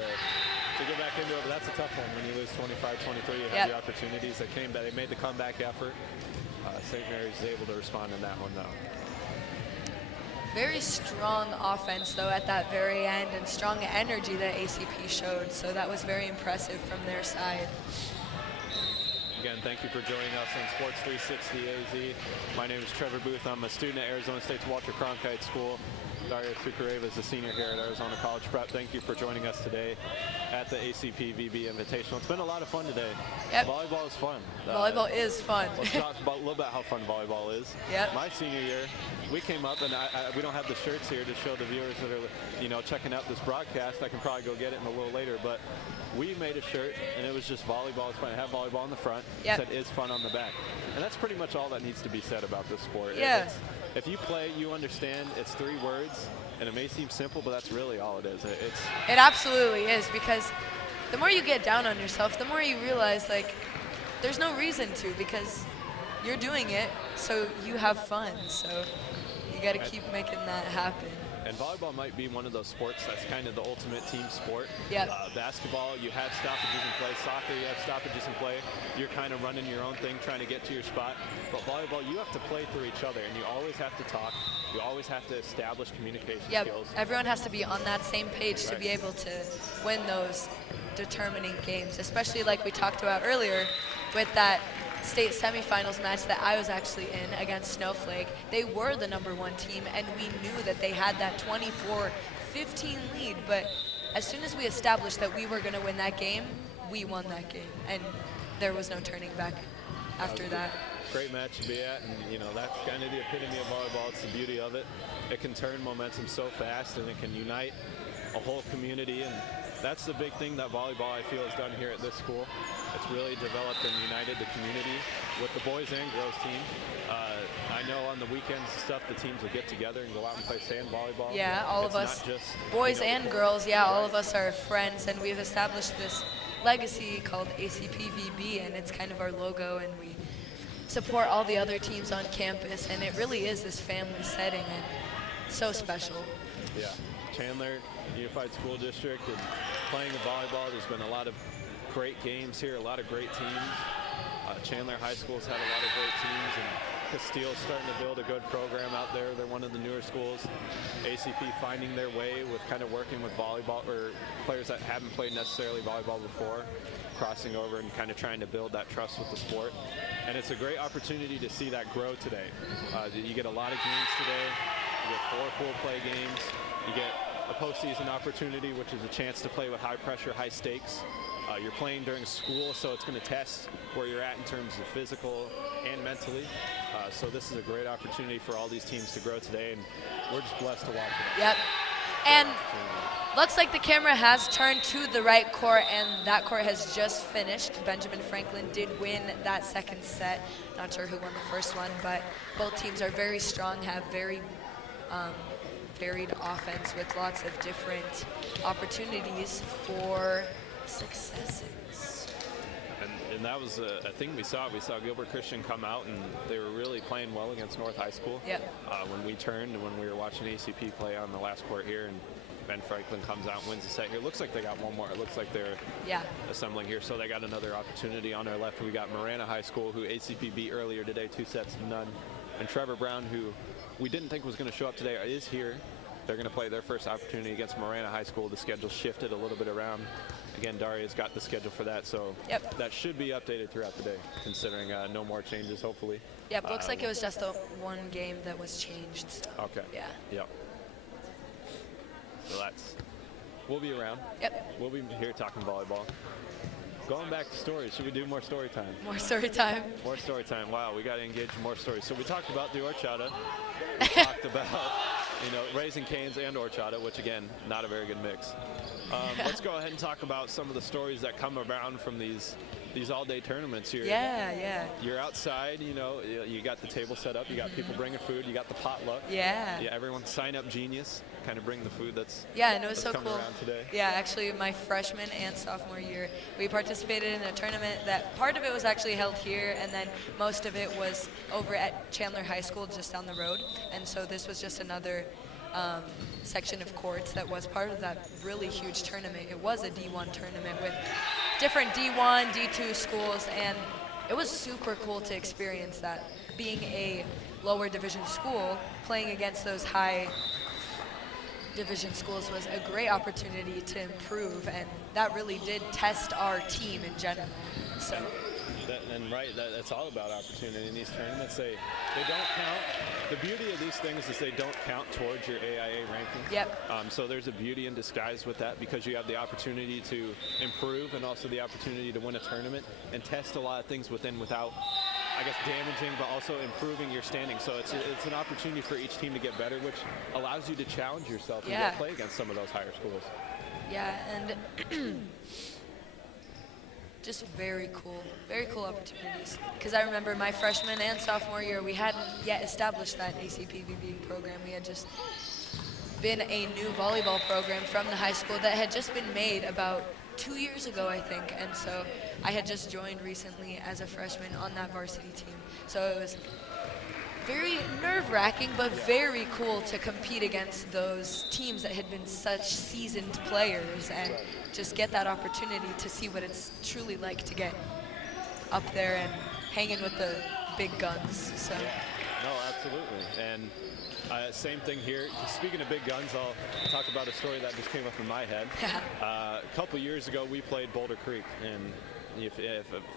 get back into it, but that's a tough one when you lose 25-23. You have the opportunities that came, they made the comeback effort. St. Mary's is able to respond in that one, though. Very strong offense, though, at that very end, and strong energy that ACP showed, so that was very impressive from their side. Again, thank you for joining us on Sports 360 AZ. My name is Trevor Booth. I'm a student at Arizona State's Walter Cronkite School. Daria Sukareva is a senior here at Arizona College Prep. Thank you for joining us today at the ACP VB Invitational. It's been a lot of fun today. Yep. Volleyball is fun. Volleyball is fun. Let's talk about, a little bit how fun volleyball is. Yep. My senior year, we came up, and we don't have the shirts here to show the viewers that are, checking out this broadcast. I can probably go get it in a little later, but we made a shirt, and it was just volleyball is fun. It had volleyball on the front. Yep. It said "is fun" on the back, and that's pretty much all that needs to be said about this sport. Yeah. If you play, you understand. It's 3 words, and it may seem simple, but that's really all it is. It absolutely is, because the more you get down on yourself, the more you realize, like, there's no reason to, because you're doing it, so you have fun. So you got to keep making that happen. And volleyball might be one of those sports that's kind of the ultimate team sport. Yep. Basketball, you have stoppages in play. Soccer, you have stoppages in play. You're kind of running your own thing, trying to get to your spot. But volleyball, you have to play through each other, and you always have to talk. You always have to establish communication skills. Everyone has to be on that same page to be able to win those determining games, especially like we talked about earlier with that state semifinals match that I was actually in against Snowflake. They were the #1 team, and we knew that they had that 24-15 lead, but as soon as we established that we were going to win that game, we won that game, and there was no turning back after that. Great match to be at, and that's kind of the epitome of volleyball. It's the beauty of it. It can turn momentum so fast, and it can unite a whole community, and that's the big thing that volleyball, I feel, has done here at this school. It's really developed and united the community with the boys and girls team. I know on the weekends and stuff, the teams will get together and go out and play sand volleyball. Yeah, all of us, boys and girls, all of us are friends, and we've established this legacy called ACP VB, and it's kind of our logo, and we support all the other teams on campus, and it really is this family setting, and so special. Yeah, Chandler Unified School District, and playing volleyball, there's been a lot of great games here, a lot of great teams. Chandler High School's had a lot of great teams, and Castile's starting to build a good program out there. They're one of the newer schools. ACP finding their way with kind of working with volleyball, or players that haven't played necessarily volleyball before, crossing over and kind of trying to build that trust with the sport. And it's a great opportunity to see that grow today. You get a lot of games today. You get 4 pool play games. You get a postseason opportunity, which is a chance to play with high pressure, high stakes. You're playing during school, so it's going to test where you're at in terms of physical and mentally. So this is a great opportunity for all these teams to grow today, and we're just blessed to watch it. Yep. And looks like the camera has turned to the right court, and that court has just finished. Benjamin Franklin did win that second set. Not sure who won the first one, but both teams are very strong, have very varied offense with lots of different opportunities for successes. And that was a thing we saw. We saw Gilbert Christian come out, and they were really playing well against North High School. Yep. When we turned, when we were watching ACP play on the last court here, and Ben Franklin comes out and wins the set here. It looks like they got one more. It looks like they're assembling here, so they got another opportunity. On our left, we got Marana High School, who ACP beat earlier today, 2-0. And Trevor Brown, who we didn't think was going to show up today, is here. They're going to play their first opportunity against Marana High School. The schedule shifted a little bit around. Again, Daria's got the schedule for that, so that should be updated throughout the day, considering no more changes, hopefully. Yep, looks like it was just the one game that was changed. So. Okay. Yeah. Yep. So we'll be around. Yep. We'll be here talking volleyball. Going back to stories, should we do more story time? More story time. More story time. Wow, we got to engage in more stories. So we talked about the horchata. We talked about Raising Cane's and horchata, which again, not a very good mix. Let's go ahead and talk about some of the stories that come around from these all-day tournaments here. Yeah. You're outside, you got the table set up, you got people bringing food, you got the potluck. Yeah. Yeah, everyone sign up genius, kind of bring the food that's and it was so coming cool. around today. Yeah, actually, my freshman and sophomore year, we participated in a tournament that part of it was actually held here, and then most of it was over at Chandler High School, just down the road. And so this was just another section of courts that was part of that really huge tournament. It was a D1 tournament with different D1, D2 schools, and it was super cool to experience that. Being a lower division school, playing against those high division schools was a great opportunity to improve, and that really did test our team in general. So. That's all about opportunity in these tournaments. They don't count. The beauty of these things is they don't count towards your AIA ranking. Yep. So there's a beauty in disguise with that, because you have the opportunity to improve and also the opportunity to win a tournament and test a lot of things without, I guess, damaging, but also improving your standing. So it's an opportunity for each team to get better, which allows you to challenge yourself and go play against some of those higher schools. Yeah, and just very cool opportunities. Because I remember my freshman and sophomore year, we hadn't yet established that ACP VB program. We had just been a new volleyball program from the high school that had just been made about 2 years ago, I think. And so I had just joined recently as a freshman on that varsity team. So it was very nerve-wracking, but very cool to compete against those teams that had been such seasoned players and just get that opportunity to see what it's truly like to get up there and hanging with the big guns. So. No, absolutely. And same thing here. Speaking of big guns, I'll talk about a story that just came up in my head. A couple years ago, we played Boulder Creek, and if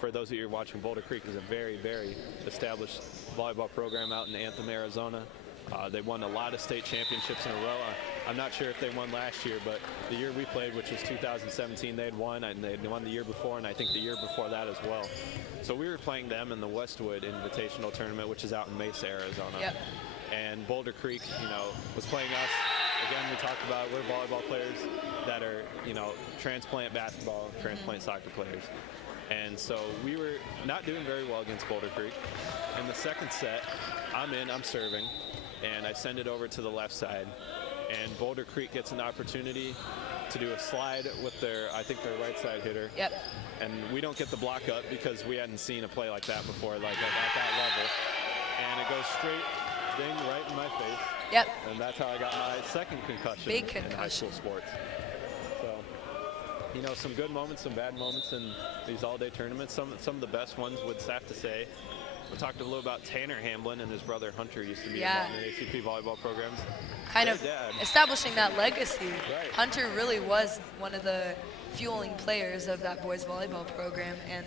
for those of you watching, Boulder Creek is a very, very established volleyball program out in Anthem, Arizona. They won a lot of state championships in a row. I'm not sure if they won last year, but the year we played, which was 2017, they had won, and they had won the year before, and I think the year before that as well. So we were playing them in the Westwood Invitational Tournament, which is out in Mesa, Arizona. Yep. And Boulder Creek, was playing us. Again, we talked about we're volleyball players that are, transplant basketball, transplant soccer players. And so we were not doing very well against Boulder Creek. In the second set, I'm serving, and I send it over to the left side. And Boulder Creek gets an opportunity to do a slide with their right side hitter. Yep. And we don't get the block up because we hadn't seen a play like that before, like at that level. And it goes straight ding right in my face. Yep. And that's how I got my second concussion Big in high concussion. school sports. So, some good moments, some bad moments in these all-day tournaments. Some of the best ones would have to say. We talked a little about Tanner Hamblin and his brother Hunter used to be involved in the ACP volleyball programs. Kind of establishing that legacy. Right. Hunter really was one of the fueling players of that boys volleyball program, and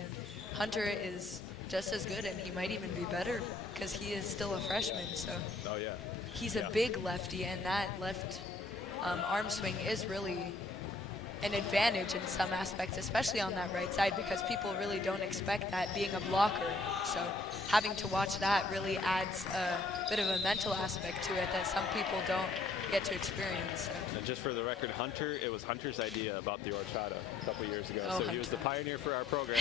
Hunter is just as good, and he might even be better because he is still a freshman. So he's a big lefty, and that left arm swing is really an advantage in some aspects, especially on that right side, because people really don't expect that being a blocker. So having to watch that really adds a bit of a mental aspect to it that some people don't get to experience. And just for the record, it was Hunter's idea about the horchata a couple years ago. So he was the pioneer for our program,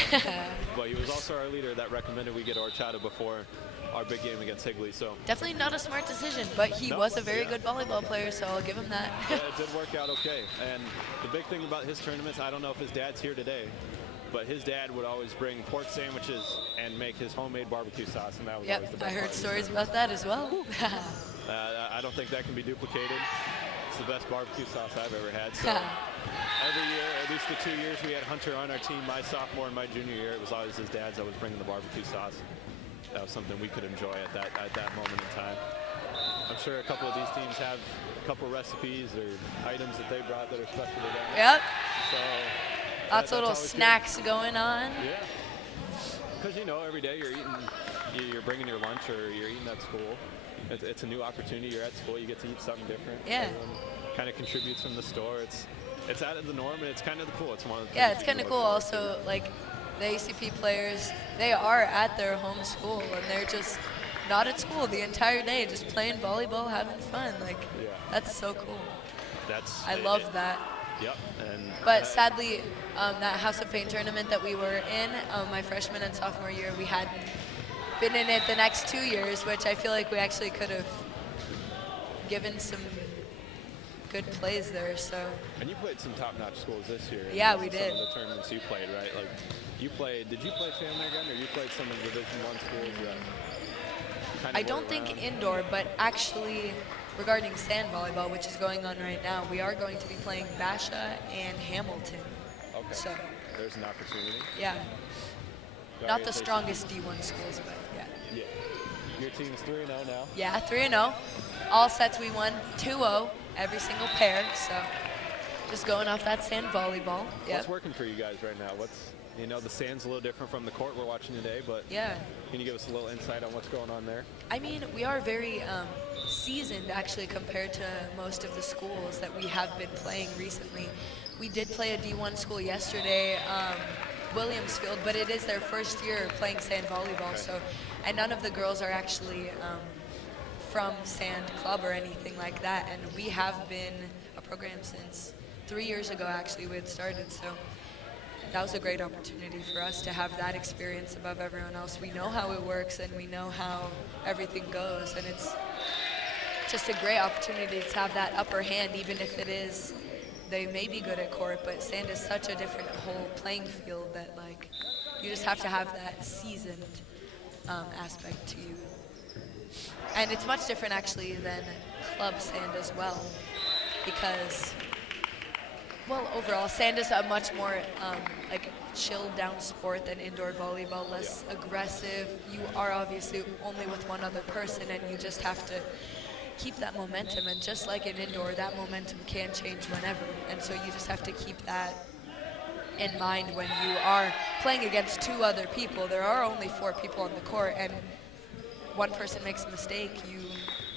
but he was also our leader that recommended we get horchata before our big game against Higley. So definitely not a smart decision, but he was a very good volleyball player, so I'll give him that. It did work out okay. And the big thing about his tournaments, I don't know if his dad's here today, but his dad would always bring pork sandwiches and make his homemade barbecue sauce, and that was always the best I heard part. stories about that as well. I don't think that can be duplicated. It's the best barbecue sauce I've ever had. So every year, at least the 2 years we had Hunter on our team, my sophomore and my junior year, it was always his dad's that was bringing the barbecue sauce. That was something we could enjoy at that moment in time. I'm sure a couple of these teams have a couple recipes or items that they brought that are special to them. Yep. So lots of little snacks going on. Yeah. Because every day you're bringing your lunch or you're eating at school. It's a new opportunity. You're at school. You get to eat something different. Yeah. Everyone kind of contributes from the store. It's out of the norm, and it's kind of cool. It's one of the it's kind of cool. Also, like the ACP players, they are at their home school, and they're just not at school the entire day, just playing volleyball, having fun. Like, Yeah. that's so cool. That's I love that. Yep. And But sadly, that House of Pain tournament that we were in, my freshman and sophomore year, we hadn't been in it the next 2 years, which I feel like we actually could have given some good plays there. So and you played some top-notch schools this year. Yeah, in we some did. of the tournaments you played, right? Like, you played. Did you play family again, or you played some of the Division I schools that? Kind of I don't think indoor, but actually regarding sand volleyball, which is going on right now, we are going to be playing Basha and Hamilton. Okay. So There's an opportunity. yeah, not Daria, the say strongest D1 schools, but yeah. something. Yeah. Your team's 3-0 now. Yeah, 3-0. All sets we won 2-0 every single pair. So just going off that sand volleyball. Yeah. What's working for you guys right now? The sand's a little different from the court we're watching today, but Yeah. can you give us a little insight on what's going on there? I mean, we are very seasoned actually compared to most of the schools that we have been playing recently. We did play a D1 school yesterday, Williamsfield, but it is their first year playing sand volleyball. Okay. So, and none of the girls are actually from Sand Club or anything like that. And we have been a program since 3 years ago. Actually, we had started. So that was a great opportunity for us to have that experience above everyone else. We know how it works and we know how everything goes, and it's just a great opportunity to have that upper hand, even if it is, they may be good at court, but sand is such a different whole playing field that, like, you just have to have that seasoned aspect to you. And it's much different actually than club sand as well, because, well, overall, sand is a much more like chilled down sport than indoor volleyball, less aggressive. You are obviously only with one other person, and you just have to keep that momentum. And just like in indoor, that momentum can change whenever. And so you just have to keep that in mind when you are playing against two other people. There are only 4 people on the court, and one person makes a mistake, you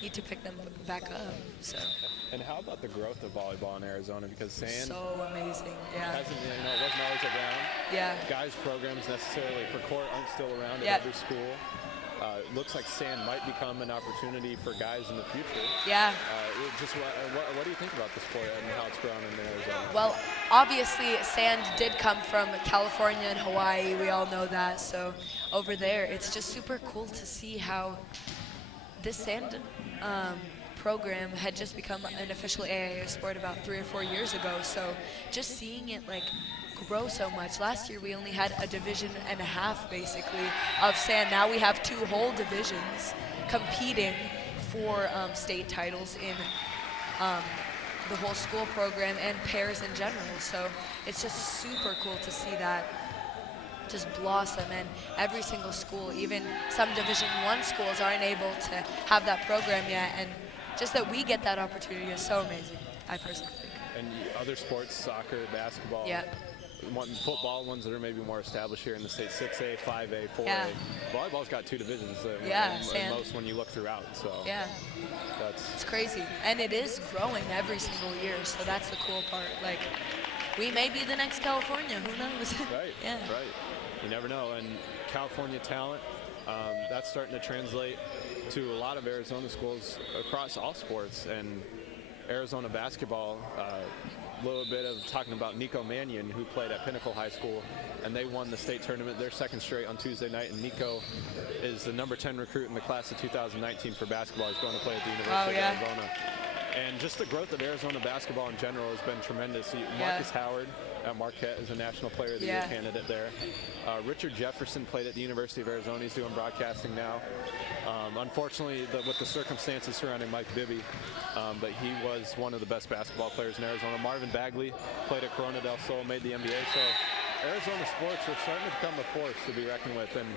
need to pick them back up. So. And how about the growth of volleyball in Arizona? Because sand So amazing, yeah. hasn't, it wasn't always around. Yeah. Guys programs necessarily for court aren't still around Yeah. at every school. It looks like sand might become an opportunity for guys in the future. Yeah. What do you think about the sport and how it's grown in Arizona? Well, obviously, sand did come from California and Hawaii. We all know that. So over there, it's just super cool to see how this sand program had just become an official AIA sport about 3 or 4 years ago. So just seeing it like grow so much. Last year we only had a division and a half basically of sand. Now we have 2 whole divisions competing for state titles in the whole school program and pairs in general. So it's just super cool to see that just blossom, and every single school, even some Division I schools, aren't able to have that program yet, and just that we get that opportunity is so amazing, I personally think. And other sports, soccer, basketball, Yeah. football, ones that are maybe more established here in the state, 6A, 5A, 4A. Yeah. Volleyball's got 2 divisions Yeah, in sand. most when you look throughout. So Yeah, that's it's crazy, and it is growing every single year, so that's the cool part. Like, we may be the next California, who knows? right. Yeah. Right. You never know. And California talent, that's starting to translate to a lot of Arizona schools across all sports. And Arizona basketball, a little bit of talking about Nico Mannion, who played at Pinnacle High School, and they won the state tournament, their second straight on Tuesday night. And Nico is the number 10 recruit in the class of 2019 for basketball. He's going to play at the University yeah. of Arizona. And just the growth of Arizona basketball in general has been tremendous. Marcus Howard at Marquette is a National Player of the Year candidate there. Richard Jefferson played at the University of Arizona. He's doing broadcasting now. Unfortunately, with the circumstances surrounding Mike Bibby, but he was one of the best basketball players in Arizona. Marvin Bagley played at Corona del Sol, made the NBA. So Arizona sports are starting to become a force to be reckoned with. And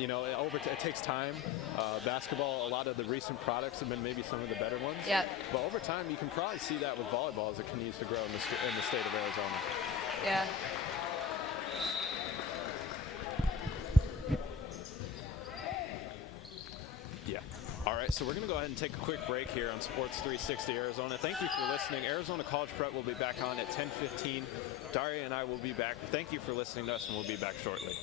it takes time. Basketball, a lot of the recent products have been maybe some of the better ones. Yeah. But over time, you can probably see that with volleyball as it continues to grow in the state of Arizona. Yeah. Yeah. All right, so we're going to go ahead and take a quick break here on Sports 360 Arizona. Thank you for listening. Arizona College Prep will be back on at 10:15. Daria and I will be back. Thank you for listening to us, and we'll be back shortly.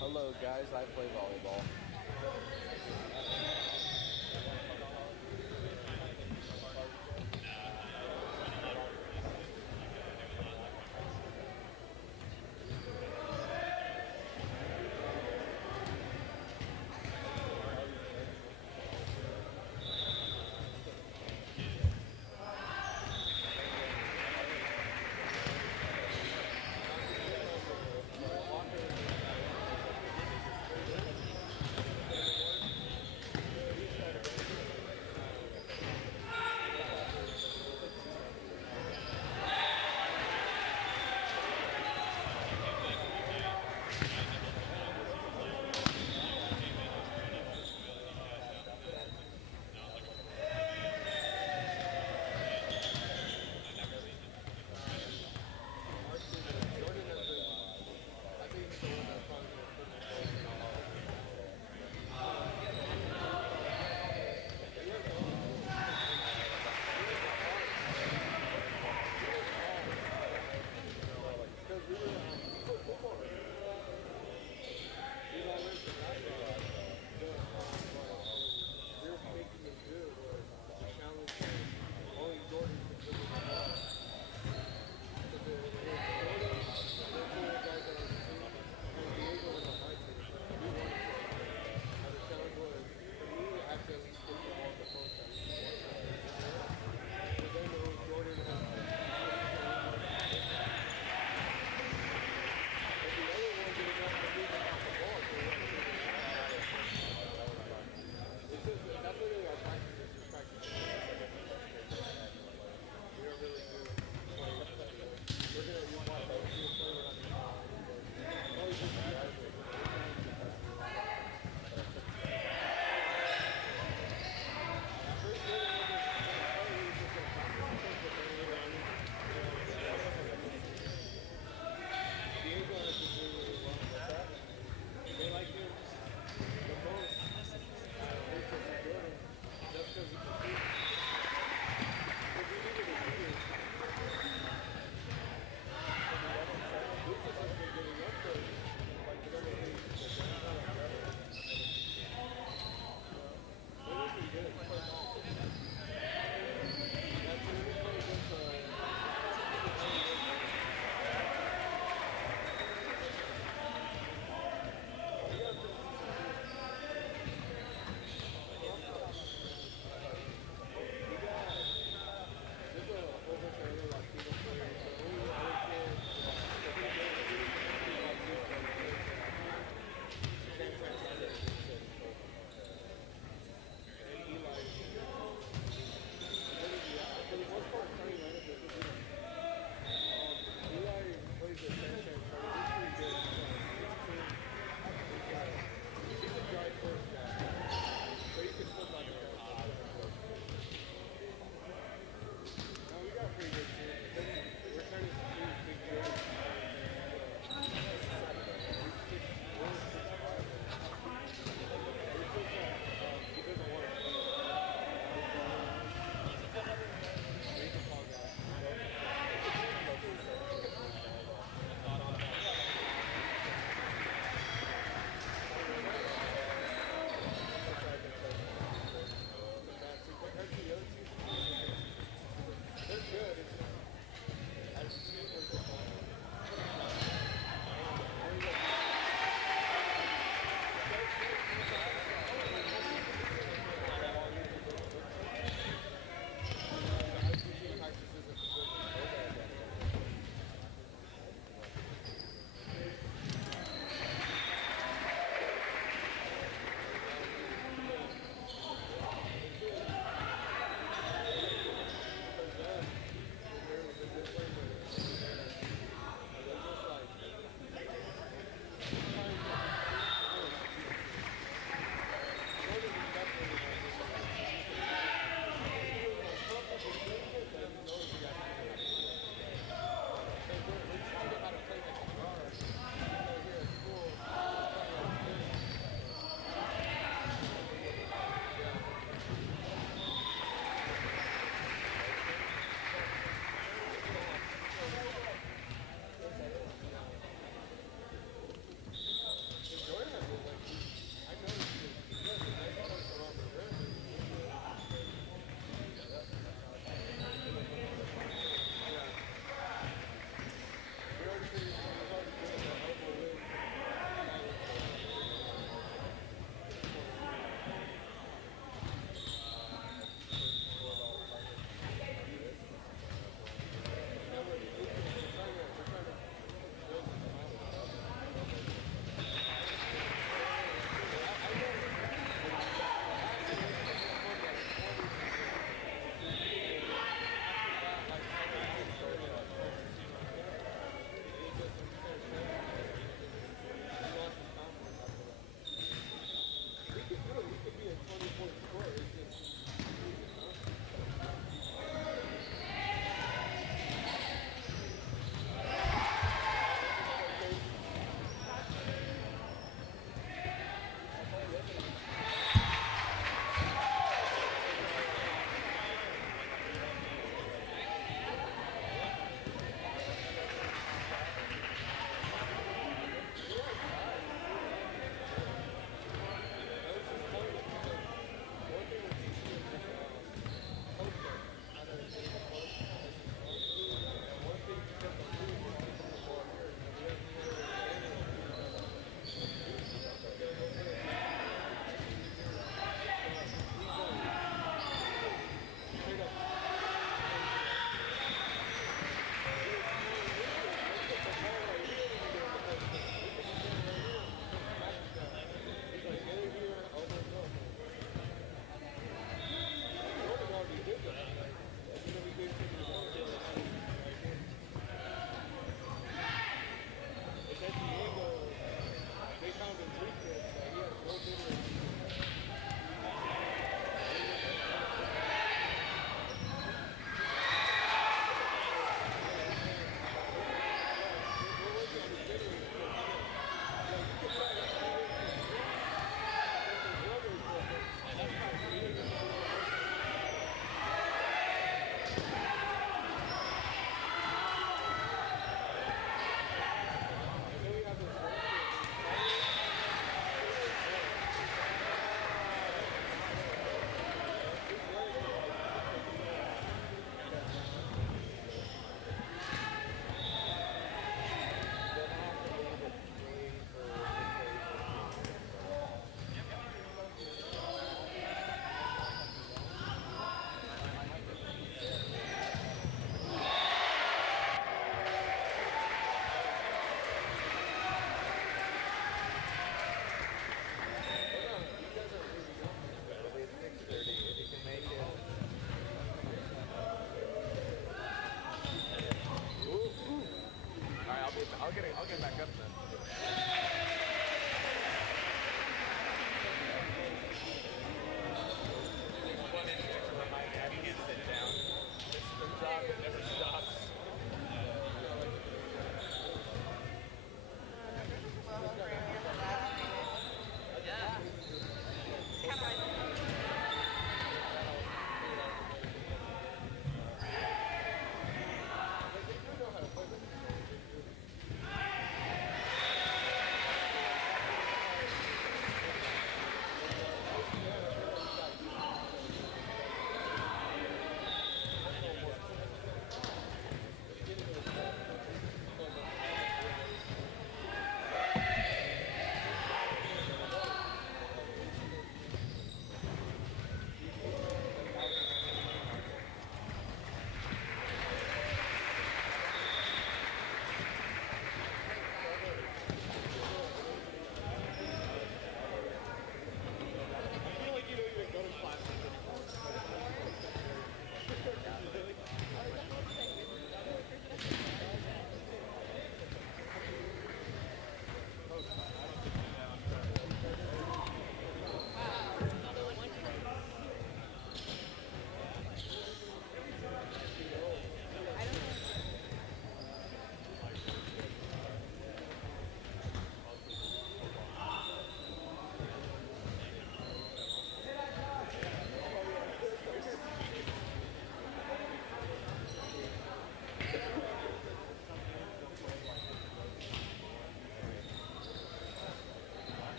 Hello guys, I play volleyball.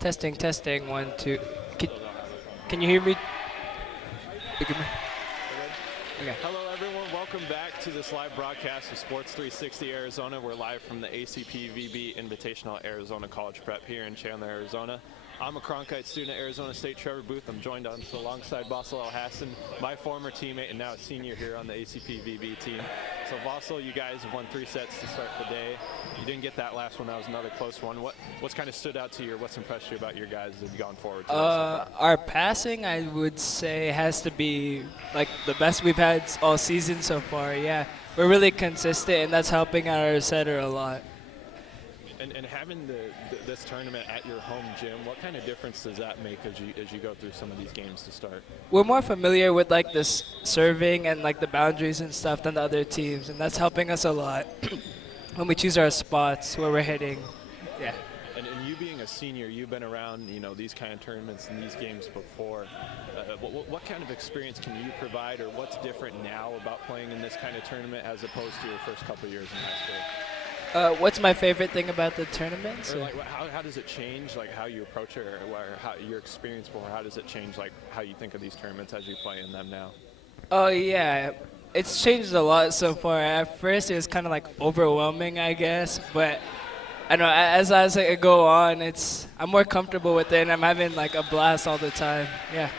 Testing, testing, 1, 2. Can you hear me? Okay. Hello, everyone. Welcome back to this live broadcast of Sports 360 Arizona. We're live from the ACP VB Invitational Arizona College Prep here in Chandler, Arizona. I'm a Cronkite student at Arizona State, Trevor Booth. I'm joined alongside Vasil Hassan, my former teammate and now a senior here on the ACP VB team. So Vasil, you guys have won 3 sets to start the day. You didn't get that last one. That was another close one. What's kind of stood out to you, or what's impressed you about your guys as you've gone forward? Our passing, I would say, has to be like the best we've had all season so far. Yeah, we're really consistent, and that's helping out our setter a lot. And having this tournament at your home gym, what kind of difference does that make as you go through some of these games to start? We're more familiar with like this serving and like the boundaries and stuff than the other teams, and that's helping us a lot when we choose our spots where we're hitting. Yeah. And you being a senior, you've been around these kind of tournaments and these games before. What kind of experience can you provide, or what's different now about playing in this kind of tournament as opposed to your first couple of years in high school? What's my favorite thing about the tournaments? Or like, how does it change, like how you approach it, or how your experience before? How does it change, like how you think of these tournaments as you play in them now? Oh yeah, it's changed a lot so far. At first, it was kind of like overwhelming, I guess, but I know as I go on, I'm more comfortable with it, and I'm having like a blast all the time. Yeah.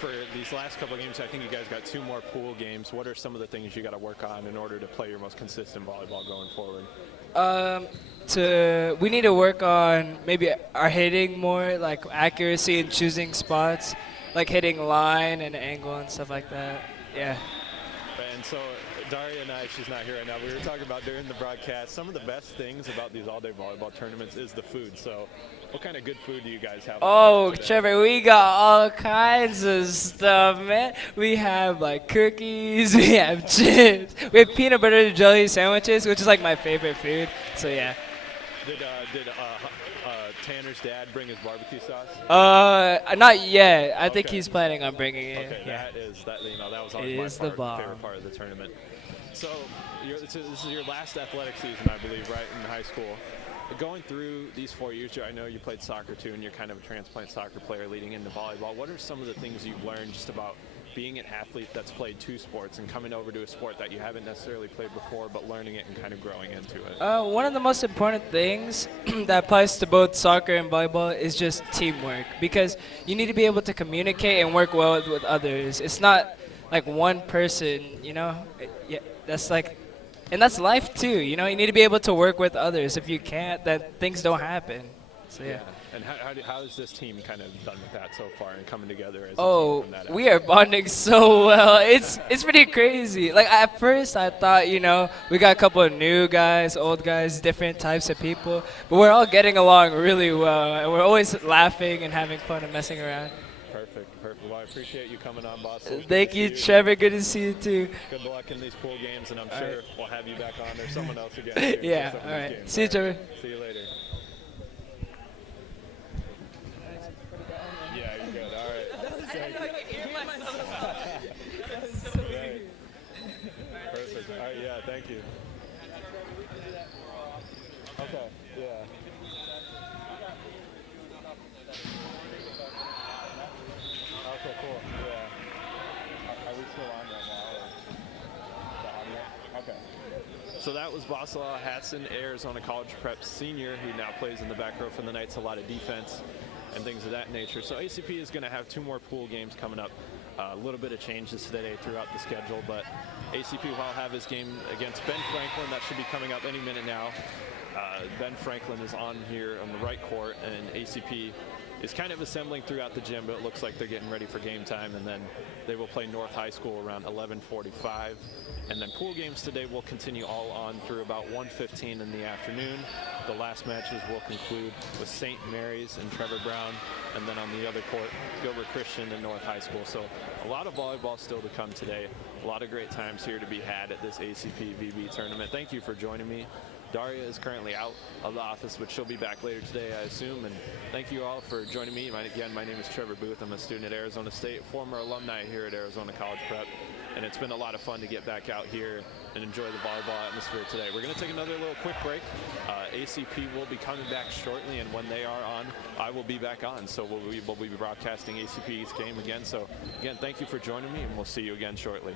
For these last couple of games, I think you guys got 2 more pool games. What are some of the things you got to work on in order to play your most consistent volleyball going forward? We need to work on maybe our hitting more, like accuracy and choosing spots, like hitting line and angle and stuff like that. Yeah. And so Daria and I, she's not here right now, we were talking about during the broadcast, some of the best things about these all-day volleyball tournaments is the food. So what kind of good food do you guys have? Oh, Trevor, we got all kinds of stuff, man. We have like cookies, we have chips, we have peanut butter and jelly sandwiches, which is like my favorite food. So yeah. Did Tanner's dad bring his barbecue sauce? Not yet. I think Okay. he's planning on bringing it. Okay, Yeah. that was always It is my favorite part of the tournament. So this is your last athletic season, I believe, right, in high school. Going through these 4 years, I know you played soccer too, and you're kind of a transplant soccer player leading into volleyball. What are some of the things you've learned just about being an athlete that's played 2 sports and coming over to a sport that you haven't necessarily played before, but learning it and kind of growing into it? One of the most important things that applies to both soccer and volleyball is just teamwork, because you need to be able to communicate and work well with others. It's not like one person, Yeah, that's like, and that's life too. You need to be able to work with others. If you can't, then things don't happen. So yeah. And how has this team kind of done with that so far and coming together as a Oh, team from that we are bonding so well. It's pretty crazy. Like at first I thought, we got a couple of new guys, old guys, different types of people, but we're all getting along really well, and we're always laughing and having fun and messing around. Perfect. Well, I appreciate you coming on, boss. Thank you, Trevor. Good to see you too. Good luck in these pool games, and I'm sure we'll have you back on. There's someone else again. Yeah, all right. See you, Trevor. See you later. Yeah, you're good. All right. Thank you. Right. Perfect. All right, yeah, thank you. Okay, yeah. Okay, cool. Yeah. Are we still on right now? The audio? Okay. So that was Vasil Hassan, Arizona College Prep senior, who now plays in the back row for the Knights, a lot of defense and things of that nature. So ACP is going to have 2 more pool games coming up. A little bit of changes today throughout the schedule, but ACP will have his game against Ben Franklin. That should be coming up any minute now. Ben Franklin is on here on the right court, and ACP is kind of assembling throughout the gym, but it looks like they're getting ready for game time, and then they will play North High School around 11:45. And then pool games today will continue all on through about 1:15 in the afternoon. The last matches will conclude with St. Mary's and Trevor Brown, and then on the other court, Gilbert Christian and North High School. So a lot of volleyball still to come today. A lot of great times here to be had at this ACP VB tournament. Thank you for joining me. Daria is currently out of the office, but she'll be back later today, I assume. And thank you all for joining me. Again, my name is Trevor Booth. I'm a student at Arizona State, former alumni here at Arizona College Prep. and it's been a lot of fun to get back out here and enjoy the volleyball atmosphere today. We're going to take another little quick break. ACP will be coming back shortly, and when they are on, I will be back on. So we'll be broadcasting ACP's game again. So again, thank you for joining me, and we'll see you again shortly.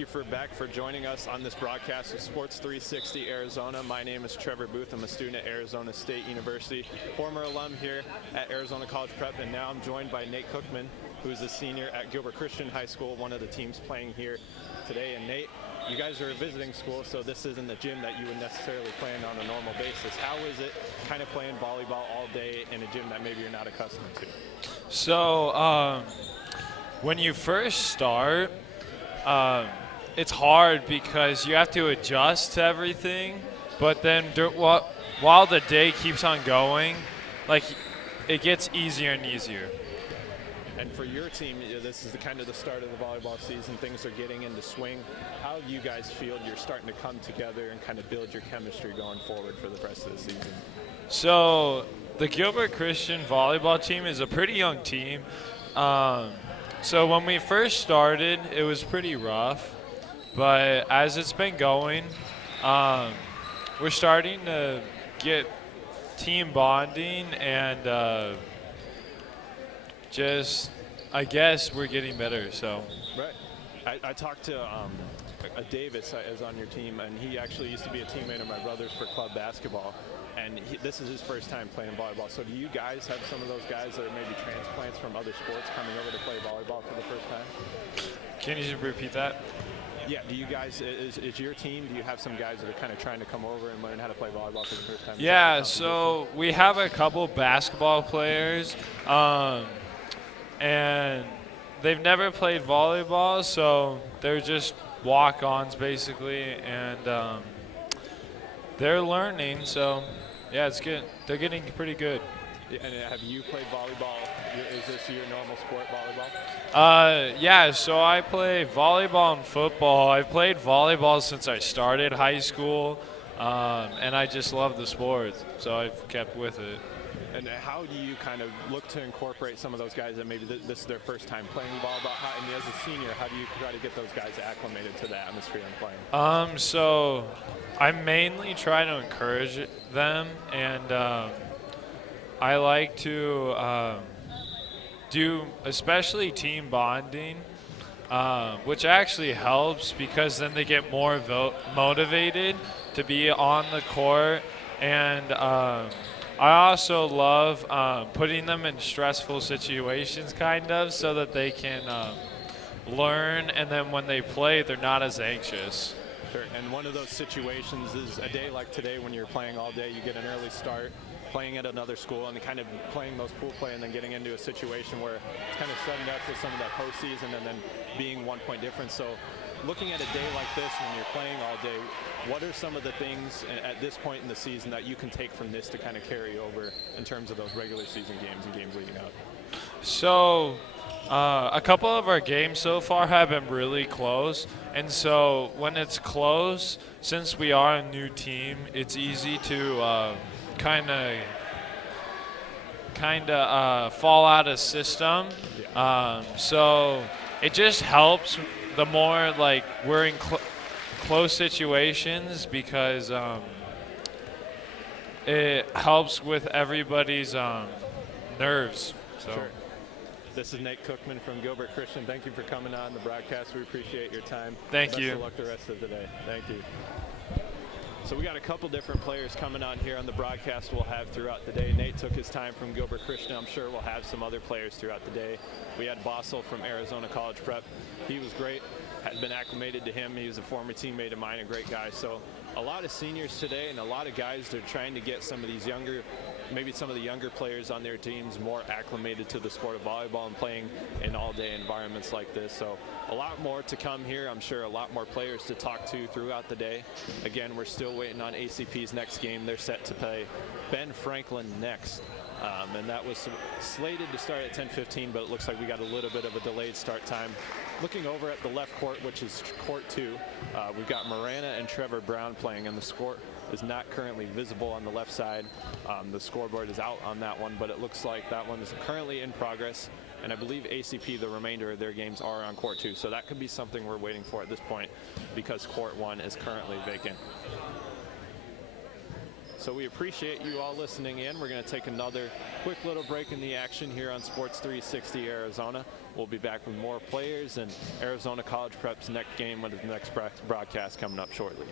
you for joining us on this broadcast of Sports 360 Arizona. My name is Trevor Booth. I'm a student at Arizona State University, former alum here at Arizona College Prep, and now I'm joined by Nate Cookman, who's a senior at Gilbert Christian High School, one of the teams playing here today. And Nate, you guys are a visiting school, so this isn't the gym that you would necessarily play in on a normal basis. How is it kind of playing volleyball all day in a gym that maybe you're not accustomed to? So when you first start, it's hard because you have to adjust to everything, but then while the day keeps on going, like, it gets easier and easier. And for your team, this is the kind of the start of the volleyball season. Things are getting into swing. How do you guys feel you're starting to come together and kind of build your chemistry going forward for the rest of the season? So the Gilbert Christian volleyball team is a pretty young team. So when we first started, it was pretty rough. But as it's been going, we're starting to get team bonding, and I guess we're getting better. So. Right. I talked to Davis is on your team, and he actually used to be a teammate of my brother's for club basketball, and this is his first time playing volleyball. So do you guys have some of those guys that are maybe transplants from other sports coming over to play volleyball for the first time? Can you just repeat that? Yeah, do you guys, is your team, do you have some guys that are kind of trying to come over and learn how to play volleyball for the first time? Yeah, so we have a couple basketball players, and they've never played volleyball, so they're just walk-ons basically, and they're learning, so yeah, it's good. They're getting pretty good. And have you played volleyball? Is this your normal sport, volleyball? Yeah, so I play volleyball and football. I've played volleyball since I started high school, and I just love the sport, so I've kept with it. And how do you kind of look to incorporate some of those guys that maybe this is their first time playing volleyball? And as a senior, how do you try to get those guys acclimated to the atmosphere and playing? So I mainly try to encourage them, and I like to do especially team bonding, which actually helps because then they get more motivated to be on the court. And I also love putting them in stressful situations, kind of, so that they can learn, and then when they play, they're not as anxious. Sure. And one of those situations is a day like today when you're playing all day, you get an early start, playing at another school and kind of playing most pool play, and then getting into a situation where it's kind of setting up for some of that postseason and then being 1 point difference. So looking at a day like this when you're playing all day, what are some of the things at this point in the season that you can take from this to kind of carry over in terms of those regular season games and games leading up? So a couple of our games so far have been really close, and so when it's close, since we are a new team, it's easy to kind of fall out of system. So it just helps the more like we're in close situations, because it helps with everybody's nerves. So. Sure. This is Nate Cookman from Gilbert Christian. Thank you for coming on the broadcast. We appreciate your time. Thank you. Best of luck the rest of the day. Thank you. So we got a couple different players coming on here on the broadcast we'll have throughout the day. Nate took his time from Gilbert Christian. I'm sure we'll have some other players throughout the day. We had Bossel from Arizona College Prep. He was great. Had been acclimated to him. He was a former teammate of mine, a great guy. So a lot of seniors today and a lot of guys, they're trying to get some of these younger, maybe some of the younger players on their teams more acclimated to the sport of volleyball and playing in all-day environments like this. So a lot more to come here. I'm sure a lot more players to talk to throughout the day. Again, we're still waiting on ACP's next game. They're set to play Ben Franklin next. And that was slated to start at 10:15, but it looks like we got a little bit of a delayed start time. Looking over at the left court, which is court 2, we've got Marana and Trevor Brown playing, and the score is not currently visible on the left side. The scoreboard is out on that one, but it looks like that one is currently in progress. And I believe ACP, the remainder of their games are on court 2. So that could be something we're waiting for at this point, because court 1 is currently vacant. So we appreciate you all listening in. We're going to take another quick little break in the action here on Sports 360 Arizona. We'll be back with more players and Arizona College Prep's next game with the next broadcast coming up shortly.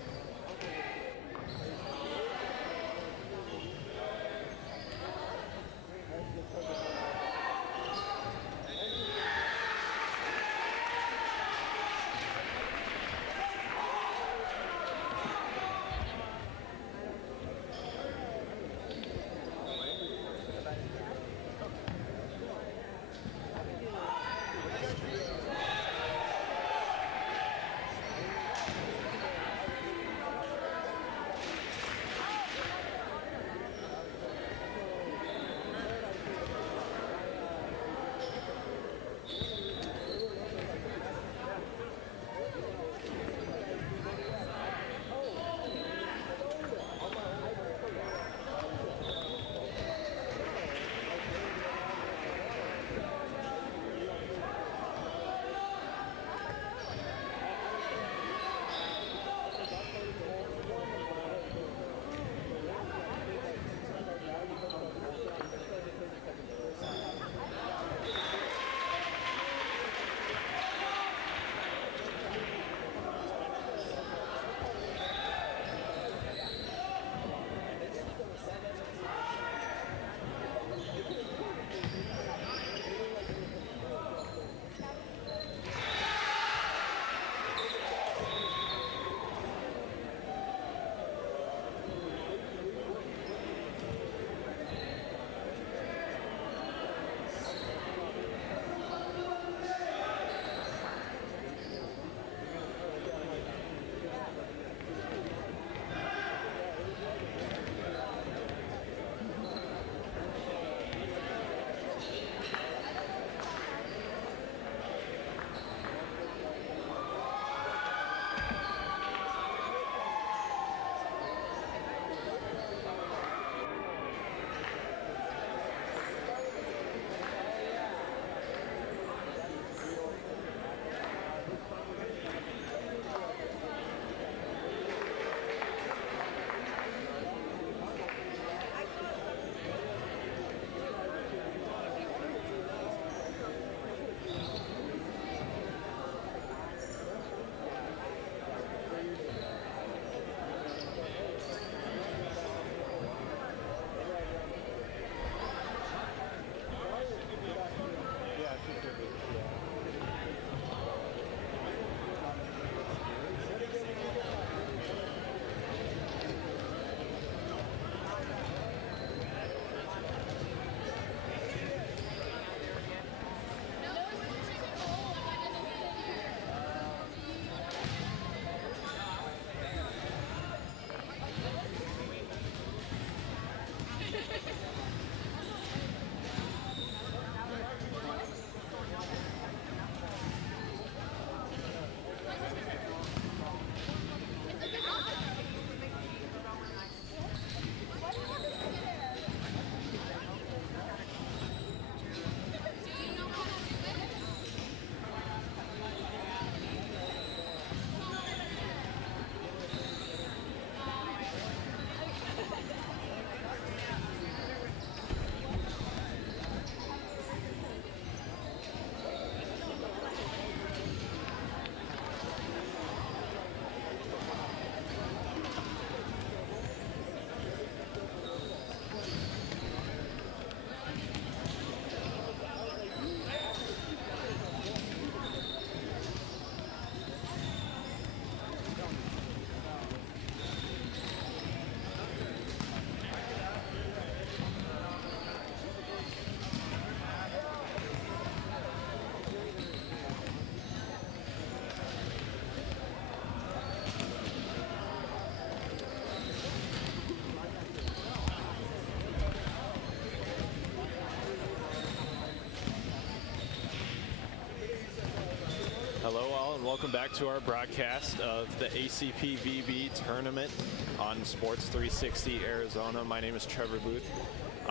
Hello all and welcome back to our broadcast of the ACP VB tournament on Sports 360 Arizona. My name is Trevor Booth.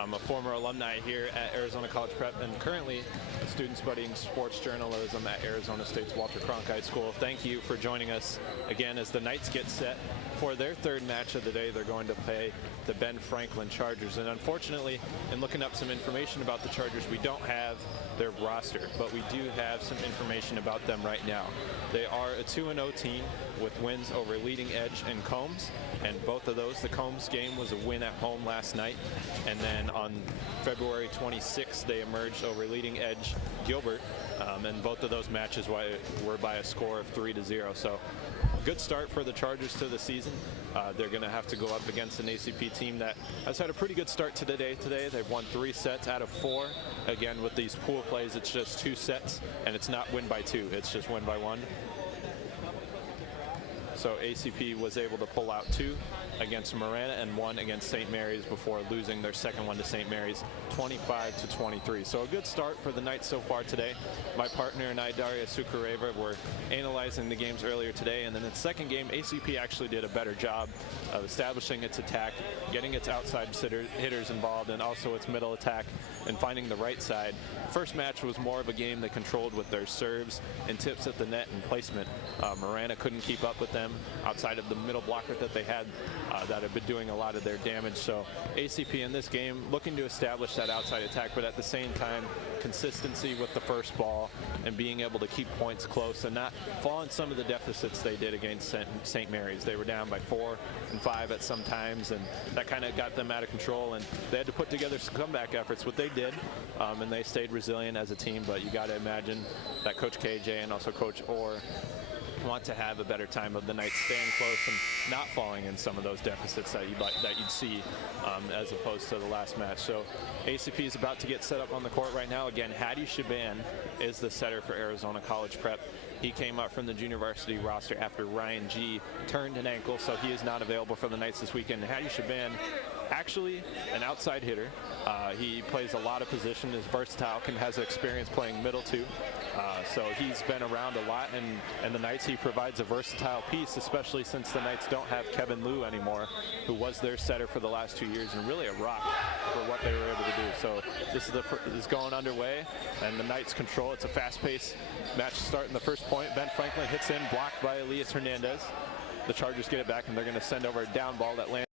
I'm a former alumni here at Arizona College Prep and currently a student studying sports journalism at Arizona State's Walter Cronkite School. Thank you for joining us again as the Knights get set for their third match of the day, they're going to play the Ben Franklin Chargers. And unfortunately, in looking up some information about the Chargers, we don't have their roster, but we do have some information about them right now. They are a 2-0 team with wins over Leading Edge and Combs, and both of those, the Combs game was a win at home last night, and then on February 26th, they emerged over Leading Edge Gilbert, and both of those matches were by a score of 3-0. So good start for the Chargers to the season. They're going to have to go up against an ACP team that has had a pretty good start to the day today. They've won 3 sets out of 4. Again, with these pool plays, it's just 2 sets, and it's not win by 2. It's just win by 1. So ACP was able to pull out 2 against Marana and 1 against St. Mary's before losing their second one to St. Mary's 25-23. So a good start for the Knights so far today. My partner and I, Daria Sukareva, were analyzing the games earlier today, and then in the second game, ACP actually did a better job of establishing its attack, getting its outside hitters involved, and also its middle attack, and finding the right side. First match was more of a game they controlled with their serves and tips at the net and placement. Marana couldn't keep up with them outside of the middle blocker that they had that had been doing a lot of their damage. So ACP in this game looking to establish that outside attack, but at the same time consistency with the first ball and being able to keep points close and not fall in some of the deficits they did against St. Mary's. They were down by 4 and 5 at some times, and that kind of got them out of control, and they had to put together some comeback efforts, what they did, and they stayed resilient as a team. But you got to imagine that Coach KJ and also Coach Orr want to have a better time of the Knights staying close and not falling in some of those deficits that you'd see as opposed to the last match. So ACP is about to get set up on the court right now. Again, Hadi Shaban is the setter for Arizona College Prep. He came up from the junior varsity roster after Ryan G turned an ankle, so he is not available for the Knights this weekend. Hadi Shaban, actually an outside hitter. He plays a lot of position, is versatile, has experience playing middle too. So he's been around a lot, and the Knights, he provides a versatile piece, especially since the Knights don't have Kevin Liu anymore, who was their setter for the last 2 years and really a rock for what they were able to do. So this is going underway, and the Knights control. It's a fast-paced match to start in the first point. Ben Franklin hits in, blocked by Elias Hernandez. The Chargers get it back, and they're going to send over a down ball that lands